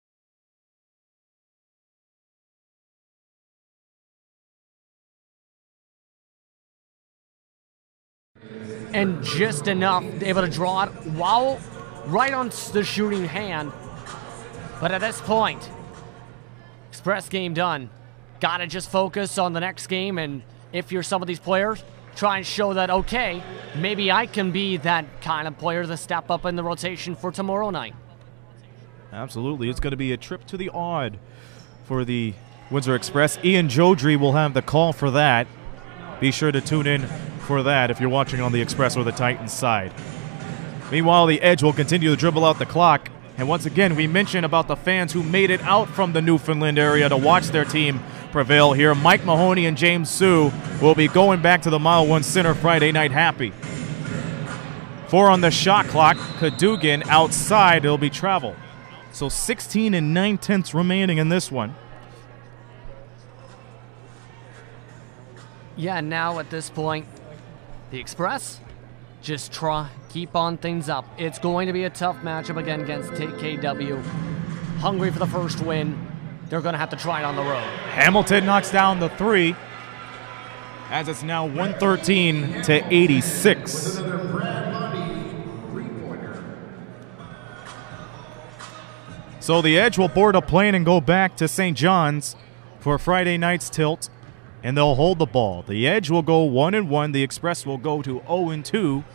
And just enough, able to draw it while right on the shooting hand. But at this point, Express game done. Gotta just focus on the next game, and if you're some of these players, try and show that, okay, maybe I can be that kind of player to step up in the rotation for tomorrow night. Absolutely. It's going to be a trip to the odd for the Windsor Express. Ian Jodry will have the call for that. Be sure to tune in for that if you're watching on the Express or the Titans side. Meanwhile, the Edge will continue to dribble out the clock. And once again, we mentioned about the fans who made it out from the Newfoundland area to watch their team prevail here. Mike Mahoney and James Sue will be going back to the Mile 1 Center Friday night happy. 4 on the shot clock. Cadogan outside. It'll be travel. So 16 9/10 remaining in this one. Yeah, now at this point, the Express just keep on things up. It's going to be a tough matchup again against KW. Hungry for the first win. They're going to have to try it on the road. Hamilton knocks down the 3 as it's now 113 to 86. So the Edge will board a plane and go back to St. John's for Friday night's tilt, and they'll hold the ball. The Edge will go 1-1. The Express will go to 0-2,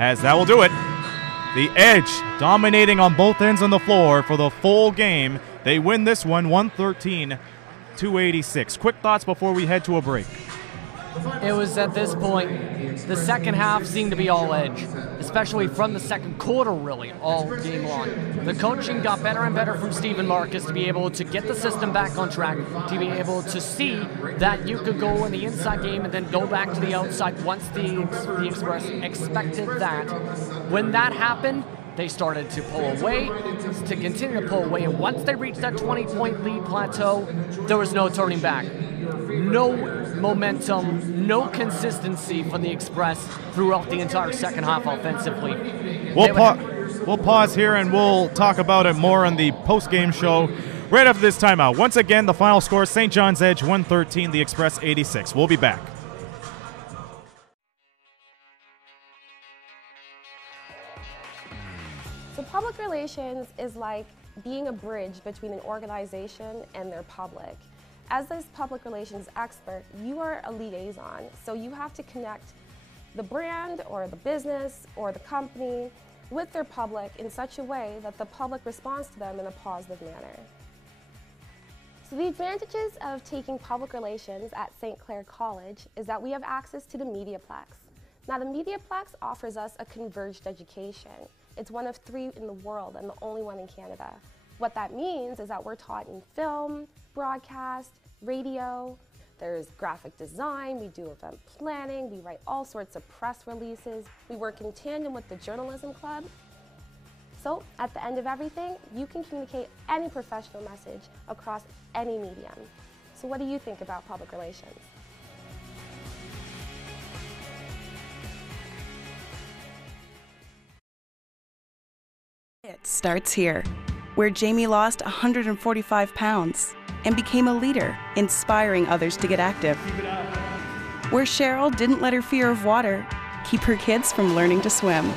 as that will do it. The Edge dominating on both ends on the floor for the full game. They win this one 113-86. Quick thoughts before we head to a break. It was at this point, the second half seemed to be all Edge, especially from the second quarter, really, all game long. The coaching got better and better from Stephen Marcus to be able to get the system back on track, to be able to see that you could go in the inside game and then go back to the outside once the Express expected that. When that happened, they started to pull away, to continue to pull away, and once they reached that 20-point lead plateau, there was no turning back. No momentum, no consistency for the Express throughout the entire second half offensively. We'll pause here and we'll talk about it more on the post-game show right after this timeout. Once again, the final score, St. John's Edge 113, the Express 86. We'll be back. So public relations is like being a bridge between an organization and their public. As this public relations expert, you are a liaison, so you have to connect the brand or the business or the company with their public in such a way that the public responds to them in a positive manner. So the advantages of taking public relations at St. Clair College is that we have access to the Mediaplex. Now the Mediaplex offers us a converged education. It's one of 3 in the world and the only one in Canada. What that means is that we're taught in film, broadcast, radio, there's graphic design, we do event planning, we write all sorts of press releases, we work in tandem with the journalism club. So at the end of everything, you can communicate any professional message across any medium. So what do you think about public relations? It starts here, where Jamie lost 145 pounds and became a leader, inspiring others to get active. Where Cheryl didn't let her fear of water keep her kids from learning to swim.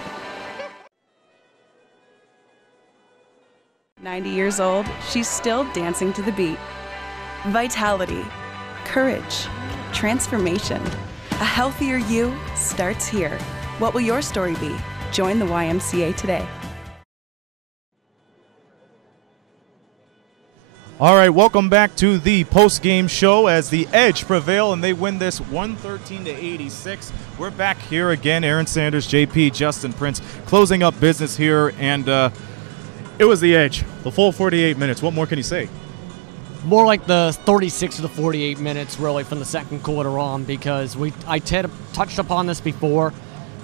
90 years old, she's still dancing to the beat. Vitality, courage, transformation. A healthier you starts here. What will your story be? Join the YMCA today. All right, welcome back to the post-game show as the Edge prevail and they win this 113-86. We're back here again. Aaron Sanders, JP, Justin Prince, closing up business here, and it was the Edge, the full 48 minutes. What more can you say? More like the 36 to the 48 minutes, really, from the second quarter on, because I touched upon this before.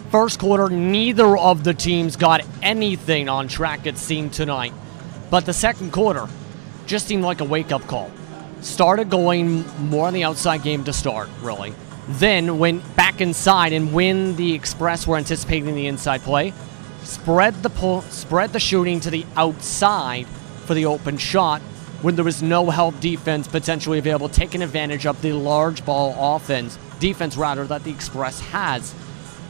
First quarter, neither of the teams got anything on track, it seemed, tonight. But the second quarter just seemed like a wake-up call. Started going more on the outside game to start, really. Then went back inside, and when the Express were anticipating the inside play, spread the shooting to the outside for the open shot when there was no help defense potentially available, taking advantage of the large ball defense that the Express has.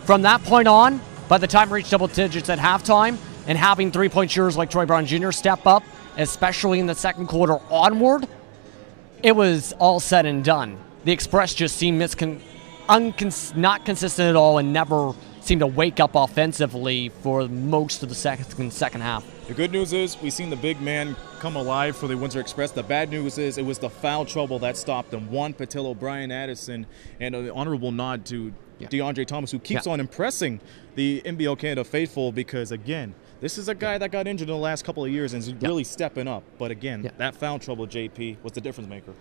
From that point on, by the time it reached double digits at halftime, and having three-point shooters like Troy Brown Jr. step up, especially in the second quarter onward, it was all said and done. The Express just seemed not consistent at all and never seemed to wake up offensively for most of the second half. The good news is we've seen the big man come alive for the Windsor Express. The bad news is it was the foul trouble that stopped them. Juan Patillo, Brian Addison, and an honorable nod to DeAndre Thomas, who keeps on impressing the NBL Canada faithful because, again, this is a guy that got injured in the last couple of years and is really stepping up. But again, that foul trouble, JP, was the difference maker.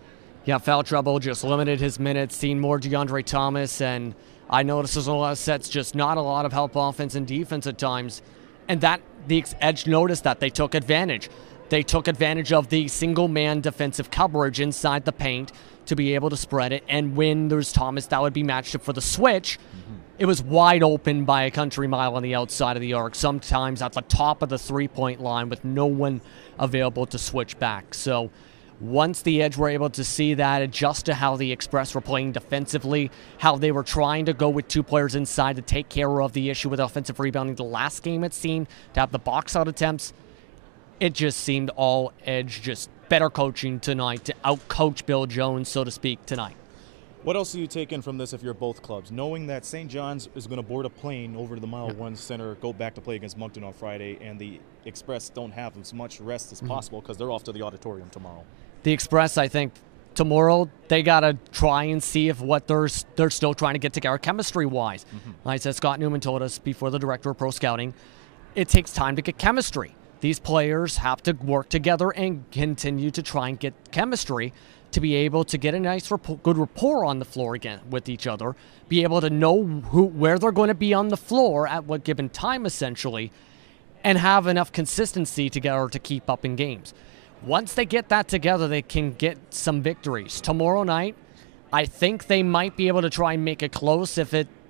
Yeah, foul trouble just limited his minutes, seen more DeAndre Thomas, and I noticed there's a lot of sets, just not a lot of help offense and defense at times. And that the Edge noticed that. They took advantage. They took advantage of the single-man defensive coverage inside the paint to be able to spread it. And when there's Thomas, that would be matched up for the switch. It was wide open by a country mile on the outside of the arc, sometimes at the top of the three-point line with no one available to switch back. So once the Edge were able to see that, adjust to how the Express were playing defensively, how they were trying to go with two players inside to take care of the issue with offensive rebounding the last game, it seemed, to have the box-out attempts, it just seemed all edge, just better coaching tonight to out-coach Bill Jones, so to speak, tonight. What else do you take in from this if you're both clubs? Knowing that St. John's is going to board a plane over to the Mile 1 Center, go back to play against Moncton on Friday, and the Express don't have as much rest as possible because they're off to the auditorium tomorrow. The Express, I think, tomorrow, they got to try and see if what they're still trying to get together chemistry-wise. Like I said, Scott Newman told us before, the director of pro scouting, it takes time to get chemistry. These players have to work together and continue to try and get chemistry to be able to get a nice good rapport on the floor again with each other, be able to know where they're going to be on the floor at what given time, essentially, and have enough consistency together to keep up in games. Once they get that together, they can get some victories. Tomorrow night, I think they might be able to try and make it close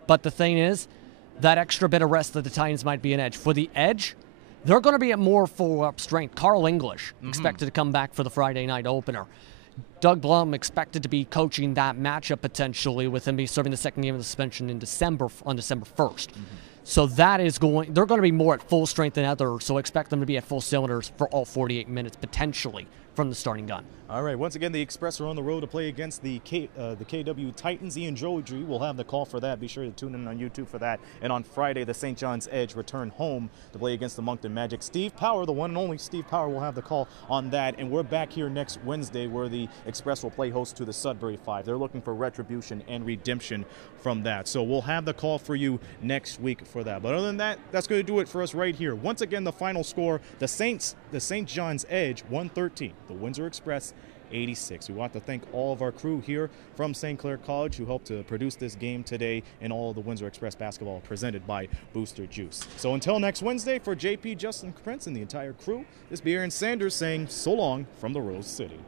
but the thing is, that extra bit of rest that the Titans might be an edge. For the edge, they're going to be at more full-up strength. Carl English expected to come back for the Friday night opener. Doug Blum expected to be coaching that matchup potentially, with him be serving the second game of the suspension in December, on December 1st. So they're going to be more at full strength than others, so expect them to be at full cylinders for all 48 minutes potentially from the starting gun. All right, once again, the Express are on the road to play against the KW Titans. Ian Joji will have the call for that. Be sure to tune in on YouTube for that. And on Friday, the St. John's Edge return home to play against the Moncton Magic. Steve Power, the one and only Steve Power, will have the call on that. And we're back here next Wednesday where the Express will play host to the Sudbury Five. They're looking for retribution and redemption from that. So we'll have the call for you next week for that. But other than that, that's going to do it for us right here. Once again, the final score, the St. John's Edge 113, the Windsor Express 86. We want to thank all of our crew here from St. Clair College who helped to produce this game today, and all of the Windsor Express basketball presented by Booster Juice. So until next Wednesday, for JP, Justin Prince, and the entire crew, this is Aaron Sanders saying so long from the Rose City.